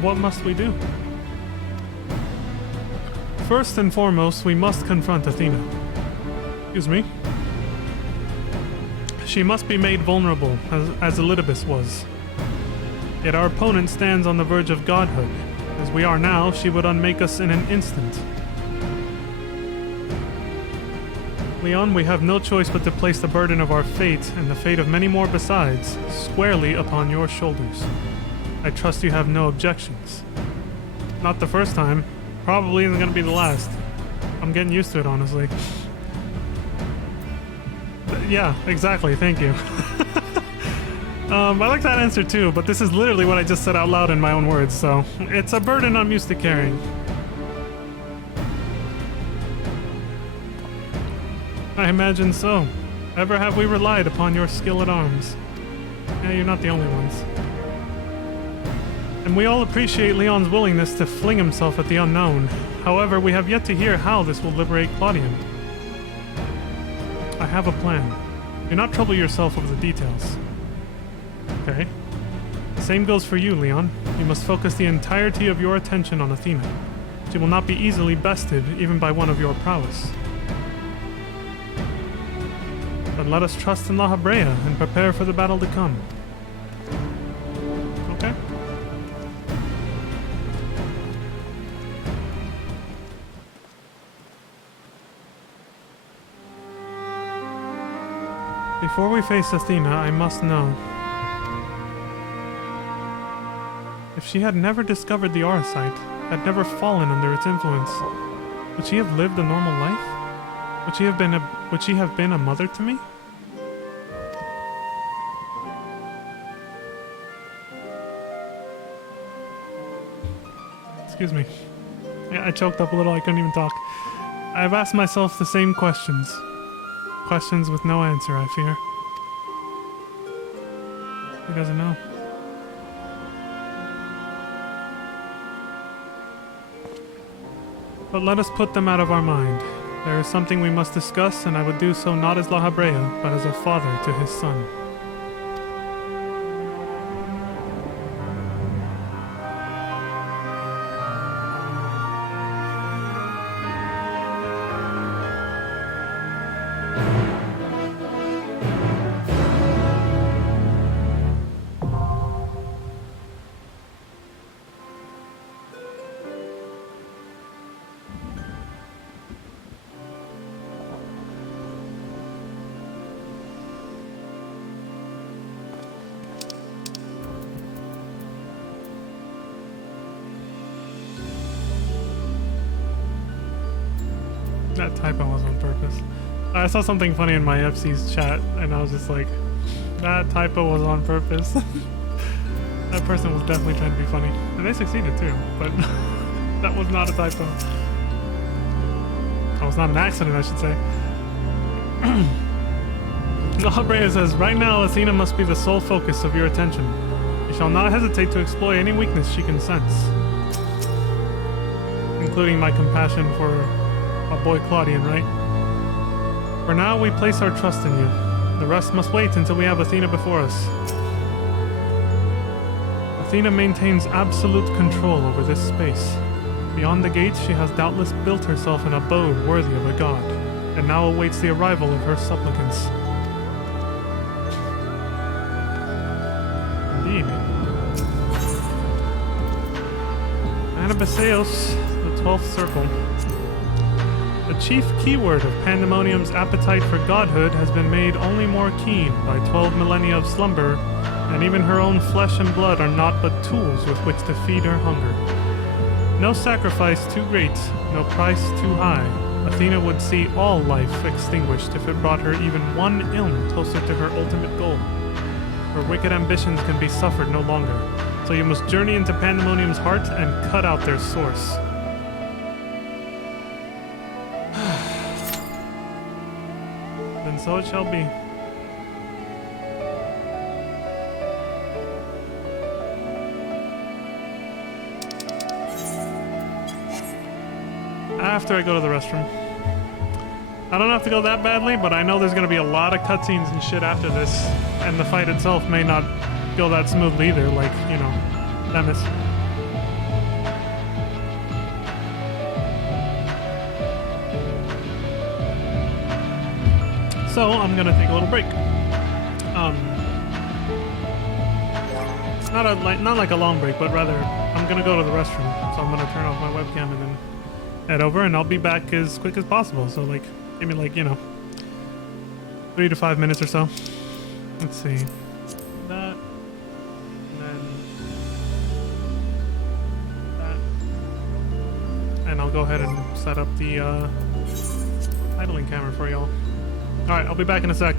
What must we do? First and foremost, we must confront Athena. Excuse me. She must be made vulnerable, as Elidibus was. Yet our opponent stands on the verge of godhood. As we are now, she would unmake us in an instant. Leon, we have no choice but to place the burden of our fate, and the fate of many more besides, squarely upon your shoulders. I trust you have no objections. Not the first time. Probably isn't gonna be the last. I'm getting used to it, honestly. Yeah, exactly, thank you. I like that answer too, but this is literally what I just said out loud in my own words, so it's a burden I'm used to carrying. I imagine so. Ever have we relied upon your skill at arms? Yeah, you're not the only ones. And we all appreciate Leon's willingness to fling himself at the unknown. However, we have yet to hear how this will liberate Claudian. I have a plan. Do not trouble yourself over the details. Okay. The same goes for you, Leon. You must focus the entirety of your attention on Athena. She will not be easily bested, even by one of your prowess. But let us trust in La Habrea and prepare for the battle to come. Okay? Before we face Athena, I must know. If she had never discovered the Auracite, had never fallen under its influence, would she have lived a normal life? Would she have been a mother to me? Excuse me. Yeah, I choked up a little, I couldn't even talk. I've asked myself the same questions. Questions with no answer, I fear. Who doesn't know? But let us put them out of our mind. There is something we must discuss, and I would do so not as La Habrea, but as a father to his son. That typo was on purpose. I saw something funny in my FC's chat, and I was just like, that typo was on purpose. That person was definitely trying to be funny. And they succeeded too, but that was not a typo. That was not an accident, I should say. La Habrea says, right now Athena must be the sole focus of your attention. You shall not hesitate to exploit any weakness she can sense. Including my compassion for our boy Claudian, right? For now, we place our trust in you. The rest must wait until we have Athena before us. Athena maintains absolute control over this space. Beyond the gates, she has doubtless built herself an abode worthy of a god, and now awaits the arrival of her supplicants. Indeed. Anabaseos, the 12th circle. The chief keyword of Pandemonium's appetite for godhood has been made only more keen by 12 millennia of slumber, and even her own flesh and blood are naught but tools with which to feed her hunger. No sacrifice too great, no price too high. Athena would see all life extinguished if it brought her even one ilm closer to her ultimate goal. Her wicked ambitions can be suffered no longer. So you must journey into Pandemonium's heart and cut out their source. Then so it shall be. After I go to the restroom. I don't have to go that badly, but I know there's gonna be a lot of cutscenes and shit after this, and the fight itself may not go that smoothly either, like, you know, Nemesis. So I'm gonna take a little break. Not like a long break, but rather I'm gonna go to the restroom. So I'm gonna turn off my webcam and then head over, and I'll be back as quick as possible. So like, give me like, you know, 3 to 5 minutes or so. Let's see. That. And then that. And I'll go ahead and set up the idling camera for y'all. Alright, I'll be back in a sec.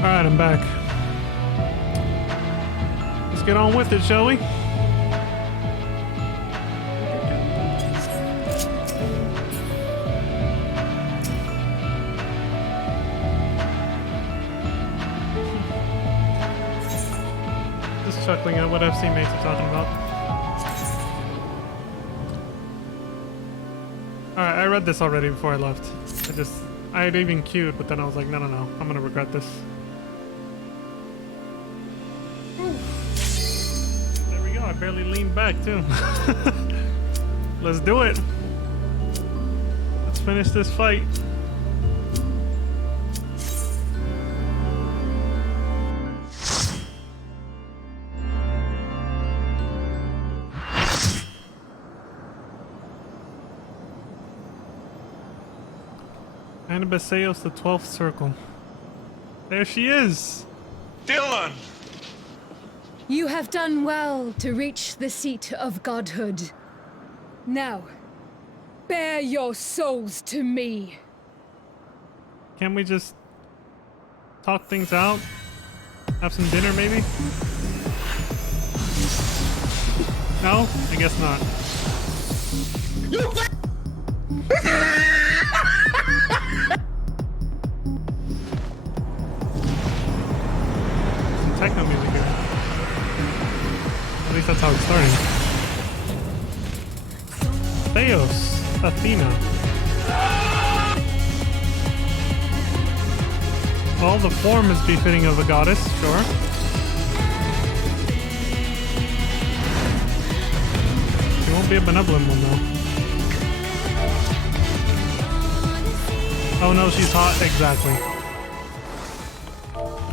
Alright, I'm back. Let's get on with it, shall we? Just chuckling at what FC mates are talking about. Alright, I read this already before I left. I had even queued, but then I was like, no, I'm gonna regret this. There we go, I barely leaned back too. Let's do it. Let's finish this fight. Anabaseos, the 12th circle. There she is! Dylan! You have done well to reach the seat of godhood. Now, bear your souls to me. Can't we just talk things out? Have some dinner, maybe? No? I guess not. Some techno music here. At least that's how it's starting. Theos, Athena. Well, the form is befitting of a goddess, sure. She won't be a benevolent one, though. Oh no, she's hot, exactly.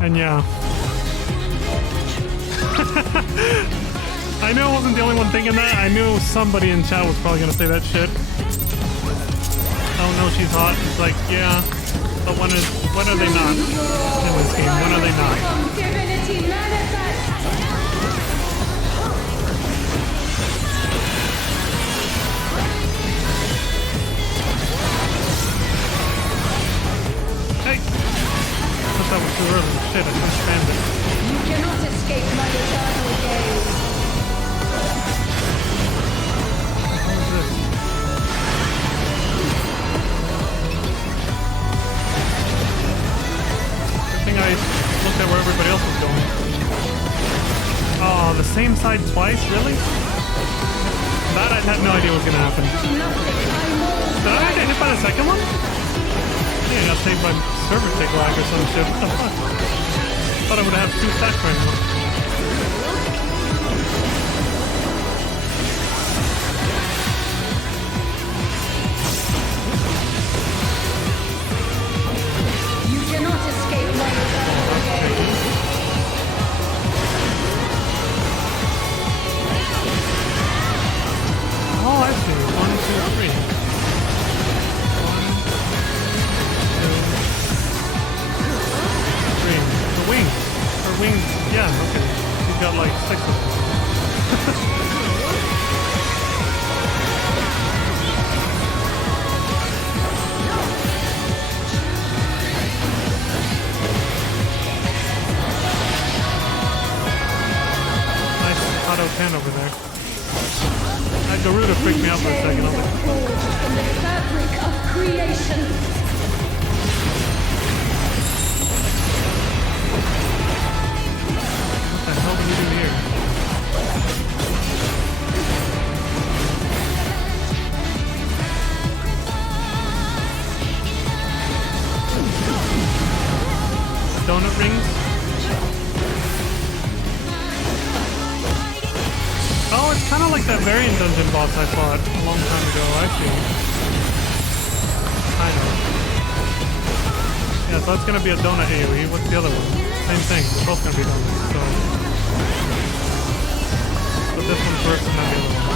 And yeah. I knew I wasn't the only one thinking that. I knew somebody in chat was probably gonna say that shit. Oh no, she's hot. It's like, yeah. But when are they not? In this game, when are they not? Divinity manifest! Hey! I thought that was too early. Shit, I couldn't stand it. You cannot escape my eternal gaze. What is this? Good thing I looked at where everybody else was going. Oh, the same side twice? Really? That I had no idea was gonna happen. Did I get hit by the second one? I got saved by server tick lag or some shit. What the fuck? Thought I would have 2 stacks right now. You cannot escape my eternal gaze. Oh, I see. 1, 2, 3. 1, 2, 3. The wings. Her wings. Yeah, okay. She's got like 6 of them. Nice auto 10 over there. That Garuda freaked me out for a second. I was like, From the fabric of creation. what the hell do we do here? Donut rings? Oh, it's kind of like that variant dungeon boss I fought a long time ago, I feel. Kind of. Yeah, so that's gonna be a donut AoE. What's the other one? Same thing. They're both gonna be donuts, so. But this one first and then the other one.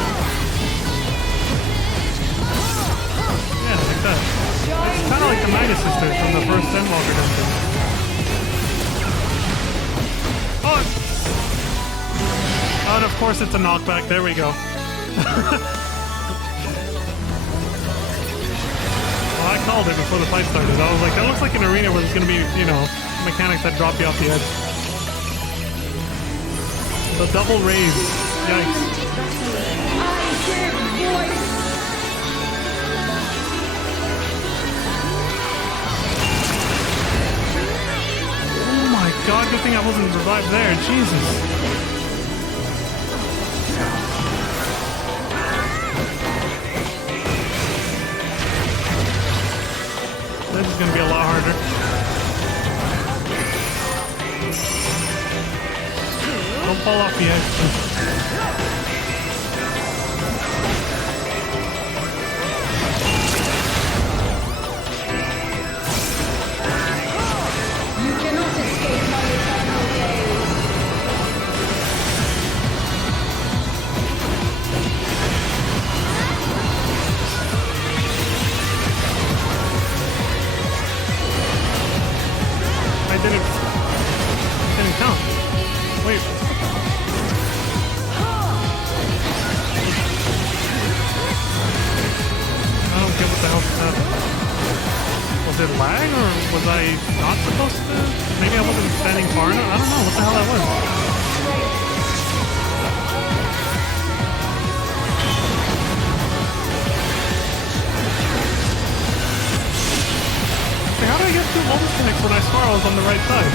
Yeah, like that. It's kind of like the Midas sisters from the first Endwalker dungeon. Oh! Oh, and of course it's a knockback. There we go. Well, I called it before the fight started. I was like, that looks like an arena where there's gonna be, you know, mechanics that drop you off the edge. The double raise. Yikes. Oh my god, good thing I wasn't revived there. Jesus. This is gonna be a lot harder. Don't fall off the edge. You cannot escape my eternal gaze. I didn't count. Wait. I don't get what the hell just happened. Was it lag or was I not supposed to? Maybe I wasn't standing far enough? I don't know what the hell that was. Hey, how did I get two bonus connects when I swore I was on the right side?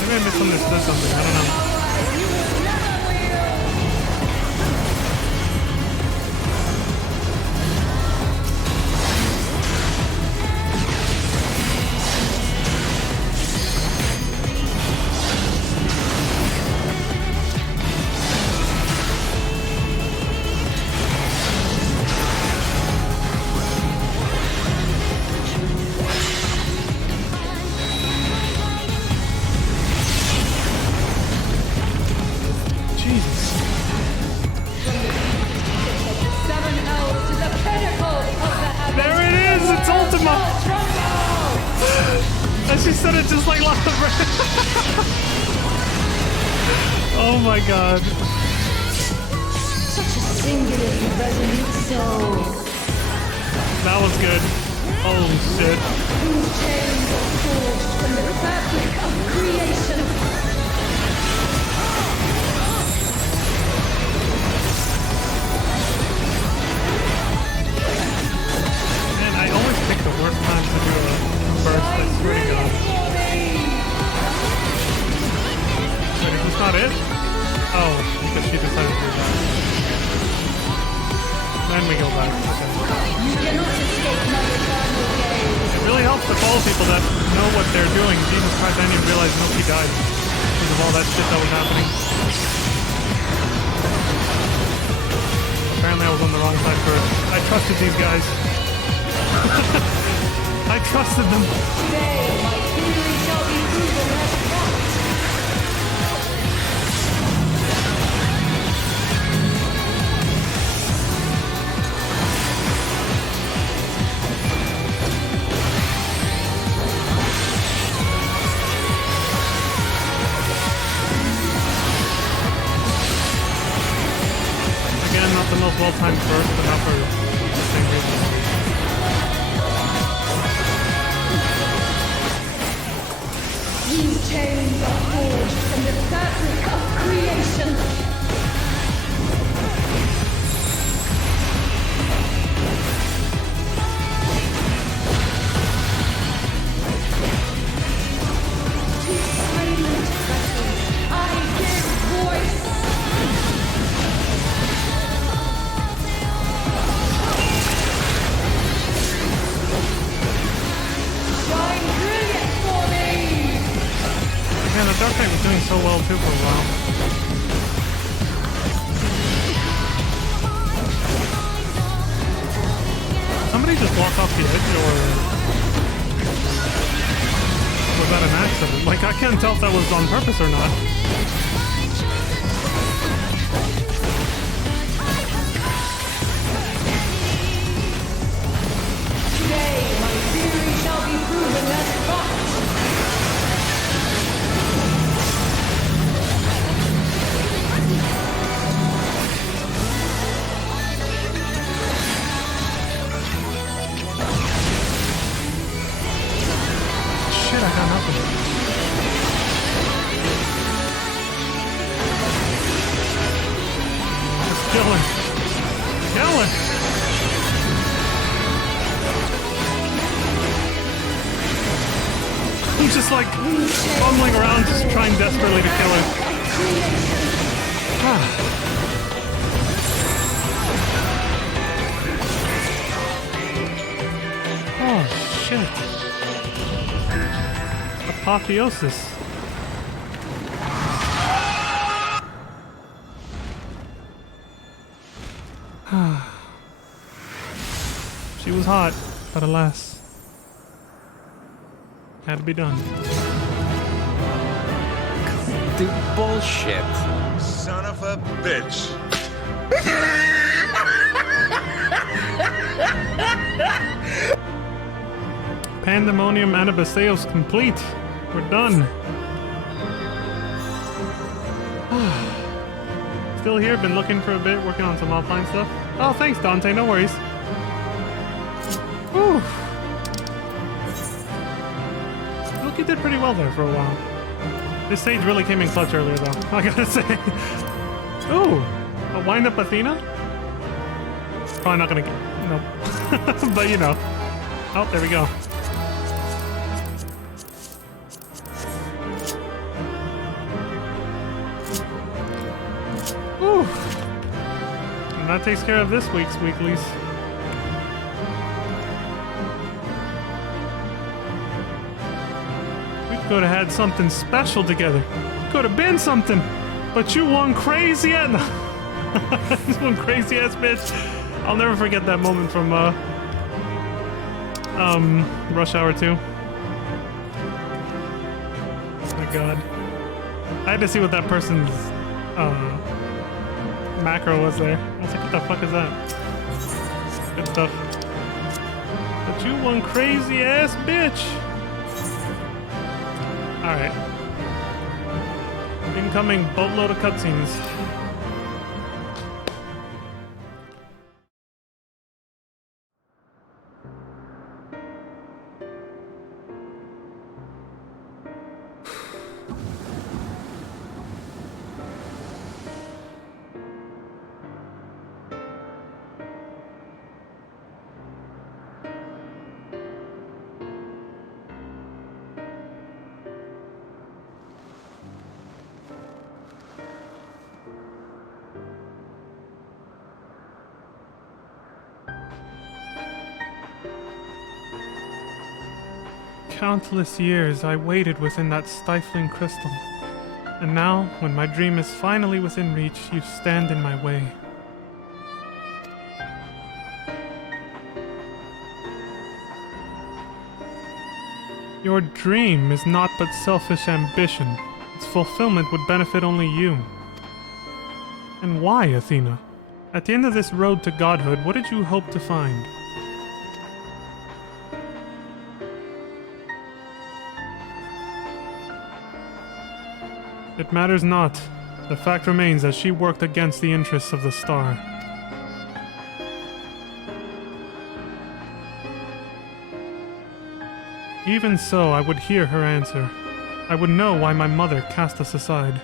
Maybe I misunderstood something. I don't know. She said it just like lava. Oh my god. Such a singularly resolute soul. That was good. Oh shit. Whose chains are forged from the fabric of creation. Man, I always pick the worst time to do a burst, I swear to god. Wait, is this not it? Oh, because she decided to do that. Then we go back. Okay. You cannot escape my eternal gaze. It really helps to follow people that know what they're doing. Jesus Christ, I didn't even realize nobody died because of all that shit that was happening. Apparently I was on the wrong side first. I trusted these guys. I trusted them. Today, my theory shall be proven as fact. Again, not the most well-timed first, but not for the same reason. These chains are forged from the fabric of creation. To silent vessels, I give voice. Shine brilliant for me! Man, the Dark Knight was doing so well too for a while. Somebody just walked off the edge, or was that an accident? Like, I can't tell if that was on purpose or not. Today, my theory shall be proven as fact. just like fumbling around, just trying desperately to kill her. Oh, shit. Apotheosis. She was hot, but alas, had to be done. Dude, bullshit. Son of a bitch. Pandemonium Anabaseos complete. We're done. Still here, been looking for a bit, working on some offline stuff. Oh, thanks, Dante, no worries. Whew. Look, you did pretty well there for a while. This stage really came in clutch earlier, though, I gotta say. Ooh, a wind-up Athena? Probably not gonna get... Nope. But, you know. Oh, there we go. Ooh. And that takes care of this week's weeklies. We could have had something special together. Could have been something. But you one crazy ass... This one crazy ass bitch. I'll never forget that moment from Rush Hour 2. Oh my god. I had to see what that person's macro was there. I was like, what the fuck is that? Good stuff. But you one crazy ass bitch. Alright. Incoming boatload of cutscenes. Countless years I waited within that stifling crystal. And now, when my dream is finally within reach, you stand in my way. Your dream is naught but selfish ambition. Its fulfillment would benefit only you. And why, Athena? At the end of this road to godhood, what did you hope to find? It matters not. The fact remains that she worked against the interests of the star. Even so, I would hear her answer. I would know why my mother cast us aside.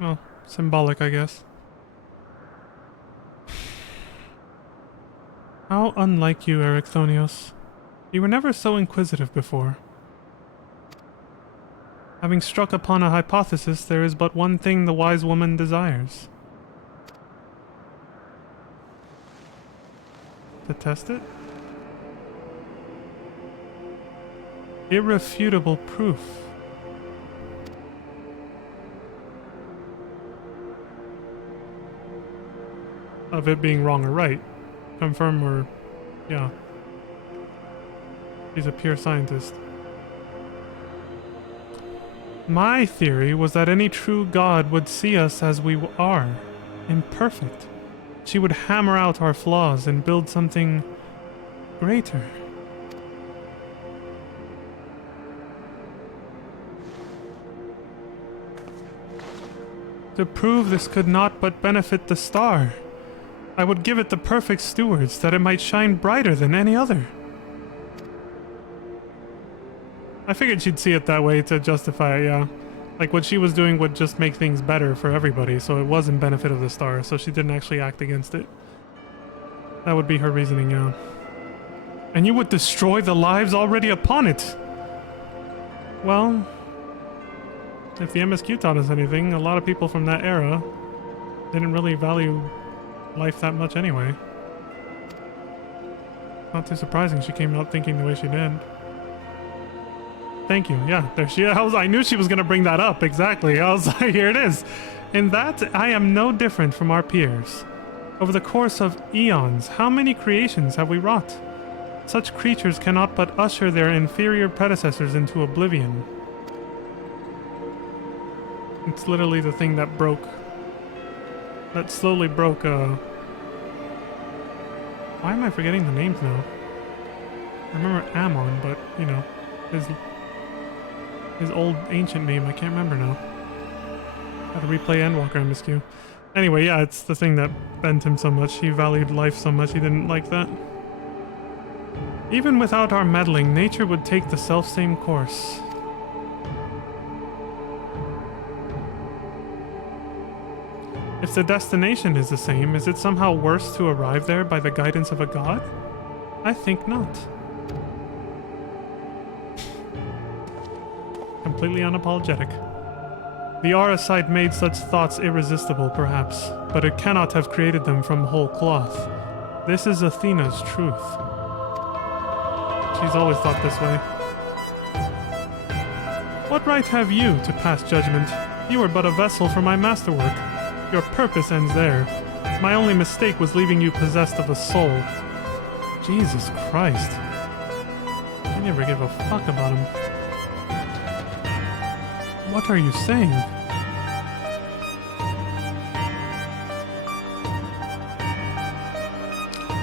Well, symbolic, I guess. How unlike you, Ericthonios. You were never so inquisitive before. Having struck upon a hypothesis, there is but one thing the wise woman desires. To test it? Irrefutable proof. Of it being wrong or right. Confirm or... yeah. He's a pure scientist. My theory was that any true god would see us as we are, imperfect. She would hammer out our flaws and build something greater. To prove this could not but benefit the star, I would give it the perfect stewards that it might shine brighter than any other. I figured she'd see it that way to justify it, yeah. Like, what she was doing would just make things better for everybody, so it was in benefit of the star, so she didn't actually act against it. That would be her reasoning, yeah. And you would destroy the lives already upon it! Well, if the MSQ taught us anything, a lot of people from that era didn't really value life that much anyway. Not too surprising she came out thinking the way she did. Thank you. Yeah, there she is. I knew she was going to bring that up. Exactly. I was like, here it is. In that, I am no different from our peers. Over the course of eons, how many creations have we wrought? Such creatures cannot but usher their inferior predecessors into oblivion. It's literally the thing that broke. That slowly broke, Why am I forgetting the names now? I remember Ammon, but, you know, his old ancient name, I can't remember now. How to replay Endwalker MSQ. Anyway, yeah, it's the thing that bent him so much. He valued life so much, he didn't like that. Even without our meddling, nature would take the selfsame course. If the destination is the same, is it somehow worse to arrive there by the guidance of a god? I think not. Completely unapologetic. The Aura site made such thoughts irresistible, perhaps, but it cannot have created them from whole cloth. This is Athena's truth. She's always thought this way. What right have you to pass judgment? You are but a vessel for my masterwork. Your purpose ends there. My only mistake was leaving you possessed of a soul. Jesus Christ. I never give a fuck about him. What are you saying?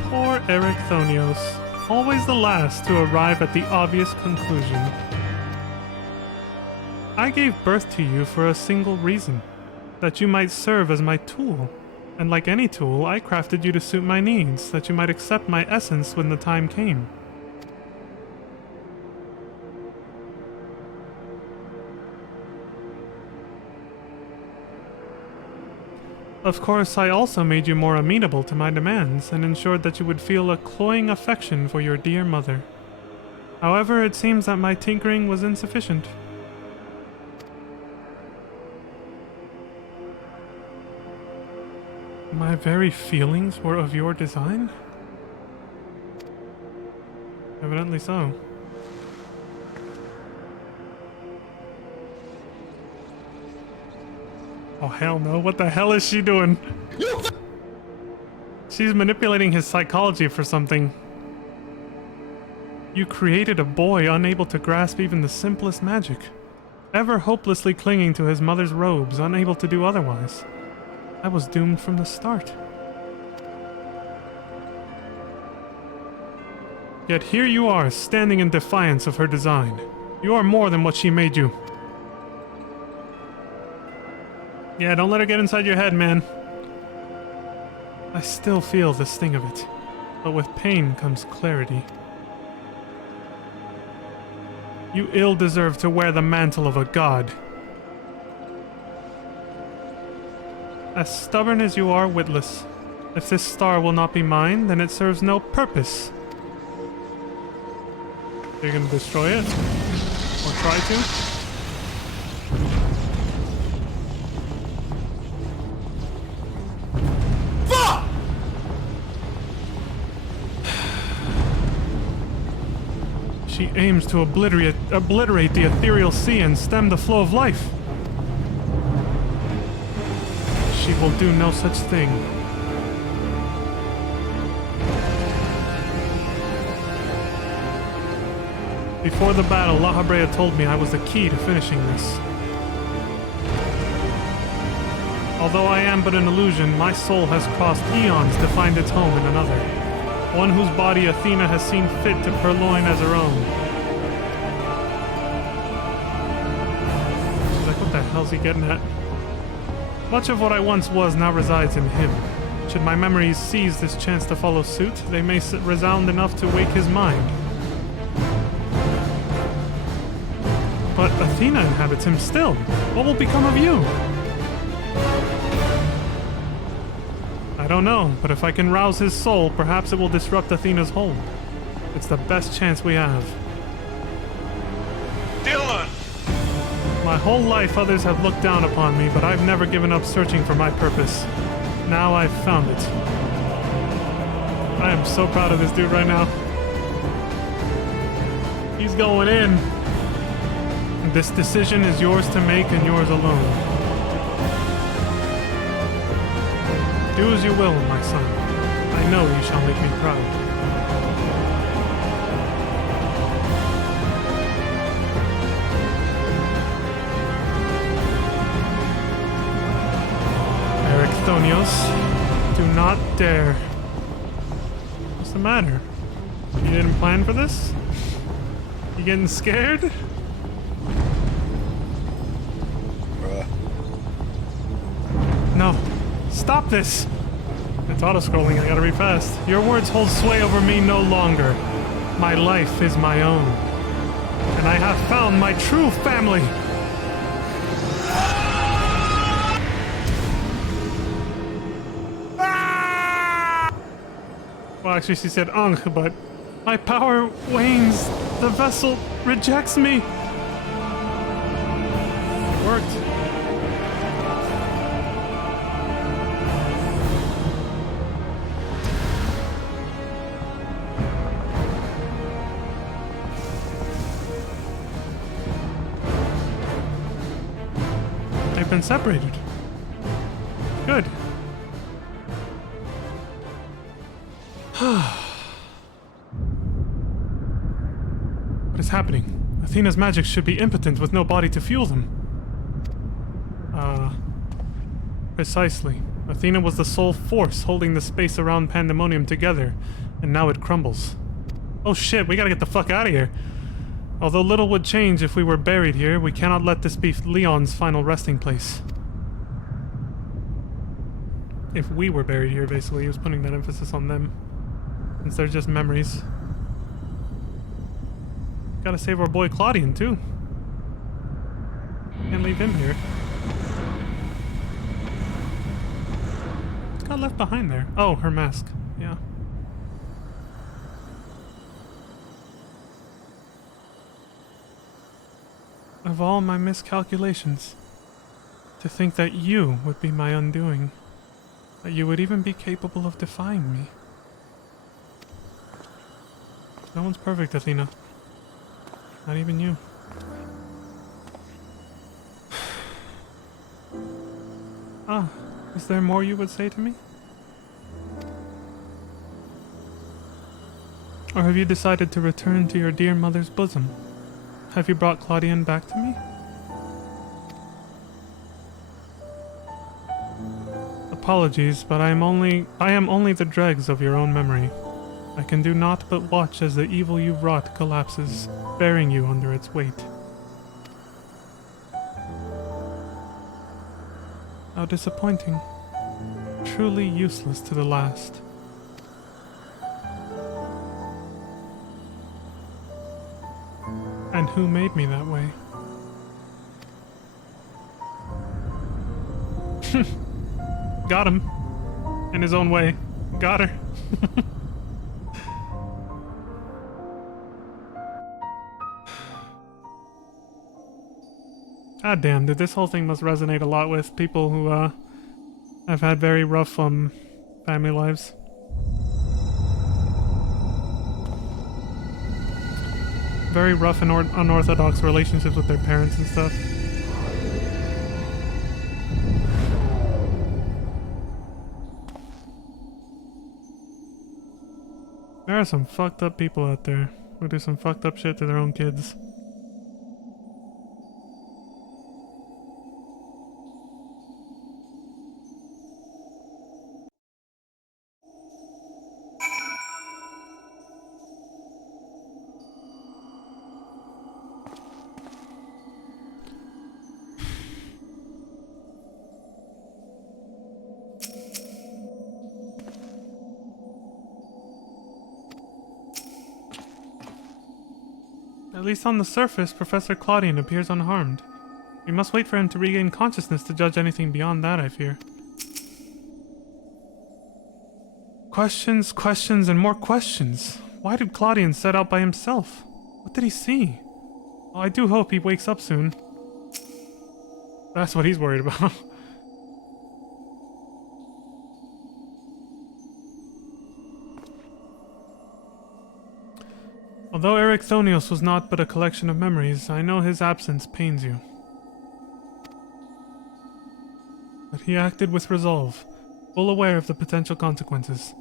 Poor Eric Thonios. Always the last to arrive at the obvious conclusion. I gave birth to you for a single reason. That you might serve as my tool. And like any tool, I crafted you to suit my needs, that you might accept my essence when the time came. Of course, I also made you more amenable to my demands, and ensured that you would feel a cloying affection for your dear mother. However, it seems that my tinkering was insufficient. My very feelings were of your design? Evidently so. Oh hell no, what the hell is she doing? She's manipulating his psychology for something. You created a boy unable to grasp even the simplest magic. Ever hopelessly clinging to his mother's robes, unable to do otherwise. I was doomed from the start. Yet here you are, standing in defiance of her design. You are more than what she made you. Yeah, don't let her get inside your head, man. I still feel the sting of it, but with pain comes clarity. You ill deserve to wear the mantle of a god. As stubborn as you are witless. If this star will not be mine, then it serves no purpose. You're gonna destroy it? Or try to? Fuck! She aims to obliterate the ethereal sea and stem the flow of life. She will do no such thing. Before the battle, La Habrea told me I was the key to finishing this. Although I am but an illusion, my soul has crossed eons to find its home in another. One whose body Athena has seen fit to purloin as her own. She's like, what the hell's he getting at? Much of what I once was now resides in him. Should my memories seize this chance to follow suit, they may resound enough to wake his mind. But Athena inhabits him still. What will become of you? I don't know, but if I can rouse his soul, perhaps it will disrupt Athena's hold. It's the best chance we have. Dylan! My whole life others have looked down upon me, but I've never given up searching for my purpose. Now I've found it. I am so proud of this dude right now. He's going in. This decision is yours to make and yours alone. Do as you will, my son. I know you shall make me proud. Ericthonios, do not dare. What's the matter? You didn't plan for this? You getting scared? No. Stop this! It's auto-scrolling, I gotta read fast. Your words hold sway over me no longer. My life is my own. And I have found my true family! Well, actually she said but my power wanes. The vessel rejects me. Worked. They've been separated. Good. What is happening? Athena's magic should be impotent with no body to fuel them. Precisely. Athena was the sole force holding the space around Pandemonium together, and now it crumbles. Oh shit, we gotta get the fuck out of here. Although little would change if we were buried here, we cannot let this be Leon's final resting place. If we were buried here, basically, he was putting that emphasis on them. Since they're just memories. Gotta save our boy Claudian, too. Can't leave him here. What's got left behind there? Oh, her mask. Yeah. Of all my miscalculations, to think that you would be my undoing. That you would even be capable of defying me. No one's perfect, Athena. Not even you. Is there more you would say to me? Or have you decided to return to your dear mother's bosom? Have you brought Claudian back to me? Apologies, but I am only the dregs of your own memory. I can do naught but watch as the evil you wrought collapses, bearing you under its weight. How disappointing. Truly useless to the last. And who made me that way? Got him. In his own way. Got her. God damn, dude, this whole thing must resonate a lot with people who, have had very rough, family lives. Very rough and unorthodox relationships with their parents and stuff. There are some fucked up people out there who do some fucked up shit to their own kids. At least on the surface, Professor Claudian appears unharmed. We must wait for him to regain consciousness to judge anything beyond that, I fear. Questions, questions, and more questions. Why did Claudian set out by himself? What did he see? Oh, I do hope he wakes up soon. That's what he's worried about. Although Ericthonios was not but a collection of memories, I know his absence pains you. But he acted with resolve, full aware of the potential consequences.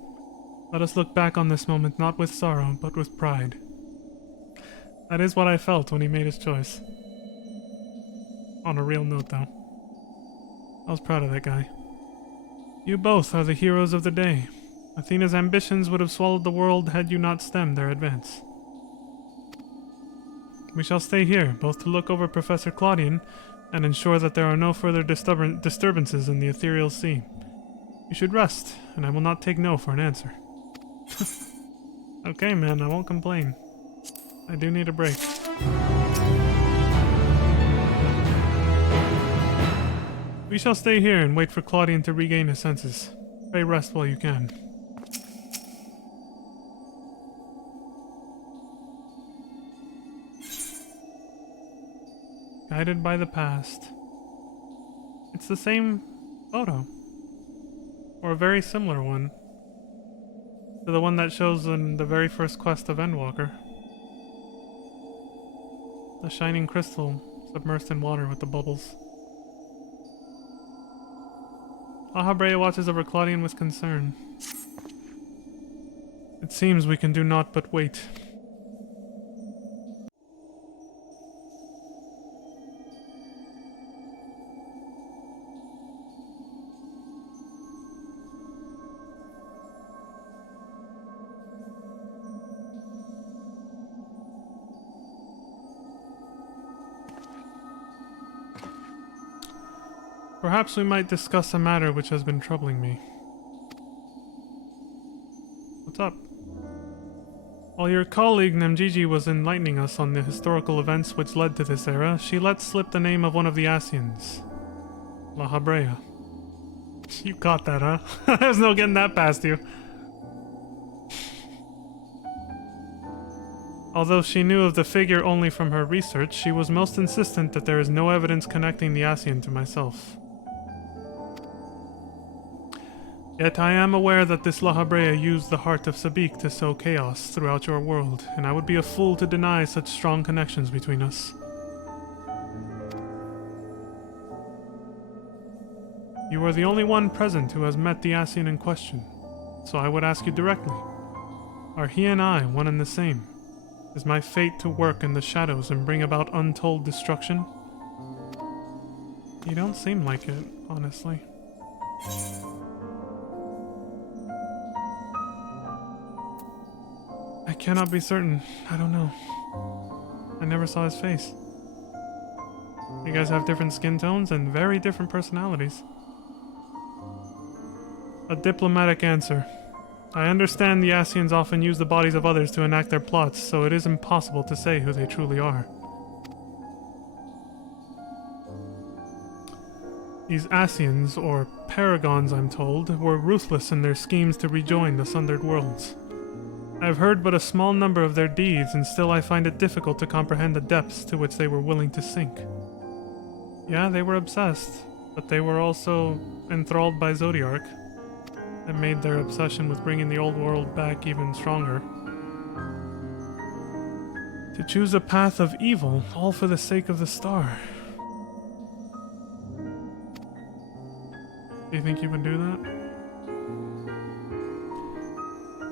Let us look back on this moment not with sorrow, but with pride. That is what I felt when he made his choice. On a real note, though. I was proud of that guy. You both are the heroes of the day. Athena's ambitions would have swallowed the world had you not stemmed their advance. We shall stay here, both to look over Professor Claudian and ensure that there are no further disturbances in the ethereal sea. You should rest, and I will not take no for an answer. Okay, man, I won't complain. I do need a break. We shall stay here and wait for Claudian to regain his senses. Pray rest while you can. Guided by the past. It's the same photo. Or a very similar one. To the one that shows in the very first quest of Endwalker. The shining crystal submersed in water with the bubbles. Lahabrea watches over Claudian with concern. It seems we can do naught but wait. Perhaps we might discuss a matter which has been troubling me. What's up? While your colleague Namgigi was enlightening us on the historical events which led to this era, she let slip the name of one of the Asians. Lahabrea. You caught that, huh? There's no getting that past you. Although she knew of the figure only from her research, she was most insistent that there is no evidence connecting the Asian to myself. Yet I am aware that this Lahabrea used the heart of Sabik to sow chaos throughout your world, and I would be a fool to deny such strong connections between us. You are the only one present who has met the Asian in question, so I would ask you directly, are he and I one and the same? Is my fate to work in the shadows and bring about untold destruction? You don't seem like it, honestly. I cannot be certain. I don't know. I never saw his face. You guys have different skin tones and very different personalities. A diplomatic answer. I understand the Asians often use the bodies of others to enact their plots, so it is impossible to say who they truly are. These Asians, or Paragons I'm told, were ruthless in their schemes to rejoin the Sundered Worlds. I have heard but a small number of their deeds, and still I find it difficult to comprehend the depths to which they were willing to sink. Yeah, they were obsessed, but they were also enthralled by Zodiark. That made their obsession with bringing the old world back even stronger. To choose a path of evil, all for the sake of the star. Do you think you would do that?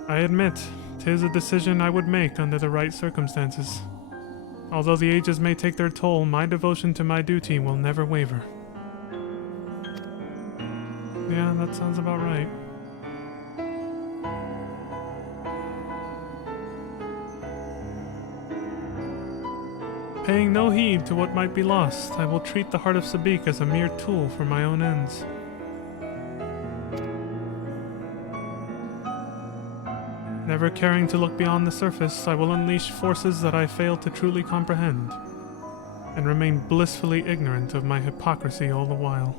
I admit, 'tis a decision I would make under the right circumstances. Although the ages may take their toll, my devotion to my duty will never waver. Yeah, that sounds about right. Paying no heed to what might be lost, I will treat the heart of Sabik as a mere tool for my own ends. Never caring to look beyond the surface, I will unleash forces that I fail to truly comprehend, and remain blissfully ignorant of my hypocrisy all the while.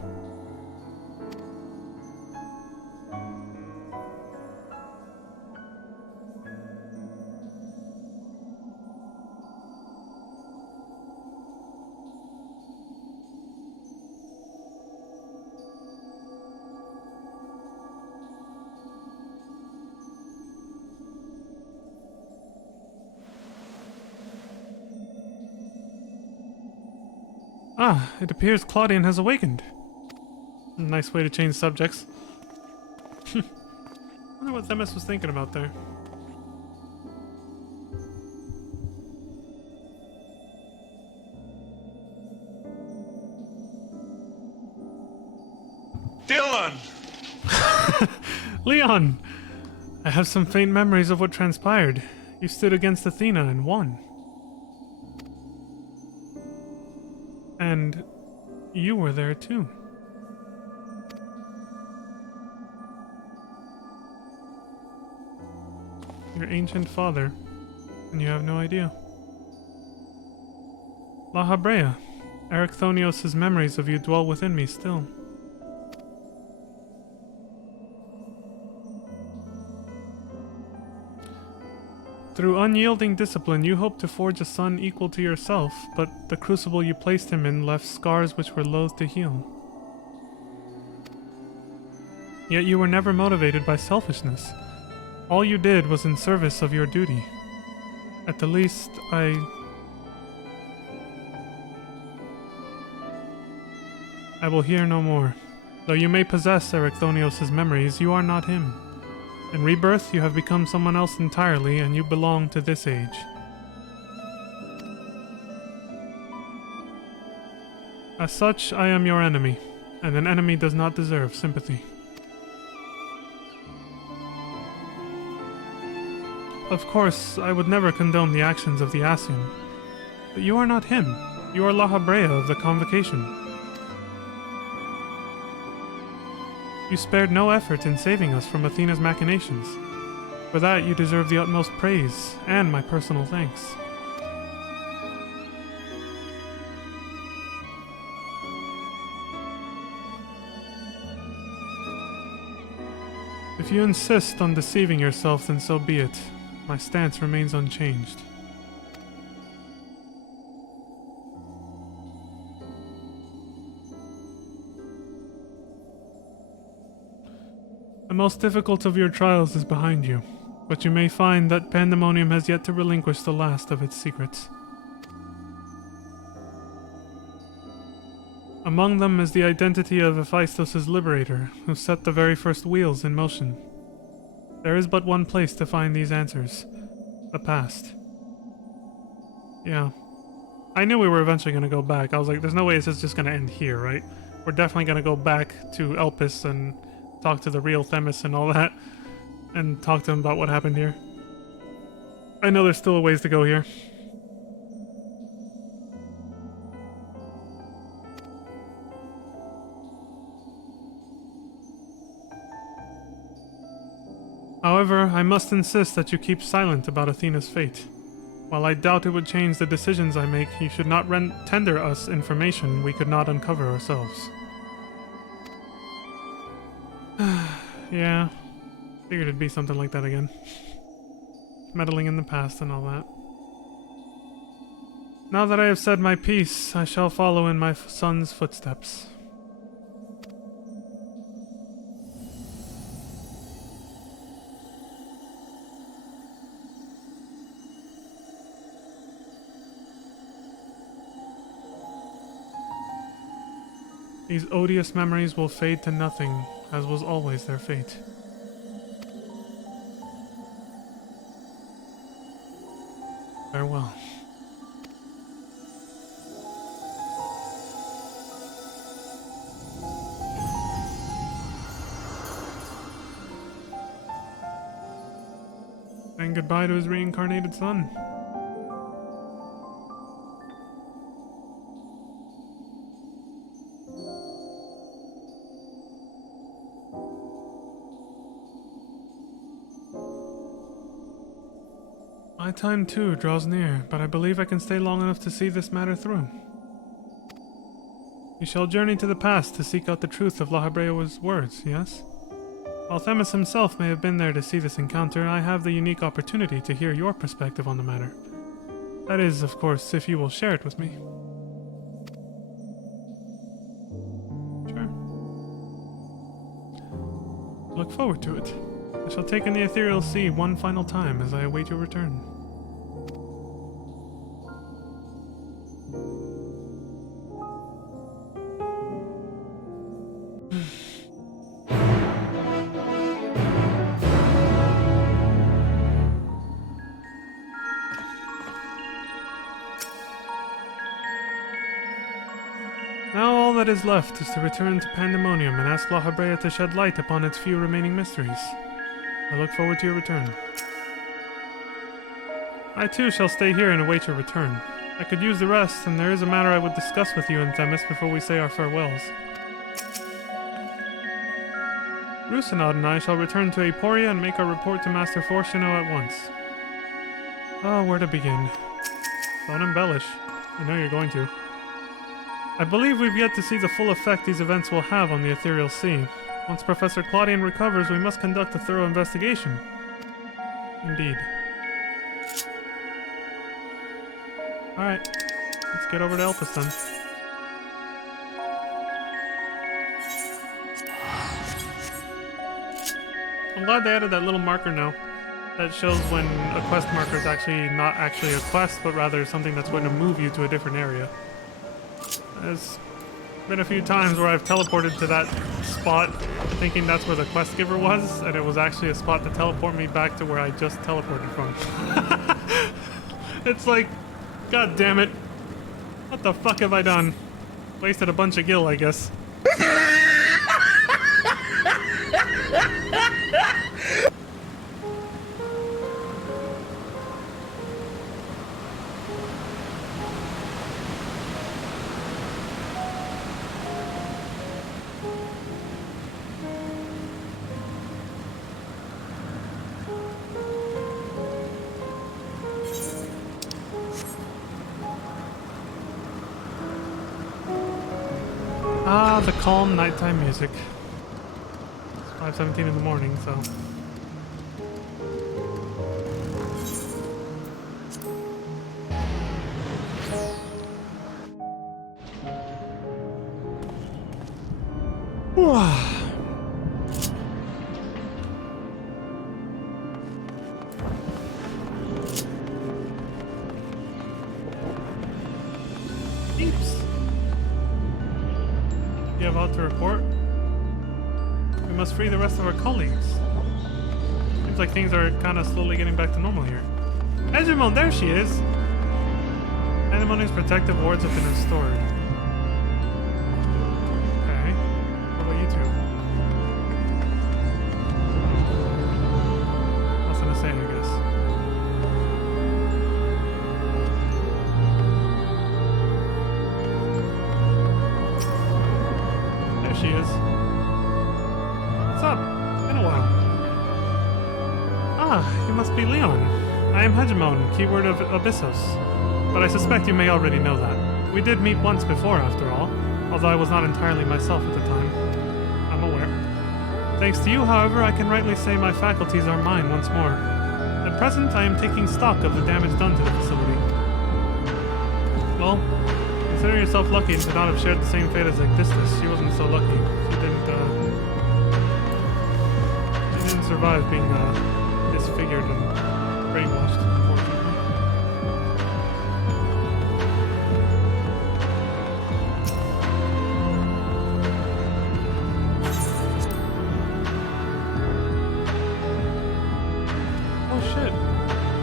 Ah, it appears Claudian has awakened. Nice way to change subjects. I wonder what Themis was thinking about there. Dylan! Leon! I have some faint memories of what transpired. You stood against Athena and won. And you were there too. Your ancient father, and you have no idea. La Habrea, Erichthonios' memories of you dwell within me still. Through unyielding discipline, you hoped to forge a son equal to yourself, but the crucible you placed him in left scars which were loath to heal. Yet you were never motivated by selfishness. All you did was in service of your duty. At the least, I will hear no more. Though you may possess Erichthonios' memories, you are not him. In rebirth, you have become someone else entirely, and you belong to this age. As such, I am your enemy, and an enemy does not deserve sympathy. Of course, I would never condone the actions of the Ascian, but you are not him. You are La Habrea of the Convocation. You spared no effort in saving us from Athena's machinations. For that, you deserve the utmost praise, and my personal thanks. If you insist on deceiving yourself, then so be it. My stance remains unchanged. The most difficult of your trials is behind you, but you may find that Pandemonium has yet to relinquish the last of its secrets. Among them is the identity of Hephaestus' liberator, who set the very first wheels in motion. There is but one place to find these answers: the past. Yeah. I knew we were eventually going to go back. I was like, there's no way this is just going to end here, right? We're definitely going to go back to Elpis and talk to the real Themis and all that, and talk to him about what happened here. I know there's still a ways to go here. However, I must insist that you keep silent about Athena's fate. While I doubt it would change the decisions I make, you should not tender us information we could not uncover ourselves. Yeah, figured it'd be something like that again. Meddling in the past and all that. Now that I have said my piece, I shall follow in my son's footsteps. These odious memories will fade to nothing, as was always their fate. Farewell. And goodbye to his reincarnated son. My time too draws near, but I believe I can stay long enough to see this matter through. You shall journey to the past to seek out the truth of La Habrea's words, yes? While Themis himself may have been there to see this encounter, I have the unique opportunity to hear your perspective on the matter. That is, of course, if you will share it with me. Sure. Look forward to it. I shall take in the ethereal sea one final time as I await your return. Now all that is left is to return to Pandemonium and ask La Habrea to shed light upon its few remaining mysteries. I look forward to your return. I too shall stay here and await your return. I could use the rest, and there is a matter I would discuss with you and Themis before we say our farewells. Rusinod and I shall return to Aporia and make our report to Master Fortuno at once. Oh, where to begin? Don't embellish. I know you're going to. I believe we've yet to see the full effect these events will have on the ethereal sea. Once Professor Claudian recovers, we must conduct a thorough investigation. Indeed. Alright, let's get over to Elpis then. I'm glad they added that little marker now. That shows when a quest marker is actually not actually a quest, but rather something that's going to move you to a different area. There's been a few times where I've teleported to that spot thinking that's where the quest giver was, and it was actually a spot to teleport me back to where I just teleported from. It's like, god damn it. What the fuck have I done? Wasted a bunch of gil, I guess. Ah, the calm nighttime music. It's 5:17 in the morning, so... Peeps! You have aught to report? We must free the rest of our colleagues. Seems like things are kind of slowly getting back to normal here. Hegemon, there she is! Pandemonium's protective wards have been restored. Okay. What about you two? Nothing to say, I guess. She is. What's up? It's been a while. Ah, you must be Leon. I am Hegemon, keyword of Abyssos. But I suspect you may already know that. We did meet once before, after all, although I was not entirely myself at the time. I'm aware. Thanks to you, however, I can rightly say my faculties are mine once more. At present, I am taking stock of the damage done to the facility. Well, consider yourself lucky to not have shared the same fate as Ecdistis. She wasn't so lucky. She didn't survive being disfigured and brainwashed, unfortunately. Oh shit.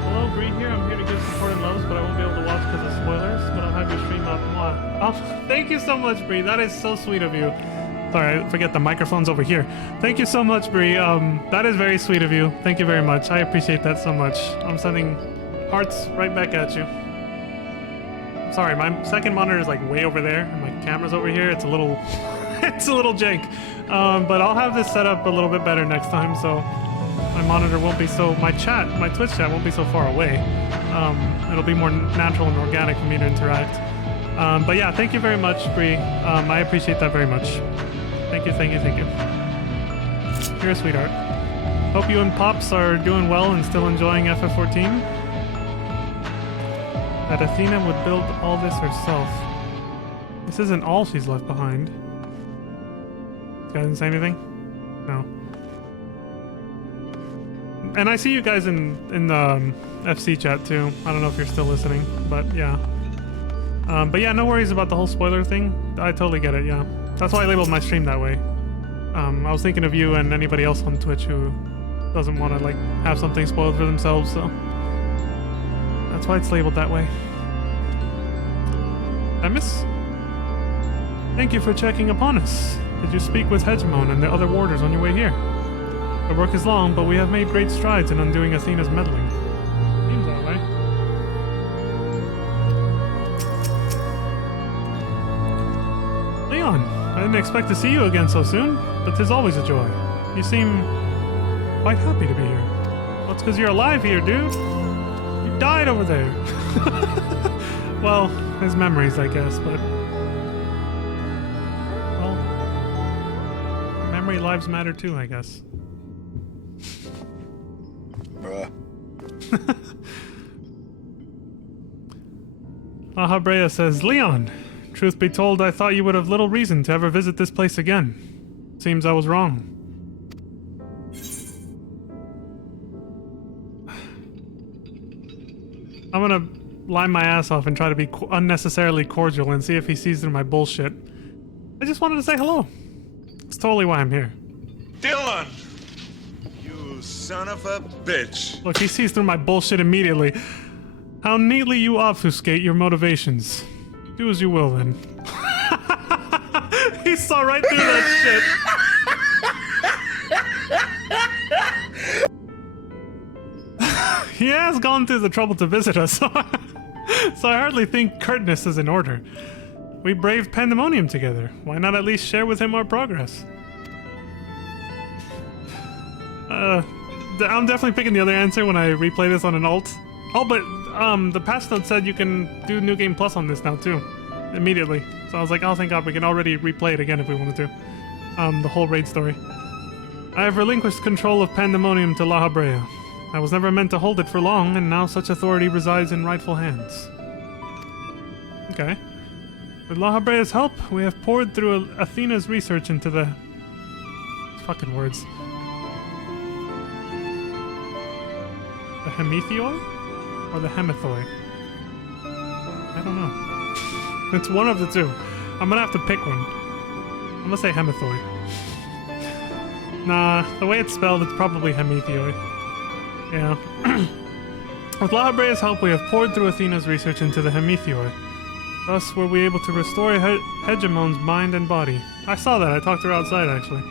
Hello, Bree here. I'm here to give support and loves, but I won't be able to watch because of spoilers, but I'll have your stream up. Oh, thank you so much, Bree. That is so sweet of you. Sorry, I forget the microphone's over here. Thank you so much, Bree. That is very sweet of you. Thank you very much. I appreciate that so much. I'm sending hearts right back at you. I'm sorry, my second monitor is like way over there, and my camera's over here. It's a little, it's a little jank. But I'll have this set up a little bit better next time, so I'm monitor won't be so, my Twitch chat won't be so far away. It'll be more natural and organic for me to interact. But yeah, thank you very much, Bree. I appreciate that very much. Thank you, thank you, thank you. You're a sweetheart. Hope you and Pops are doing well and still enjoying FF14. That Athena would build all this herself. This isn't all she's left behind. This guy didn't say anything? No. And I see you guys in the FC chat too. I don't know if you're still listening, but yeah. But yeah, no worries about the whole spoiler thing. I totally get it, yeah. That's why I labeled my stream that way. I was thinking of you and anybody else on Twitch who doesn't want to like have something spoiled for themselves, so that's why it's labeled that way. Emis? Thank you for checking upon us. Did you speak with Hegemon and the other warders on your way here? The work is long, but we have made great strides in undoing Athena's meddling. Seems that way. Leon, I didn't expect to see you again so soon, but 'tis always a joy. You seem quite happy to be here. Well, it's because you're alive here, dude. You died over there. Well, his memories, I guess, but... well... memory lives matter too, I guess. Bruh. Aha Brea says, Leon, truth be told, I thought you would have little reason to ever visit this place again. Seems I was wrong. I'm gonna lie my ass off and try to be unnecessarily cordial and see if he sees through my bullshit. I just wanted to say hello. It's totally why I'm here. Dylan! You son of a bitch. Look, he sees through my bullshit immediately. How neatly you obfuscate your motivations. Do as you will, then. He saw right through that shit. He has gone through the trouble to visit us, so I hardly think curtness is in order. We braved pandemonium together. Why not at least share with him our progress? I'm definitely picking the other answer when I replay this on an alt. Oh, but the patch note said you can do New Game Plus on this now too, immediately. So I was like, oh, thank God, we can already replay it again if we wanted to. The whole raid story. I have relinquished control of Pandemonium to La Habrea. I was never meant to hold it for long, and now such authority resides in rightful hands. Okay. With La Habrea's help, we have poured through Athena's research into the... fucking words. The Hemethoi? Or the Hemethoi? I don't know. It's one of the two. I'm gonna have to pick one. I'm gonna say Hemethoi. Nah, the way it's spelled, it's probably Hemethoi. Yeah. With La Habrea's help, we have poured through Athena's research into the Hemethoi. Thus were we able to restore Hegemon's mind and body. I saw that. I talked to her outside, actually.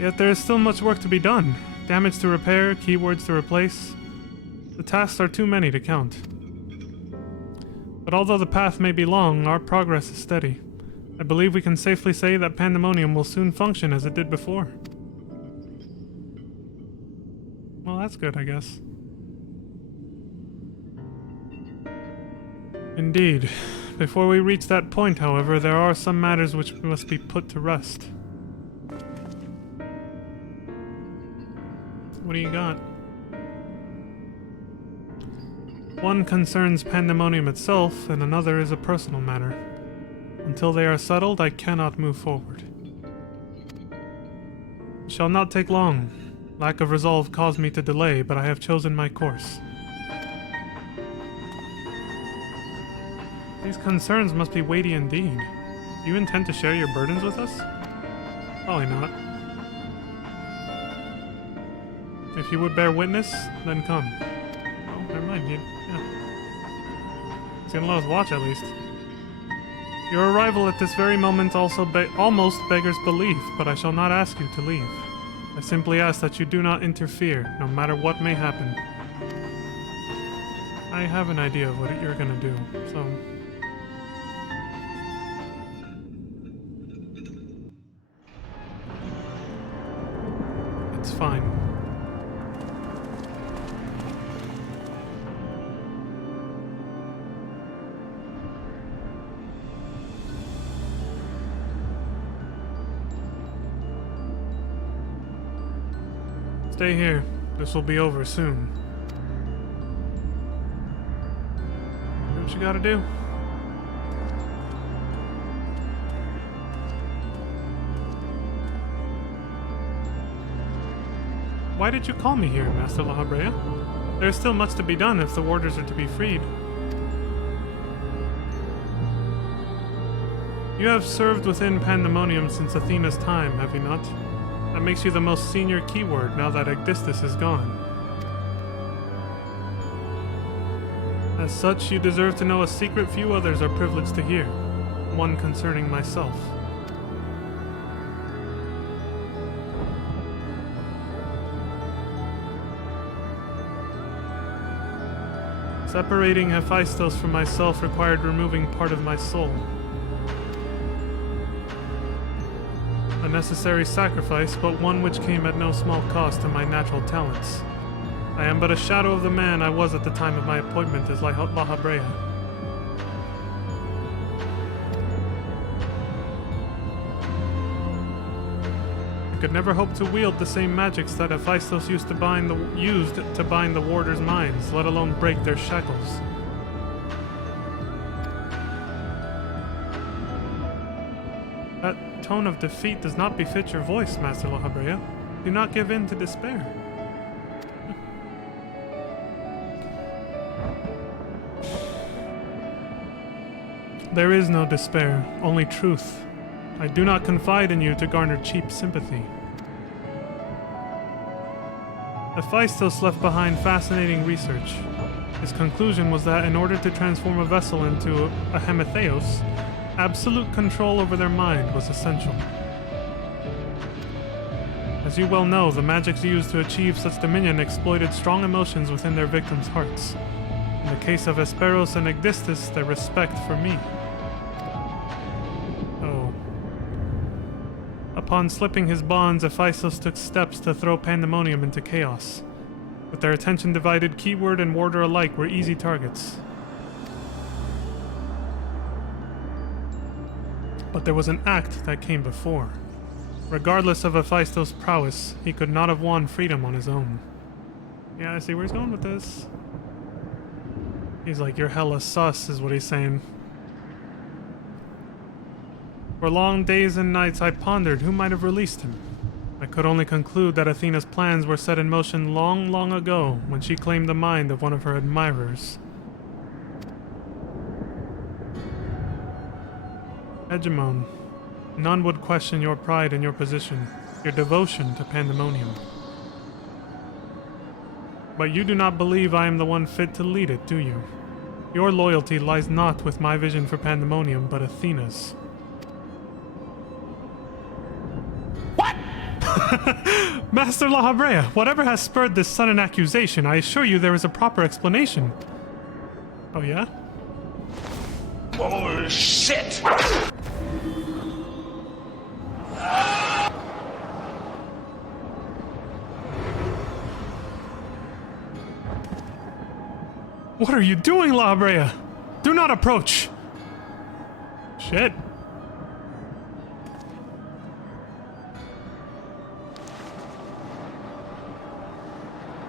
Yet there is still much work to be done. Damage to repair, keywords to replace. The tasks are too many to count. But although the path may be long, our progress is steady. I believe we can safely say that Pandemonium will soon function as it did before. Well, that's good, I guess. Indeed. Before we reach that point, however, there are some matters which must be put to rest. What do you got? One concerns Pandemonium itself, and another is a personal matter. Until they are settled, I cannot move forward. It shall not take long. Lack of resolve caused me to delay, but I have chosen my course. These concerns must be weighty indeed. Do you intend to share your burdens with us? Probably not. If you would bear witness, then come. Oh, never mind, yeah. He's gonna let us watch at least. Your arrival at this very moment also almost beggars belief, but I shall not ask you to leave. I simply ask that you do not interfere, no matter what may happen. I have an idea of what you're gonna do, so... Stay here. This will be over soon. Do what you gotta do. Why did you call me here, Master La Habrea? There is still much to be done if the warders are to be freed. You have served within Pandemonium since Athena's time, have you not? That makes you the most senior keyword now that Aegdistus is gone. As such, you deserve to know a secret few others are privileged to hear. One concerning myself. Separating Hephaestus from myself required removing part of my soul. A necessary sacrifice, but one which came at no small cost to my natural talents. I am but a shadow of the man I was at the time of my appointment as La Habrea. I could never hope to wield the same magics that Hephaestus used to bind the warders' minds, let alone break their shackles. That tone of defeat does not befit your voice, Master La Habrea. Do not give in to despair. There is no despair, only truth. I do not confide in you to garner cheap sympathy. Hephaestus left behind fascinating research. His conclusion was that in order to transform a vessel into a Hemetheos, absolute control over their mind was essential. As you well know, the magics used to achieve such dominion exploited strong emotions within their victims' hearts. In the case of Hesperos and Aegdistus, their respect for me. Upon slipping his bonds, Hephaestus took steps to throw Pandemonium into chaos. With their attention divided, keyword and warder alike were easy targets. But there was an act that came before. Regardless of Hephaestus' prowess, he could not have won freedom on his own. Yeah, I see where he's going with this. He's like, you're hella sus, is what he's saying. For long days and nights I pondered who might have released him. I could only conclude that Athena's plans were set in motion long, long ago when she claimed the mind of one of her admirers. Hegemon, none would question your pride in your position, your devotion to Pandemonium. But you do not believe I am the one fit to lead it, do you? Your loyalty lies not with my vision for Pandemonium, but Athena's. Master La Habrea, whatever has spurred this sudden accusation, I assure you there is a proper explanation. Oh yeah? Bullshit! What are you doing, La Habrea? Do not approach! Shit.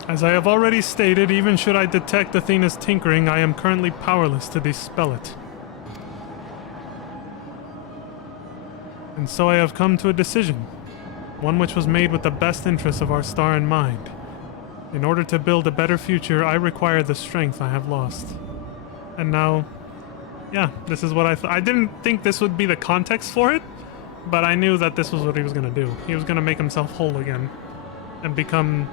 As I have already stated, even should I detect Athena's tinkering, I am currently powerless to dispel it. And so I have come to a decision, one which was made with the best interests of our star in mind. In order to build a better future, I require the strength I have lost. And now, yeah, this is what I didn't think this would be the context for it, but I knew that this was what he was going to do. He was going to make himself whole again and become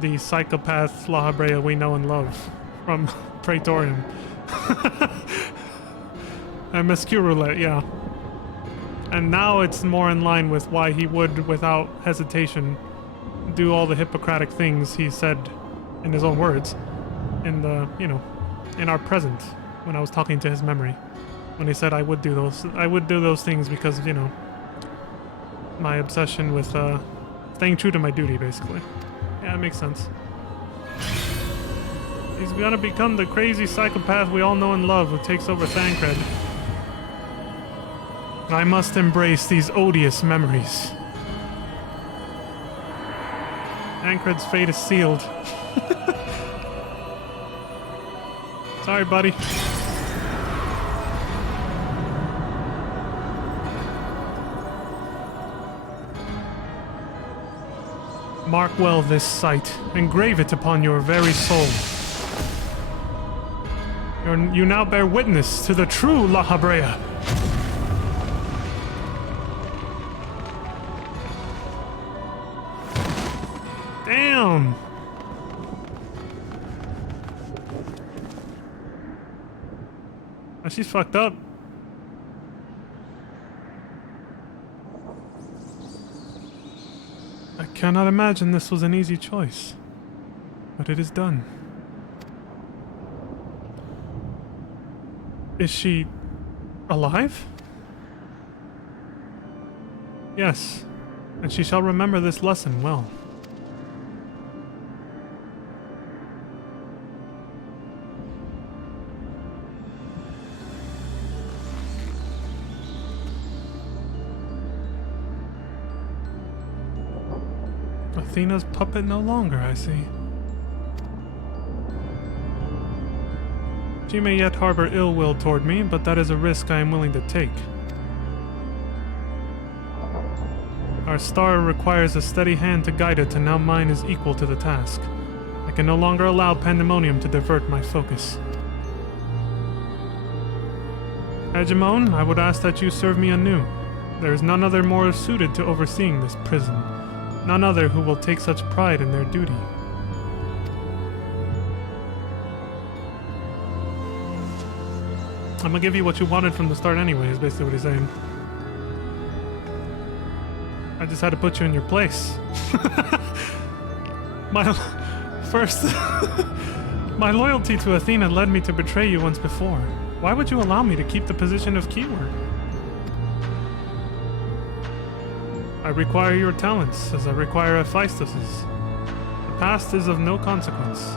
the psychopath La Habrea we know and love from Praetorium. And Mescue Roulette, yeah. And now it's more in line with why he would, without hesitation, do all the Hippocratic things he said in his own words in the, in our present, when I was talking to his memory. When he said I would do those things because, my obsession with staying true to my duty, basically. Yeah, it makes sense. He's gonna become the crazy psychopath we all know and love who takes over Thancred. I must embrace these odious memories. Ankred's fate is sealed. Sorry, buddy. Mark well this sight. Engrave it upon your very soul. You now bear witness to the true La Habrea. Damn! Oh, she's fucked up. I cannot imagine this was an easy choice, but it is done. Is she alive? Yes, and she shall remember this lesson well. Athena's puppet no longer, I see. She may yet harbor ill will toward me, but that is a risk I am willing to take. Our star requires a steady hand to guide it, and now mine is equal to the task. I can no longer allow pandemonium to divert my focus. Hegemon, I would ask that you serve me anew. There is none other more suited to overseeing this prison. None other who will take such pride in their duty. I'm gonna give you what you wanted from the start anyway, is basically what he's saying. I just had to put you in your place. My loyalty to Athena led me to betray you once before. Why would you allow me to keep the position of keyword? I require your talents, as I require Hephaestus's. The past is of no consequence.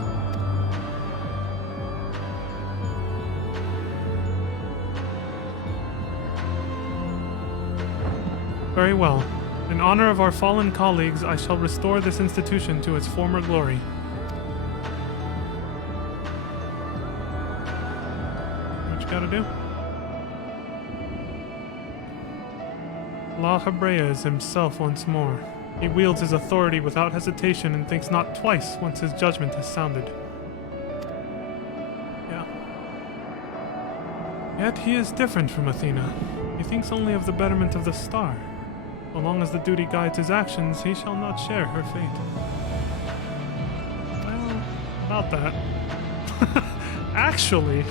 Very well. In honor of our fallen colleagues, I shall restore this institution to its former glory. What you gotta do? La Habrea is himself once more. He wields his authority without hesitation and thinks not twice once his judgment has sounded. Yeah. Yet he is different from Athena. He thinks only of the betterment of the star. So long as the duty guides his actions, he shall not share her fate. Well, about that. Actually...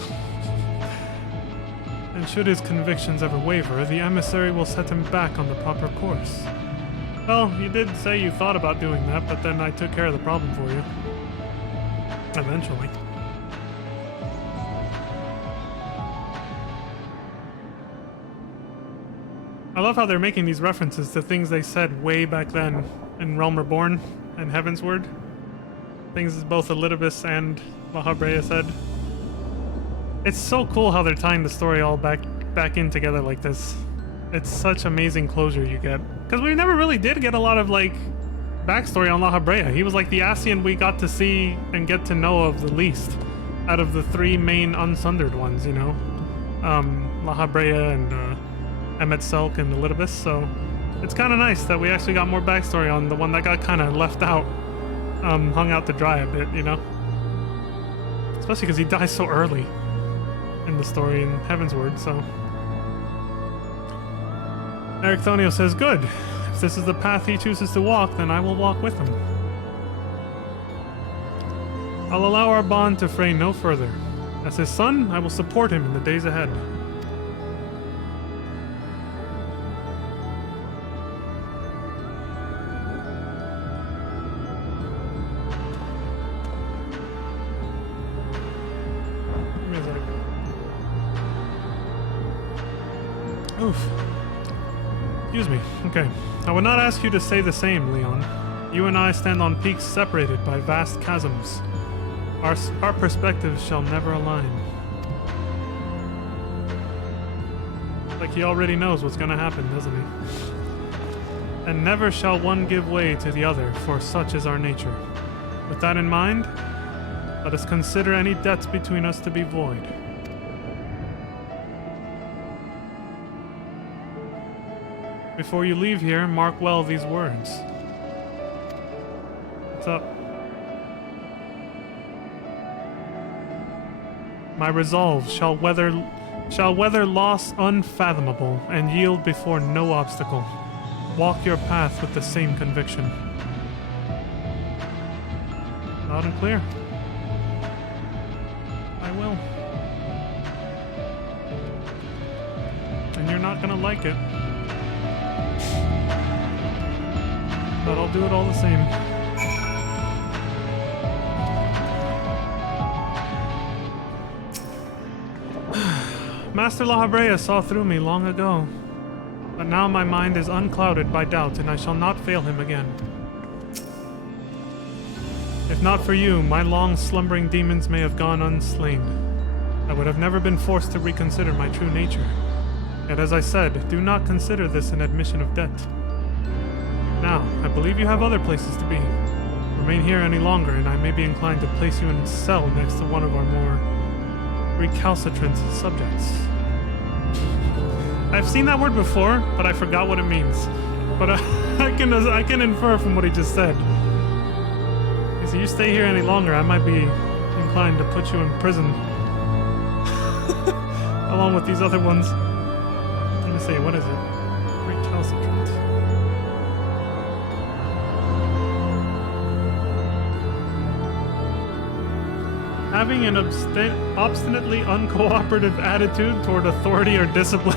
And should his convictions ever waver, the emissary will set him back on the proper course. Well, you did say you thought about doing that, but then I took care of the problem for you. Eventually. I love how they're making these references to things they said way back then in Realm Reborn and Heavensward. Things both Elidibus and La Habrea said. It's so cool how they're tying the story all back in together like this. It's such amazing closure you get. Because we never really did get a lot of, like, backstory on La Habrea. He was like the Ascian we got to see and get to know of the least out of the three main unsundered ones, you know? La Habrea and Emmet Selk and Elidibus, so it's kind of nice that we actually got more backstory on the one that got kind of left out, hung out to dry a bit, you know? Especially because he dies so early in the story in Heavensward, so... Eric Thonio says, good. If this is the path he chooses to walk, then I will walk with him. I'll allow our bond to fray no further. As his son, I will support him in the days ahead. Oof. Excuse me. Okay. I would not ask you to say the same, Leon. You and I stand on peaks separated by vast chasms. Our perspectives shall never align. Like he already knows what's gonna happen, doesn't he? and never shall one give way to the other, for such is our nature. With that in mind, let us consider any debts between us to be void. Before you leave here, mark well these words. What's up? My resolve shall weather loss unfathomable and yield before no obstacle. Walk your path with the same conviction. Loud and clear. I will. And you're not gonna like it. But I'll do it all the same. Master La Habrea saw through me long ago, but now my mind is unclouded by doubt, and I shall not fail him again. If not for you, my long slumbering demons may have gone unslain. I would have never been forced to reconsider my true nature. Yet as I said, do not consider this an admission of debt. Now, I believe you have other places to be. Remain here any longer, and I may be inclined to place you in a cell next to one of our more recalcitrant subjects. I've seen that word before, but I forgot what it means. But I can infer from what he just said. If you stay here any longer, I might be inclined to put you in prison. Along with these other ones. Let me see, what is it? Recalcitrant. Having an obstinately uncooperative attitude toward authority or discipline.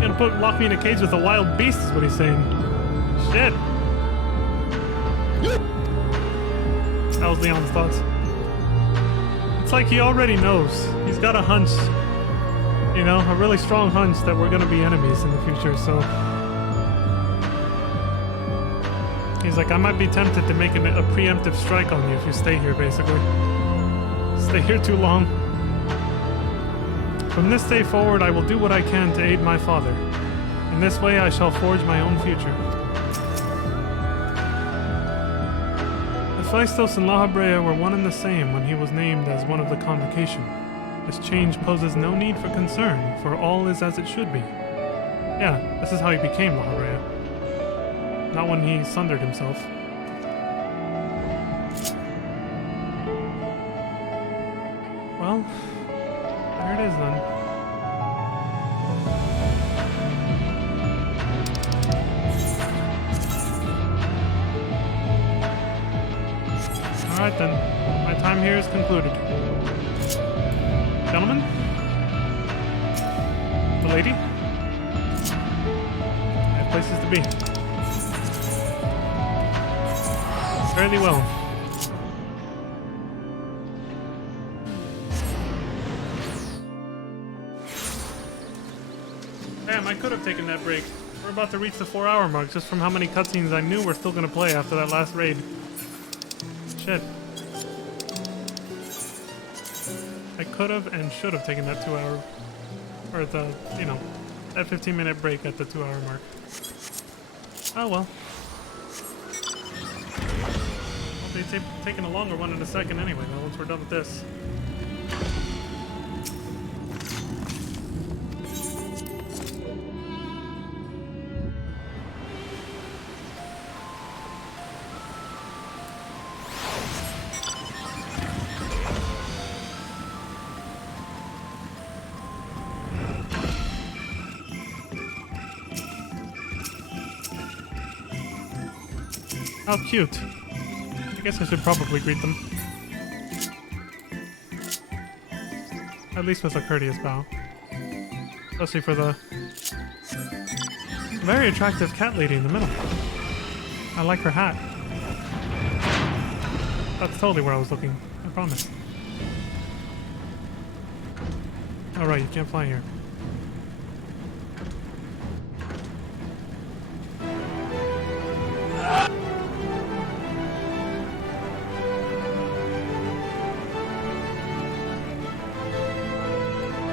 You're gonna lock me in a cage with a wild beast is what he's saying. Shit. That was Leon's thoughts. It's like he already knows. He's got a hunch. You know, a really strong hunch that we're gonna be enemies in the future, so... He's like, I might be tempted to make a preemptive strike on you if you stay here, basically. Stay here too long. From this day forward, I will do what I can to aid my father. In this way, I shall forge my own future. Hephaestus and La Habrea were one and the same when he was named as one of the convocation. This change poses no need for concern, for all is as it should be. Yeah, this is how he became La Habrea. Not when he sundered himself. Well, there it is then. Alright then, my time here is concluded. Gentlemen? The lady? I have places to be. Fairly well. Damn, I could have taken that break. We're about to reach the 4-hour mark just from how many cutscenes I knew we're still gonna play after that last raid. Shit. I could have and should have taken that 2-hour, or the, you know, that 15-minute break at the 2-hour mark. Oh well. I'll be taking a longer one in a second anyway, though, once we're done with this. How cute. I guess I should probably greet them. At least with a courteous bow. Especially for the very attractive cat lady in the middle. I like her hat. That's totally where I was looking, I promise. Oh right, you can't fly here.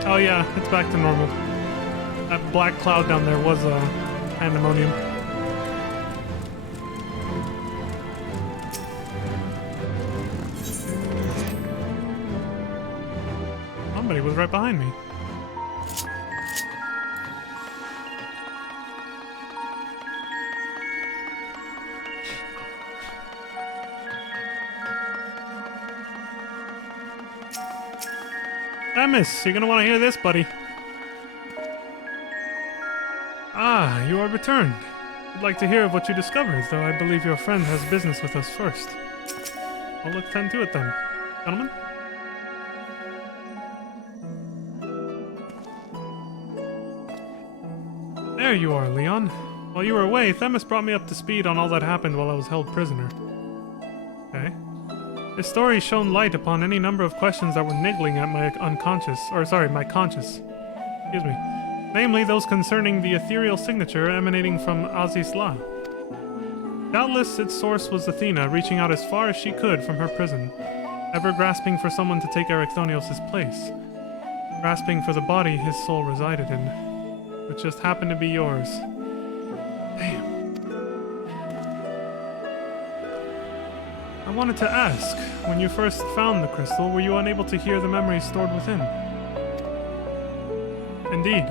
Oh yeah, it's back to normal. That black cloud down there was pandemonium. Somebody was right behind me. Amos, you're gonna want to hear this, buddy. Ah, you are returned. I'd like to hear of what you discovered, though I believe your friend has business with us first. I'll look tend to it then. Gentlemen? There you are, Leon. While you were away, Themis brought me up to speed on all that happened while I was held prisoner. Okay. His story shone light upon any number of questions that were niggling at my my conscience. Excuse me. Namely, those concerning the ethereal signature emanating from Azizla. Doubtless its source was Athena, reaching out as far as she could from her prison, ever grasping for someone to take Erycthonios' place, grasping for the body his soul resided in, which just happened to be yours. Damn. I wanted to ask, when you first found the crystal, were you unable to hear the memories stored within? Indeed.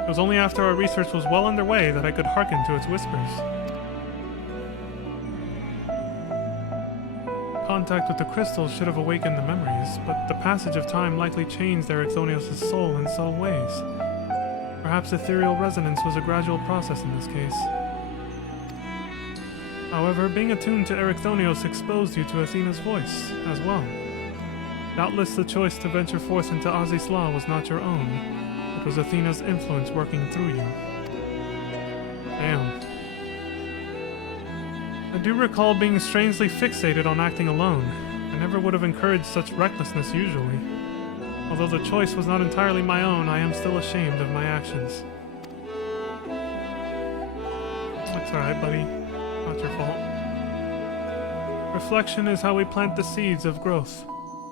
It was only after our research was well underway that I could hearken to its whispers. Contact with the crystal should have awakened the memories, but the passage of time likely changed Erycthonios' soul in subtle ways. Perhaps ethereal resonance was a gradual process in this case. However, being attuned to Erycthonios exposed you to Athena's voice, as well. Doubtless the choice to venture forth into Azizla was not your own. It was Athena's influence working through you. Damn. I do recall being strangely fixated on acting alone. I never would have encouraged such recklessness usually. Although the choice was not entirely my own, I am still ashamed of my actions. That's alright, buddy. Not your fault. Reflection is how we plant the seeds of growth,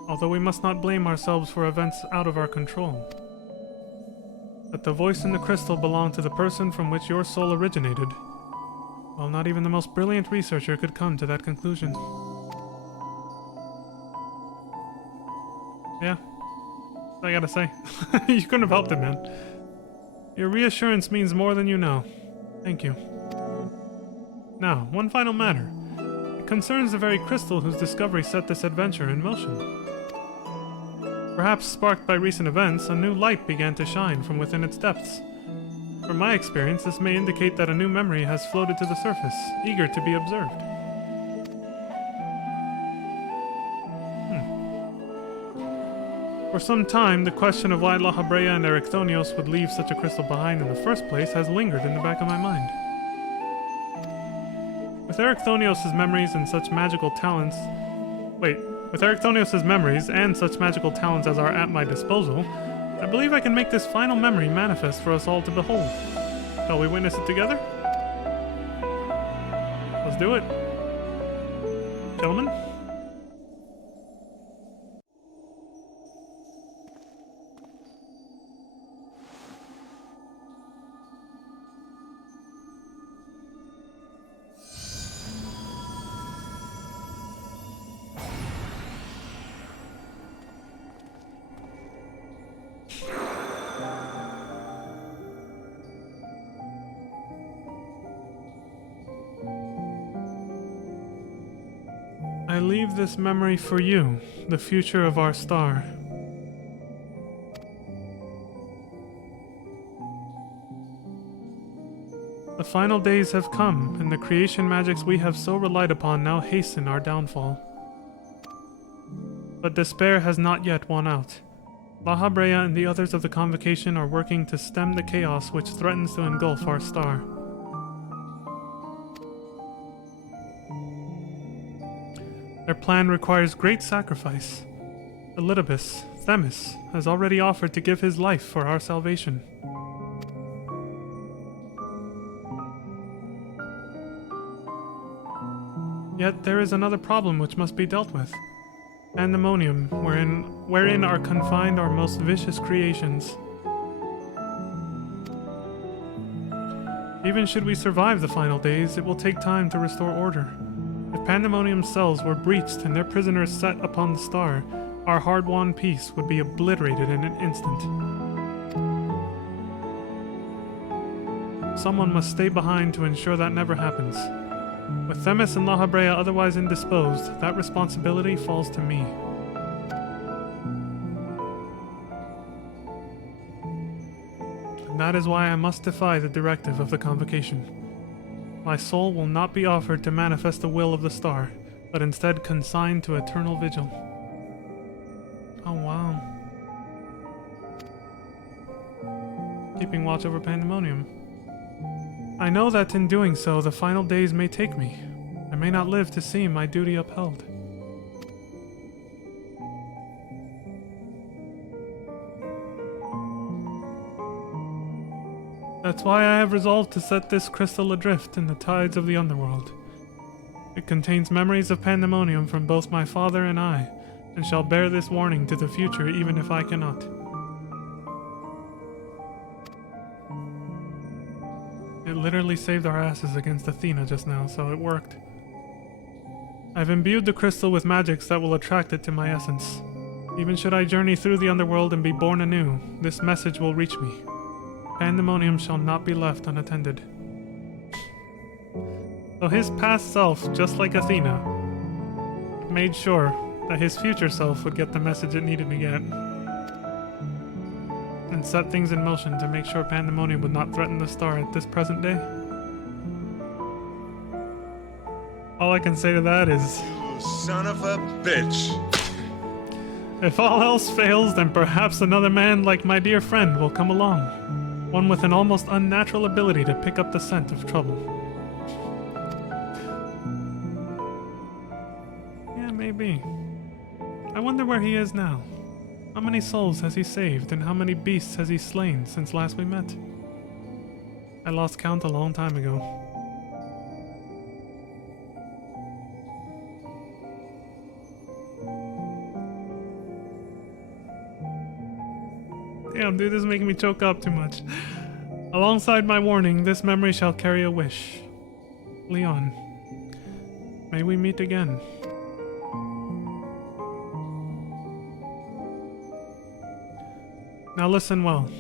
although we must not blame ourselves for events out of our control. But the voice in the crystal belonged to the person from which your soul originated. Well, not even the most brilliant researcher could come to that conclusion. Yeah. I gotta say. You couldn't have helped it, man. Your reassurance means more than you know. Thank you. Now, one final matter. It concerns the very crystal whose discovery set this adventure in motion. Perhaps sparked by recent events, a new light began to shine from within its depths. From my experience, this may indicate that a new memory has floated to the surface, eager to be observed. For some time, the question of why La Habrea and Erycthonios would leave such a crystal behind in the first place has lingered in the back of my mind. With Erycthonios' memories and such magical talents... With Erycthonios' memories and such magical talents as are at my disposal, I believe I can make this final memory manifest for us all to behold. Shall we witness it together? Let's do it. Gentlemen? I leave this memory for you, the future of our star. The final days have come, and the creation magics we have so relied upon now hasten our downfall. But despair has not yet won out. La Habrea and the others of the Convocation are working to stem the chaos which threatens to engulf our star. Their plan requires great sacrifice. Elidibus, Themis, has already offered to give his life for our salvation. Yet there is another problem which must be dealt with. Pandemonium, wherein are confined our most vicious creations. Even should we survive the final days, it will take time to restore order. If Pandemonium's cells were breached and their prisoners set upon the star, our hard-won peace would be obliterated in an instant. Someone must stay behind to ensure that never happens. With Themis and La Habrea otherwise indisposed, that responsibility falls to me. And that is why I must defy the directive of the Convocation. My soul will not be offered to manifest the will of the star, but instead consigned to eternal vigil. Oh wow. Keeping watch over Pandemonium. I know that in doing so, the final days may take me. I may not live to see my duty upheld. That's why I have resolved to set this crystal adrift in the tides of the underworld. It contains memories of Pandemonium from both my father and I, and shall bear this warning to the future even if I cannot. It literally saved our asses against Athena just now, so it worked. I've imbued the crystal with magics that will attract it to my essence. Even should I journey through the underworld and be born anew, this message will reach me. Pandemonium shall not be left unattended. So his past self, just like Athena, made sure that his future self would get the message it needed to get. And set things in motion to make sure Pandemonium would not threaten the star at this present day. All I can say to that is, You son of a bitch. if all else fails, then perhaps another man like my dear friend will come along. One with an almost unnatural ability to pick up the scent of trouble. Yeah, maybe. I wonder where he is now. How many souls has he saved, and how many beasts has he slain since last we met? I lost count a long time ago. Damn, dude, this is making me choke up too much. Alongside my warning, this memory shall carry a wish. Leon, may we meet again. Now listen well.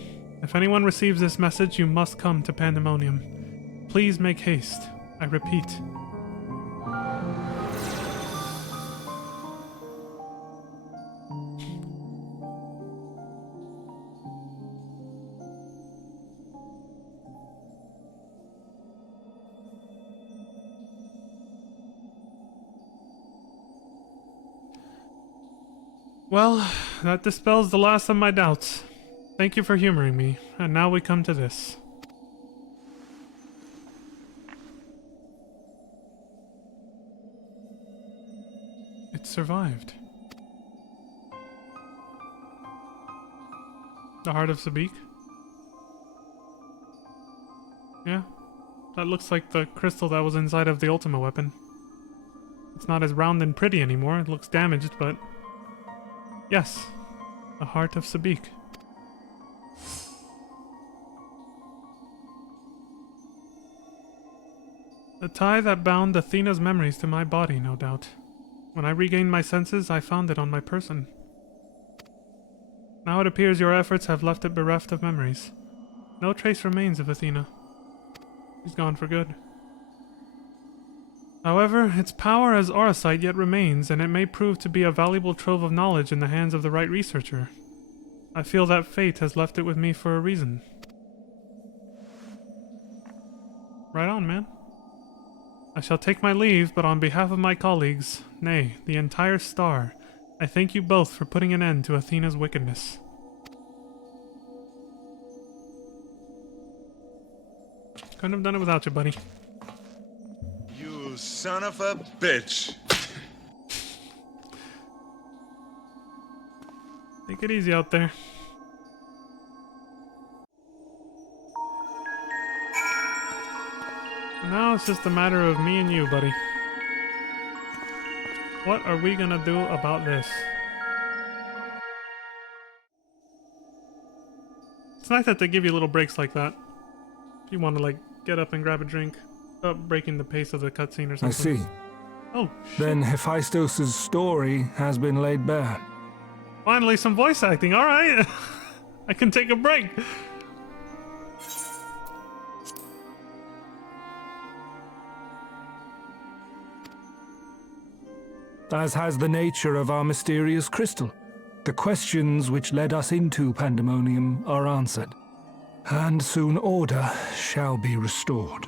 If anyone receives this message, you must come to Pandemonium. Please make haste. I repeat. Well, that dispels the last of my doubts. Thank you for humoring me, and now we come to this. It survived. The heart of Sabik? Yeah, that looks like the crystal that was inside of the Ultima weapon. It's not as round and pretty anymore, it looks damaged, but... yes, the heart of Sabik. The tie that bound Athena's memories to my body, no doubt. When I regained my senses, I found it on my person. Now it appears your efforts have left it bereft of memories. No trace remains of Athena. She's gone for good. However, its power as Auracite yet remains, and it may prove to be a valuable trove of knowledge in the hands of the right researcher. I feel that fate has left it with me for a reason. Right on, man. I shall take my leave, but on behalf of my colleagues, nay, the entire star, I thank you both for putting an end to Athena's wickedness. Couldn't have done it without you, buddy. You son of a bitch. Take it easy out there. Now it's just a matter of me and you, buddy. What are we gonna do about this? It's nice that they give you little breaks like that. If you want to, like, get up and grab a drink, without breaking the pace of the cutscene or something. I see. Oh, shit. Then Hephaestus' story has been laid bare. Finally, some voice acting. All right. I can take a break. As has the nature of our mysterious crystal. The questions which led us into Pandemonium are answered, and soon order shall be restored.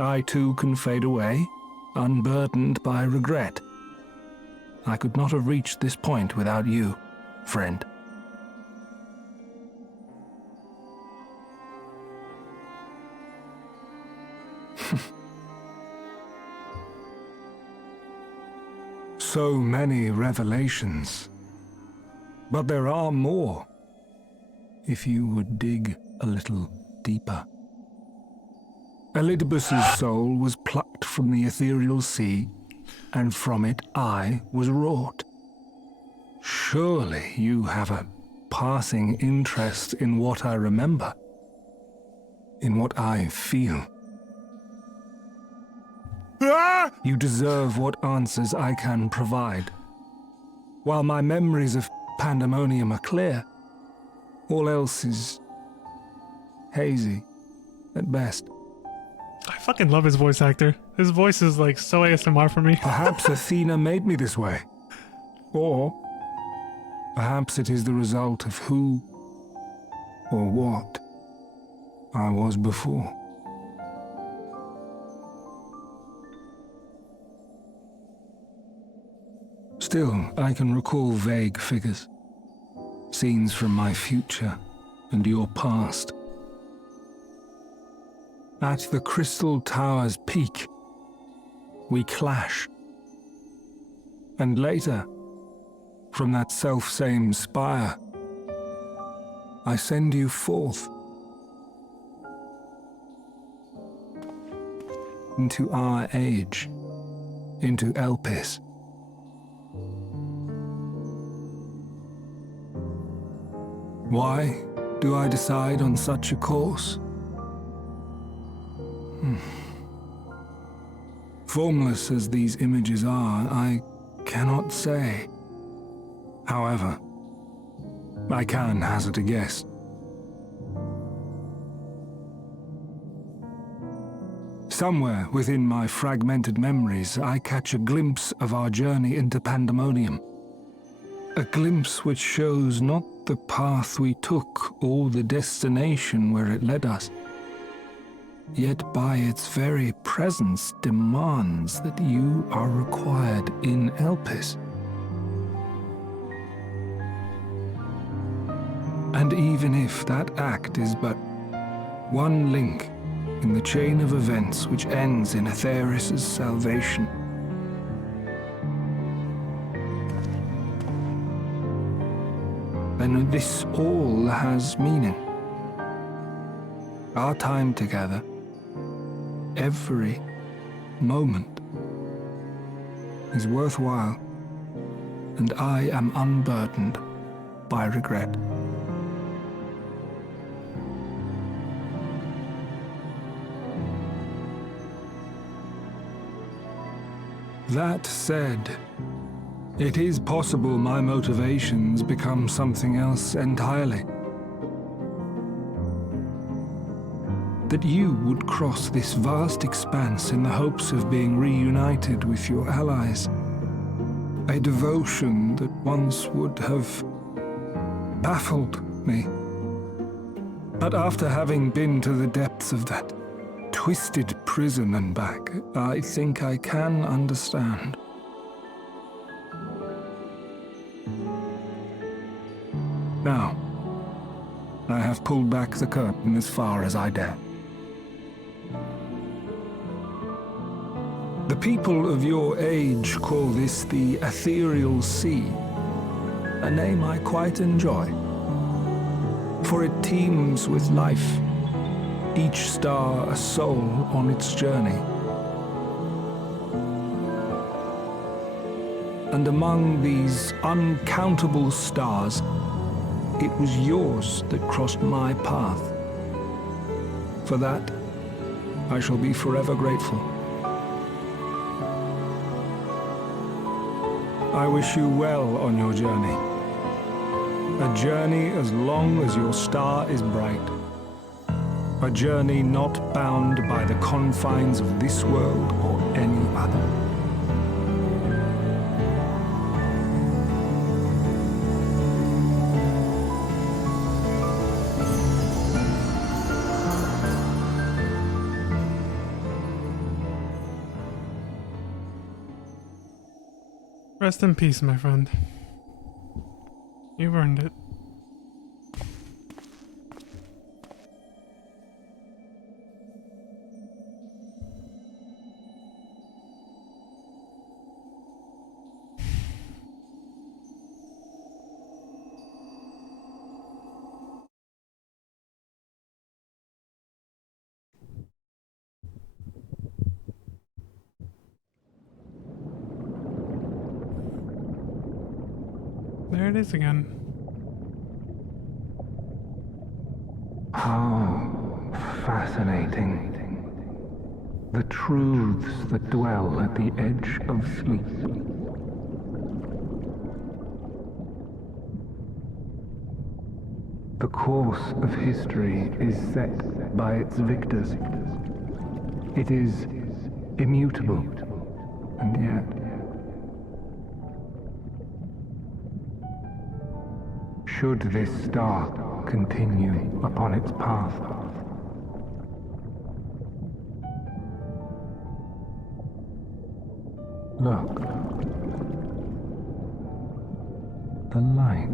I too can fade away, unburdened by regret. I could not have reached this point without you, friend. So many revelations. But there are more, if you would dig a little deeper. Elidibus's soul was plucked from the ethereal sea, and from it I was wrought. Surely you have a passing interest in what I remember, in what I feel. You deserve what answers I can provide. While my memories of Pandemonium are clear, all else is hazy at best. I fucking love his voice actor. His voice is like so ASMR for me. Perhaps Athena made me this way. Or perhaps it is the result of who or what I was before. Still, I can recall vague figures, scenes from my future and your past. At the Crystal Tower's peak, we clash. And later, from that self-same spire, I send you forth into our age, into Elpis. Why do I decide on such a course? Formless as these images are, I cannot say. However, I can hazard a guess. Somewhere within my fragmented memories, I catch a glimpse of our journey into Pandemonium. A glimpse which shows not the path we took or the destination where it led us, yet by its very presence demands that you are required in Elpis. And even if that act is but one link in the chain of events which ends in Atheris' salvation, then this all has meaning. Our time together, every moment, is worthwhile, and I am unburdened by regret. That said, it is possible my motivations become something else entirely. That you would cross this vast expanse in the hopes of being reunited with your allies. A devotion that once would have baffled me. But after having been to the depths of that twisted prison and back, I think I can understand. Now, I have pulled back the curtain as far as I dare. The people of your age call this the Ethereal Sea, a name I quite enjoy, for it teems with life, each star a soul on its journey. And among these uncountable stars, it was yours that crossed my path. For that, I shall be forever grateful. I wish you well on your journey. A journey as long as your star is bright. A journey not bound by the confines of this world or any other. Rest in peace, my friend. You've earned it. There it is again. How fascinating. The truths that dwell at the edge of sleep. The course of history is set by its victors. It is immutable, and yet should this star continue upon its path, look, the light.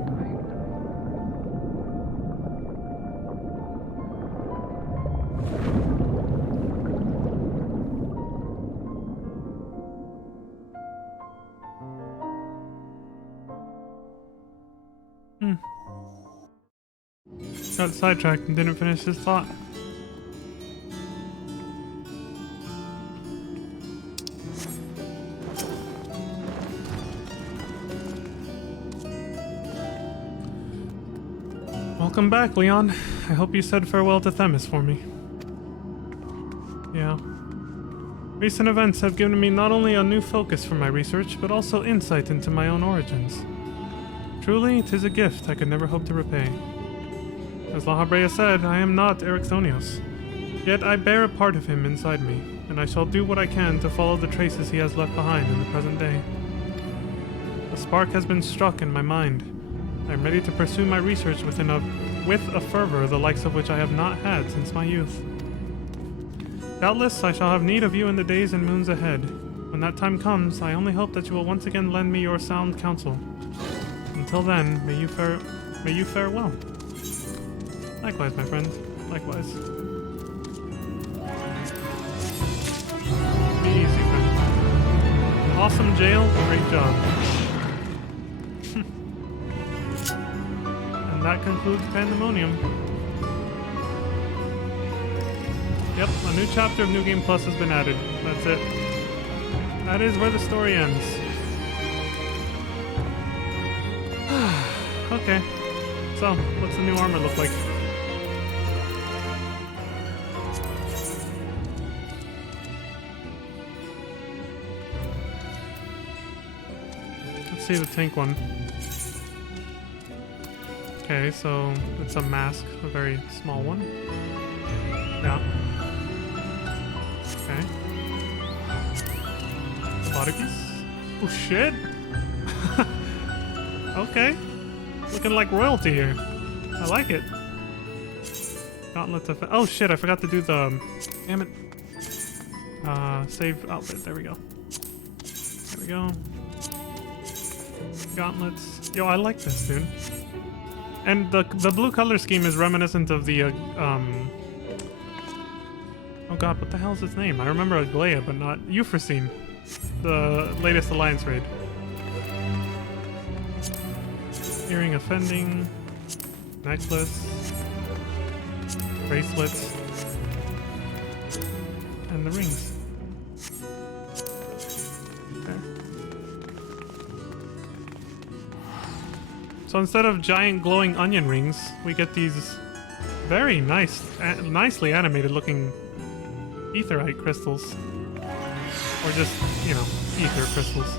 Got sidetracked and didn't finish his thought. Welcome back, Leon. I hope you said farewell to Themis for me. Yeah. Recent events have given me not only a new focus for my research, but also insight into my own origins. Truly, 'tis a gift I could never hope to repay. As La Habrea said, I am not Ericsonios. Yet I bear a part of him inside me, and I shall do what I can to follow the traces he has left behind in the present day. A spark has been struck in my mind. I am ready to pursue my research with a fervor the likes of which I have not had since my youth. Doubtless I shall have need of you in the days and moons ahead. When that time comes, I only hope that you will once again lend me your sound counsel. Until then, may you fare well. Likewise, my friend. Likewise. Be easy, friend. Awesome jail. Great job. And that concludes Pandemonium. Yep, a new chapter of New Game Plus has been added. That's it. That is where the story ends. Okay. So, what's the new armor look like? Let's see the tank one. Okay, so it's a mask, a very small one. Yeah. Okay. Body piece? Oh shit! Okay. Looking like royalty here. I like it. Gauntlets of... Oh shit, I forgot to do the... Damn it. Save outfit. There we go. There we go. Gauntlets. Yo, I like this, dude. And the blue color scheme is reminiscent of the, Oh god, what the hell is its name? I remember Aglaia, but not... Euphrosyne. The latest Alliance raid. Earring offending, necklace, bracelets, and the rings. There. So instead of giant glowing onion rings, we get these very nicely animated looking aetheryte crystals. Or just, you know, ether crystals.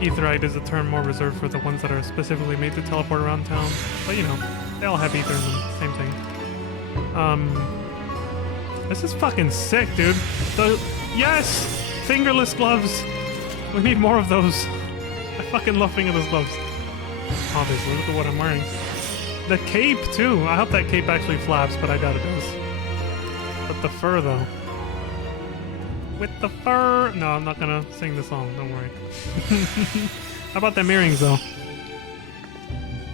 Aetherite is a term more reserved for the ones that are specifically made to teleport around town. But you know, they all have ether in them, same thing. This is fucking sick, dude. Yes! Fingerless gloves! We need more of those. I fucking love fingerless gloves. Obviously, look at what I'm wearing. The cape, too. I hope that cape actually flaps, but I doubt it does. But the fur, though. With the fur... No, I'm not gonna sing the song, don't worry. How about them earrings, though?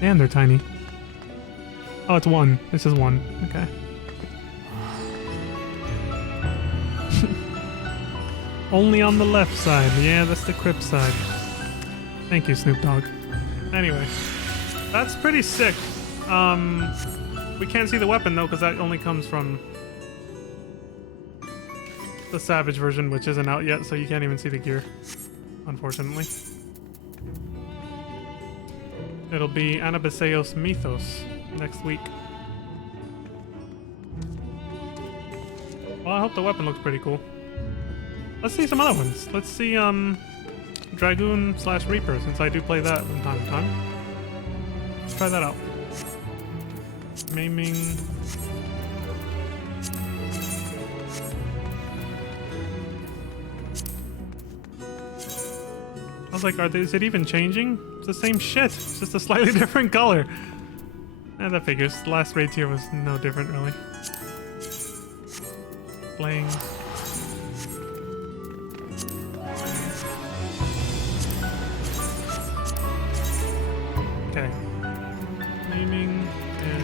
And they're tiny. Oh, it's one. This is one. Okay. Only on the left side. Yeah, that's the Crip side. Thank you, Snoop Dogg. Anyway, that's pretty sick. We can't see the weapon though, because that only comes from the Savage version, which isn't out yet, so you can't even see the gear, unfortunately. It'll be Anabaseos Mythos next week. Well, I hope the weapon looks pretty cool. Let's see some other ones. Let's see, Dragoon/Reaper, since I do play that from time to time. Let's try that out. Maiming. I was like, is it even changing? It's the same shit. It's just a slightly different color. And that figures. The last raid tier was no different, really. Playing. Okay. Naming and...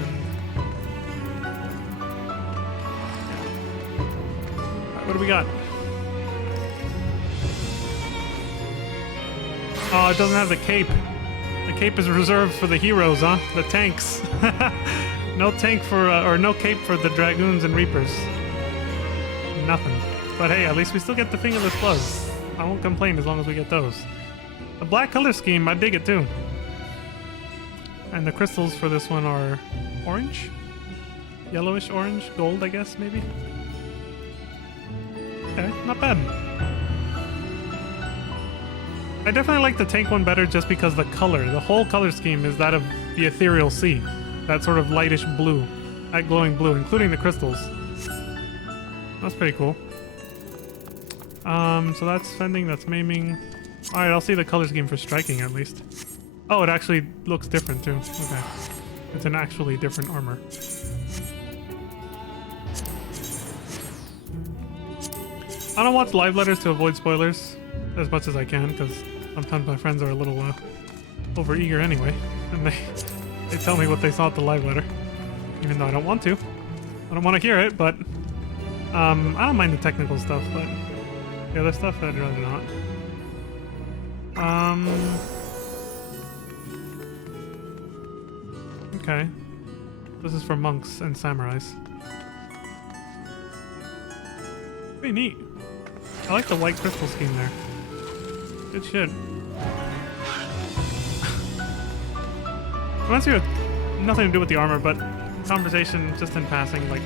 Alright, what do we got? Oh, it doesn't have the cape. The cape is reserved for the heroes, huh? The tanks. No tank for, or no cape for the Dragoons and Reapers. Nothing. But hey, at least we still get the fingerless gloves. I won't complain as long as we get those. The black color scheme, I dig it too. And the crystals for this one are orange? Yellowish orange? Gold, I guess, maybe? Okay, not bad. I definitely like the tank one better just because the color, the whole color scheme is that of the Ethereal Sea. That sort of lightish blue, that glowing blue, including the crystals. That's pretty cool. So that's fending, that's maiming. Alright, I'll see the color scheme for striking at least. Oh, it actually looks different too. Okay. It's an actually different armor. I don't watch live letters to avoid spoilers as much as I can, because sometimes my friends are a little over-eager anyway, and they tell me what they saw at the live letter, even though I don't want to. I don't want to hear it, but I don't mind the technical stuff, but the other stuff I'd rather not. Okay. This is for monks and samurais. Pretty neat. I like the white crystal scheme there. Good shit. Reminds me of nothing to do with the armor, but conversation just in passing. Like,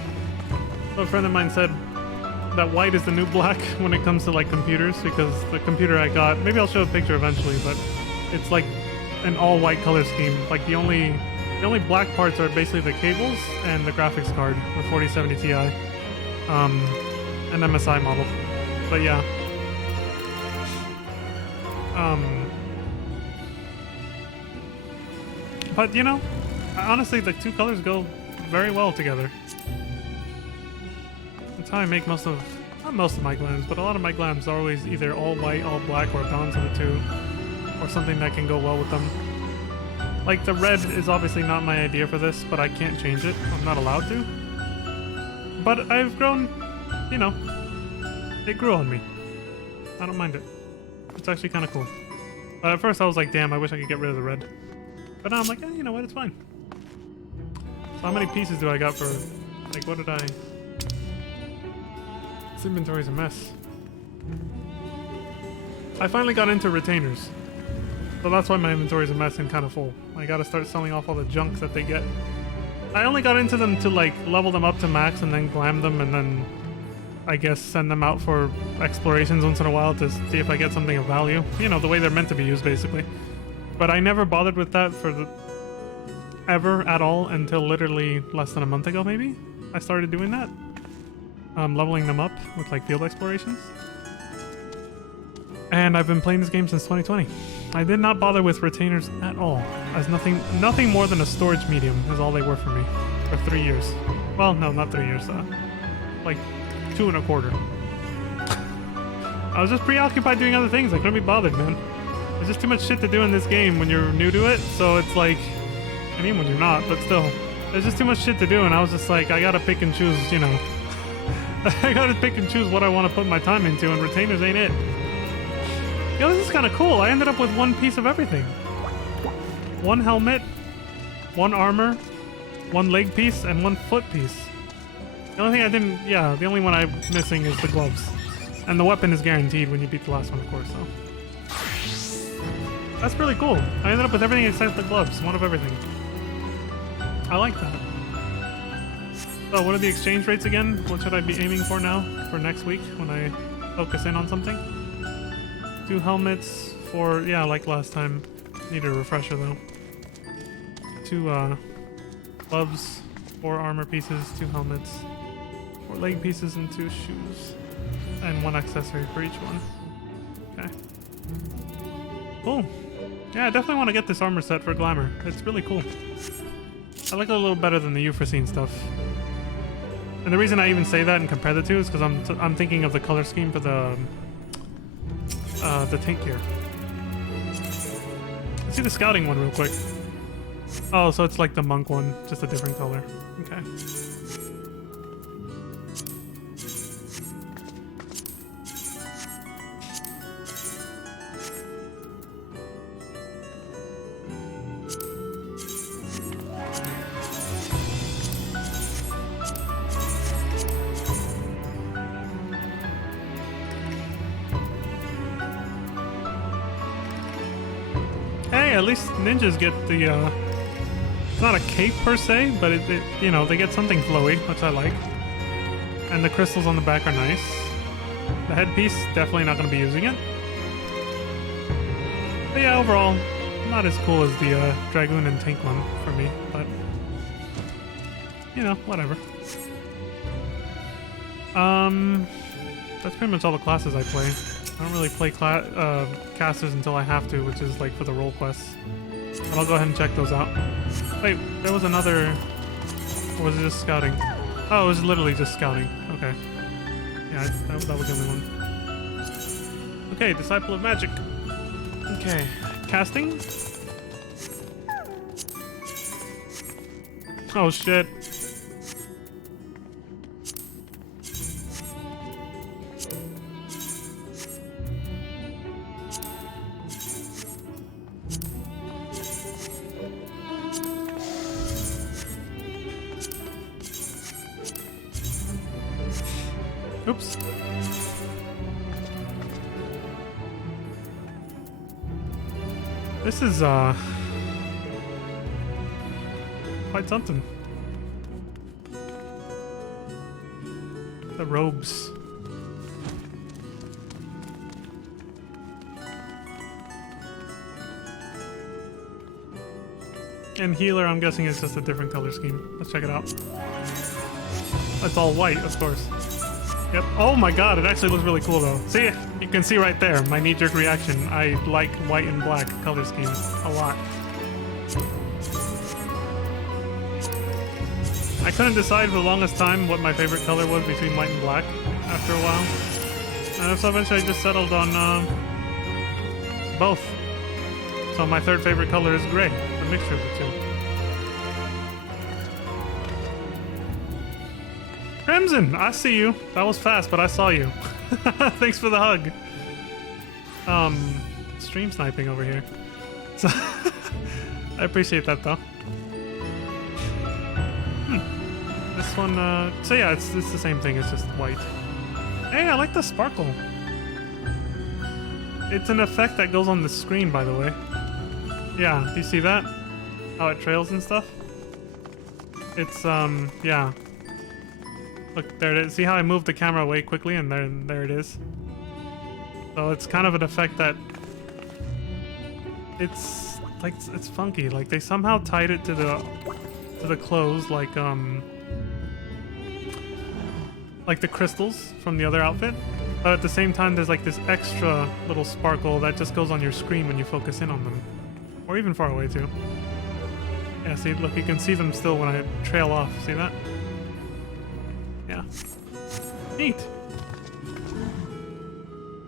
a friend of mine said that white is the new black when it comes to like computers, because the computer I got, maybe I'll show a picture eventually, but it's like an all white color scheme. Like the only black parts are basically the cables and the graphics card, the 4070 Ti, an MSI model. But yeah. But you know, honestly, the two colors go very well together. That's how I make not most of my glams, but a lot of my glams are always either all white, all black, or a balance of the two, or something that can go well with them. Like the red is obviously not my idea for this, but I can't change it. I'm not allowed to. But I've grown, you know, it grew on me. I don't mind it. It's actually kind of cool. But at first I was like, damn, I wish I could get rid of the red. But now I'm like, you know what, it's fine. So how many pieces do I got for, like, what did I... This inventory's a mess. I finally got into retainers. So that's why my inventory's a mess and kind of full. I gotta start selling off all the junk that they get. I only got into them to, like, level them up to max and then glam them and then I guess, send them out for explorations once in a while to see if I get something of value. You know, the way they're meant to be used, basically. But I never bothered with that ever at all until literally less than a month ago, maybe? I started doing that. Leveling them up with, like, field explorations. And I've been playing this game since 2020. I did not bother with retainers at all, as nothing more than a storage medium is all they were for me for 3 years. Well, no, not 3 years, like 2 1/4. I was just preoccupied doing other things. I couldn't be bothered, man. There's just too much shit to do in this game when you're new to it, so it's like, I mean, when you're not, but still, there's just too much shit to do, and I was just like, I gotta pick and choose, you know. I gotta pick and choose what I want to put my time into, and retainers ain't it. Yo, this is kind of cool. I ended up with one piece of everything. One helmet, one armor, one leg piece, and one foot piece. The only thing I didn't... Yeah, the only one I'm missing is the gloves. And the weapon is guaranteed when you beat the last one, of course, so... That's really cool. I ended up with everything except the gloves. One of everything. I like that. So, what are the exchange rates again? What should I be aiming for now? For next week, when I focus in on something? 2 helmets for... Yeah, like last time. Need a refresher, though. 2, gloves. 4 armor pieces. 2 helmets. 4 leg pieces and 2 shoes. And 1 accessory for each one. Okay. Cool. Yeah, I definitely want to get this armor set for Glamour. It's really cool. I like it a little better than the Euphrosyne stuff. And the reason I even say that and compare the two is because I'm thinking of the color scheme for the tank gear. Let's see the scouting one real quick. Oh, so it's like the monk one, just a different color. Okay. At least ninjas get the, it's not a cape per se, but it you know, they get something flowy, which I like. And the crystals on the back are nice. The headpiece, definitely not going to be using it. But yeah, overall, not as cool as the Dragoon and Tank one for me, but, you know, whatever. That's pretty much all the classes I play. I don't really play casters until I have to, which is like for the role quests. But I'll go ahead and check those out. Wait, there was another... Or was it just scouting? Oh, it was literally just scouting. Okay. Yeah, that was the only one. Okay, Disciple of Magic. Okay, casting? Oh shit. Oops. This is, quite something. The robes. And healer, I'm guessing, is just a different color scheme. Let's check it out. It's all white, of course. Yep. Oh my god, it actually looks really cool though. See, you can see right there my knee-jerk reaction. I like white and black color scheme a lot. I couldn't decide for the longest time what my favorite color was between white and black after a while. And so eventually I just settled on both. So my third favorite color is gray, the mixture of the two. Crimson, I see you. That was fast, but I saw you. Thanks for the hug. Stream sniping over here. So I appreciate that though. This one, so yeah, it's the same thing, it's just white. Hey, I like the sparkle. It's an effect that goes on the screen, by the way. Yeah, do you see that? How it trails and stuff? It's, yeah. Look, there it is. See how I moved the camera away quickly, and there it is. So it's kind of an effect that it's like it's funky. Like they somehow tied it to the clothes, like the crystals from the other outfit. But at the same time, there's like this extra little sparkle that just goes on your screen when you focus in on them, or even far away too. Yeah, see, look, you can see them still when I trail off. See that? Yeah. Neat.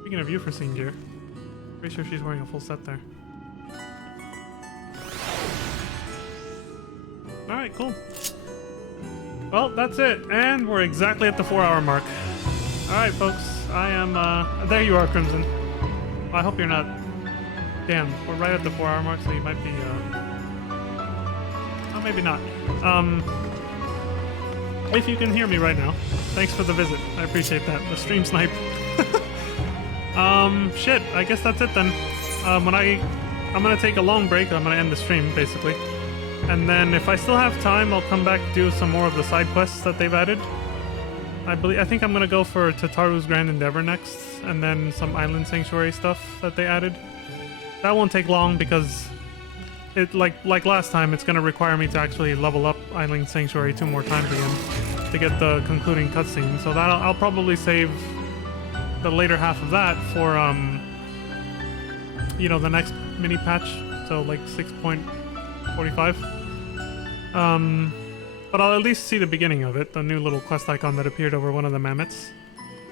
Speaking of Euphrosyne gear, pretty sure she's wearing a full set there. Alright, cool. Well, that's it. And we're exactly at the 4-hour mark. Alright, folks. I am, there you are, Crimson. I hope you're not... Damn, we're right at the 4-hour mark, so you might be, oh, maybe not. If you can hear me right now, thanks for the visit. I appreciate that. The stream snipe. Shit, I guess that's it then. I'm gonna take a long break. I'm gonna end the stream, basically. And then if I still have time, I'll come back to do some more of the side quests that they've added. I think I'm gonna go for Tataru's Grand Endeavor next, and then some Island Sanctuary stuff that they added. That won't take long because it like last time, it's gonna require me to actually level up Island Sanctuary 2 more times again to get the concluding cutscene. So that I'll probably save the later half of that for you know, the next mini patch, so like 6.45. But I'll at least see the beginning of it, the new little quest icon that appeared over one of the mammoths.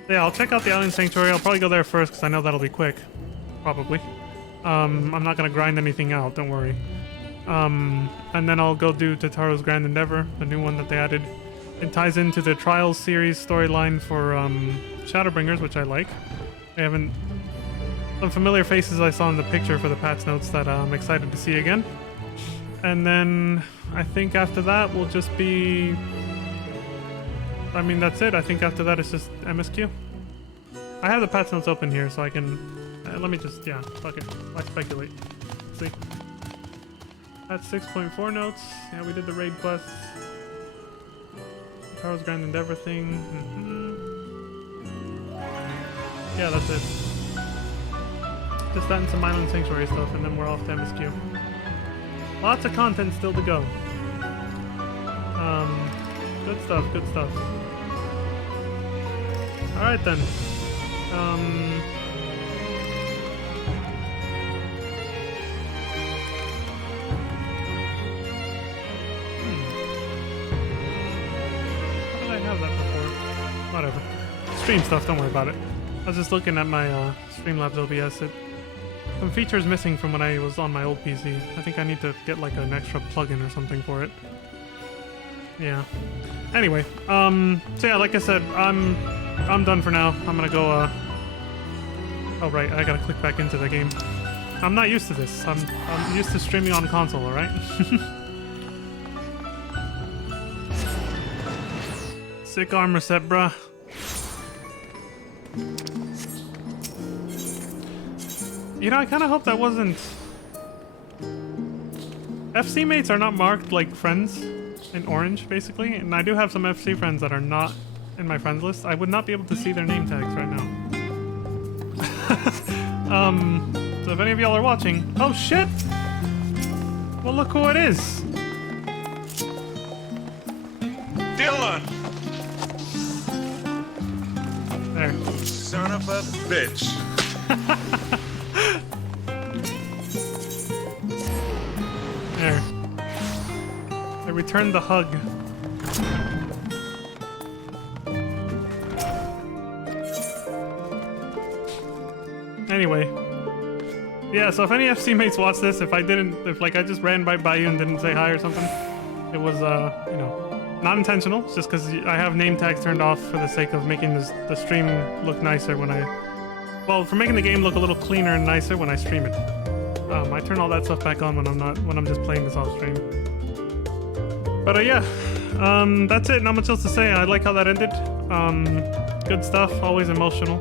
Yeah, I'll check out the Island Sanctuary. I'll probably go there first because I know that'll be quick, probably. I'm not gonna grind anything out, don't worry. And then I'll go do Tataru's Grand Endeavor, the new one that they added. It ties into the Trials series storyline for Shadowbringers, which I like. I haven't... Some familiar faces I saw in the picture for the patch notes that I'm excited to see again. And then I think after that will just be... I mean, that's it. I think after that it's just MSQ. I have the patch notes open here so I can... let me just... Yeah, fuck it. Why speculate? Let's see. That's 6.4 notes. Yeah, we did the raid quests. Charles Grand Endeavor thing. Yeah, that's it. Just that and some Island Sanctuary stuff, and then we're off to MSQ. Lots of content still to go. Good stuff, good stuff. Alright then. How did I have that before? Whatever. Stream stuff, don't worry about it. I was just looking at my Streamlabs OBS. Some features missing from when I was on my old PC. I think I need to get like an extra plugin or something for it. Yeah. Anyway, so yeah, like I said, I'm done for now. I'm gonna go. Oh right, I gotta click back into the game. I'm not used to this. I'm used to streaming on console. All right. Sick armor set, bruh. You know, I kind of hope that wasn't... FC mates are not marked like friends in orange, basically. And I do have some FC friends that are not in my friends list. I would not be able to see their name tags right now. So if any of y'all are watching... Oh, shit! Well, look who it is! Dylan! There. You son of a bitch! There. I returned the hug. Anyway. Yeah, so if any FC mates watch this, if like I just ran by you and didn't say hi or something, it was, you know, not intentional. It's just because I have name tags turned off for the sake of making the stream look nicer when well, for making the game look a little cleaner and nicer when I stream it. I turn all that stuff back on when I'm just playing this off stream. But yeah, that's it. Not much else to say. I like how that ended. Good stuff. Always emotional.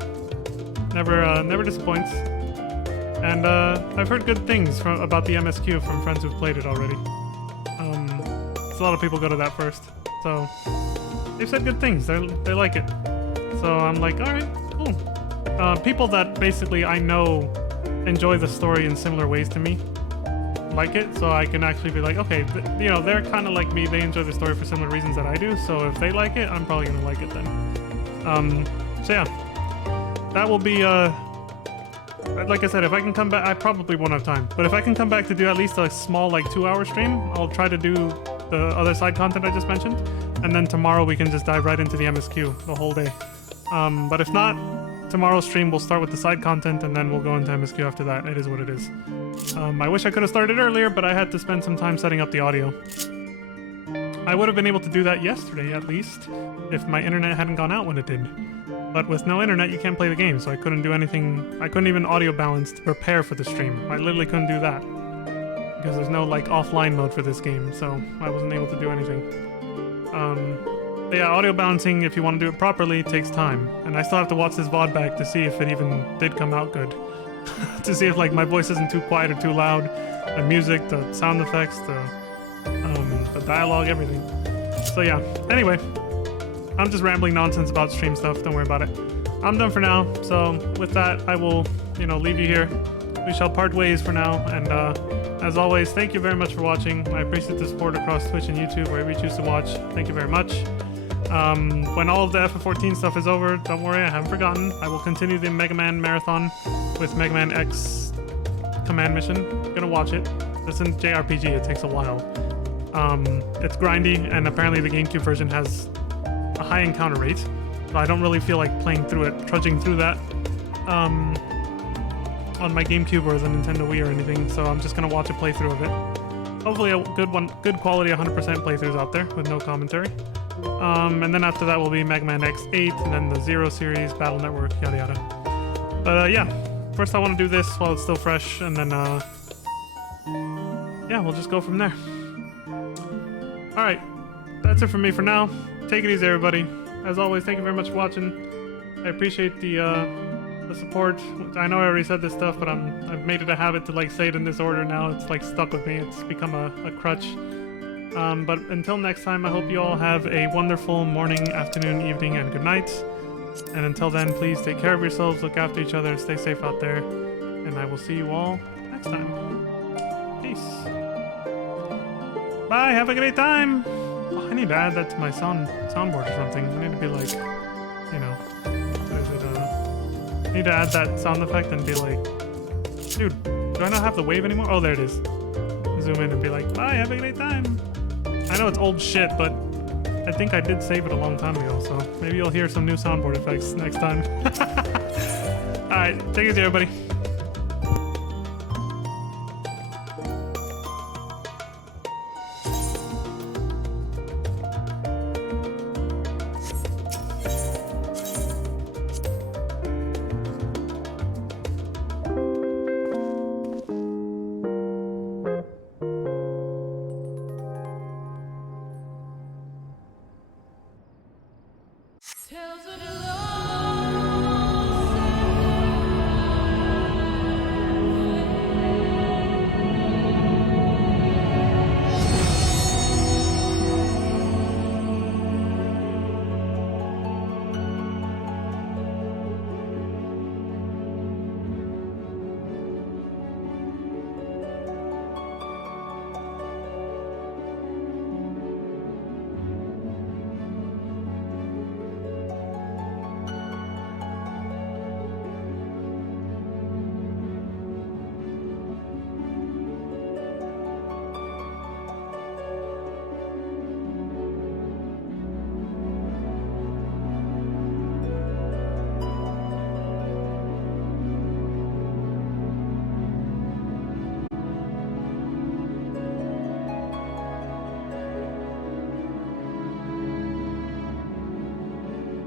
Never disappoints. And I've heard good things about the MSQ from friends who've played it already. So a lot of people go to that first. So they've said good things. They like it. So I'm like, all right, cool. People that basically I know enjoy the story in similar ways to me like it, so I can actually be like, okay, you know, they're kind of like me. They enjoy the story for similar reasons that I do. So if they like it, I'm probably gonna like it then. So yeah, that will be like I said, if I can come back, I probably won't have time. But if I can come back to do at least a small, like 2-hour stream, I'll try to do the other side content I just mentioned. And then tomorrow we can just dive right into the MSQ the whole day. But if not, tomorrow's stream we'll start with the side content and then we'll go into MSQ after that. It is what it is. I wish I could have started earlier, but I had to spend some time setting up the audio. I would have been able to do that yesterday at least, if my internet hadn't gone out when it did. But with no internet, you can't play the game, so I couldn't do anything. I couldn't even audio balance to prepare for the stream. I literally couldn't do that. Because there's no, like, offline mode for this game, so I wasn't able to do anything. But yeah, audio balancing, if you want to do it properly, takes time. And I still have to watch this VOD back to see if it even did come out good. To see if, like, my voice isn't too quiet or too loud. The music, the sound effects, the dialogue, everything. So yeah, anyway. I'm just rambling nonsense about stream stuff, don't worry about it. I'm done for now, so with that, I will, you know, leave you here. We shall part ways for now, and as always, thank you very much for watching. I appreciate the support across Twitch and YouTube, wherever you choose to watch. Thank you very much. When all of the FF14 stuff is over, don't worry, I haven't forgotten. I will continue the Mega Man Marathon with Mega Man X command mission. I'm gonna watch it. It's in JRPG, it takes a while. It's grindy, and apparently the GameCube version has a high encounter rate, so I don't really feel like playing through it, trudging through that on my GameCube or the Nintendo Wii or anything, so I'm just gonna watch a playthrough of it. Hopefully a good quality 100% playthroughs out there with no commentary. And then after that will be Mega Man X8, and then the Zero series, Battle Network, yada yada. But yeah, first I want to do this while it's still fresh, and then yeah, we'll just go from there. Alright, that's it from me for now. Take it easy, everybody. As always, thank you very much for watching. I appreciate the support. I know I already said this stuff, but I've made it a habit to like say it in this order now. It's like stuck with me. It's become a crutch. But until next time, I hope you all have a wonderful morning, afternoon, evening, and good night. And until then, please take care of yourselves, look after each other, stay safe out there, and I will see you all next time. Peace. Bye. Have a great time. Oh, I need to add that to my soundboard or something. I need to be like, you know, what is it? I need to add that sound effect and be like, dude, do I not have the wave anymore? Oh, there it is. Zoom in and be like, bye, have a great time. I know it's old shit, but I think I did save it a long time ago, so maybe you'll hear some new soundboard effects next time. Alright, take it easy, everybody.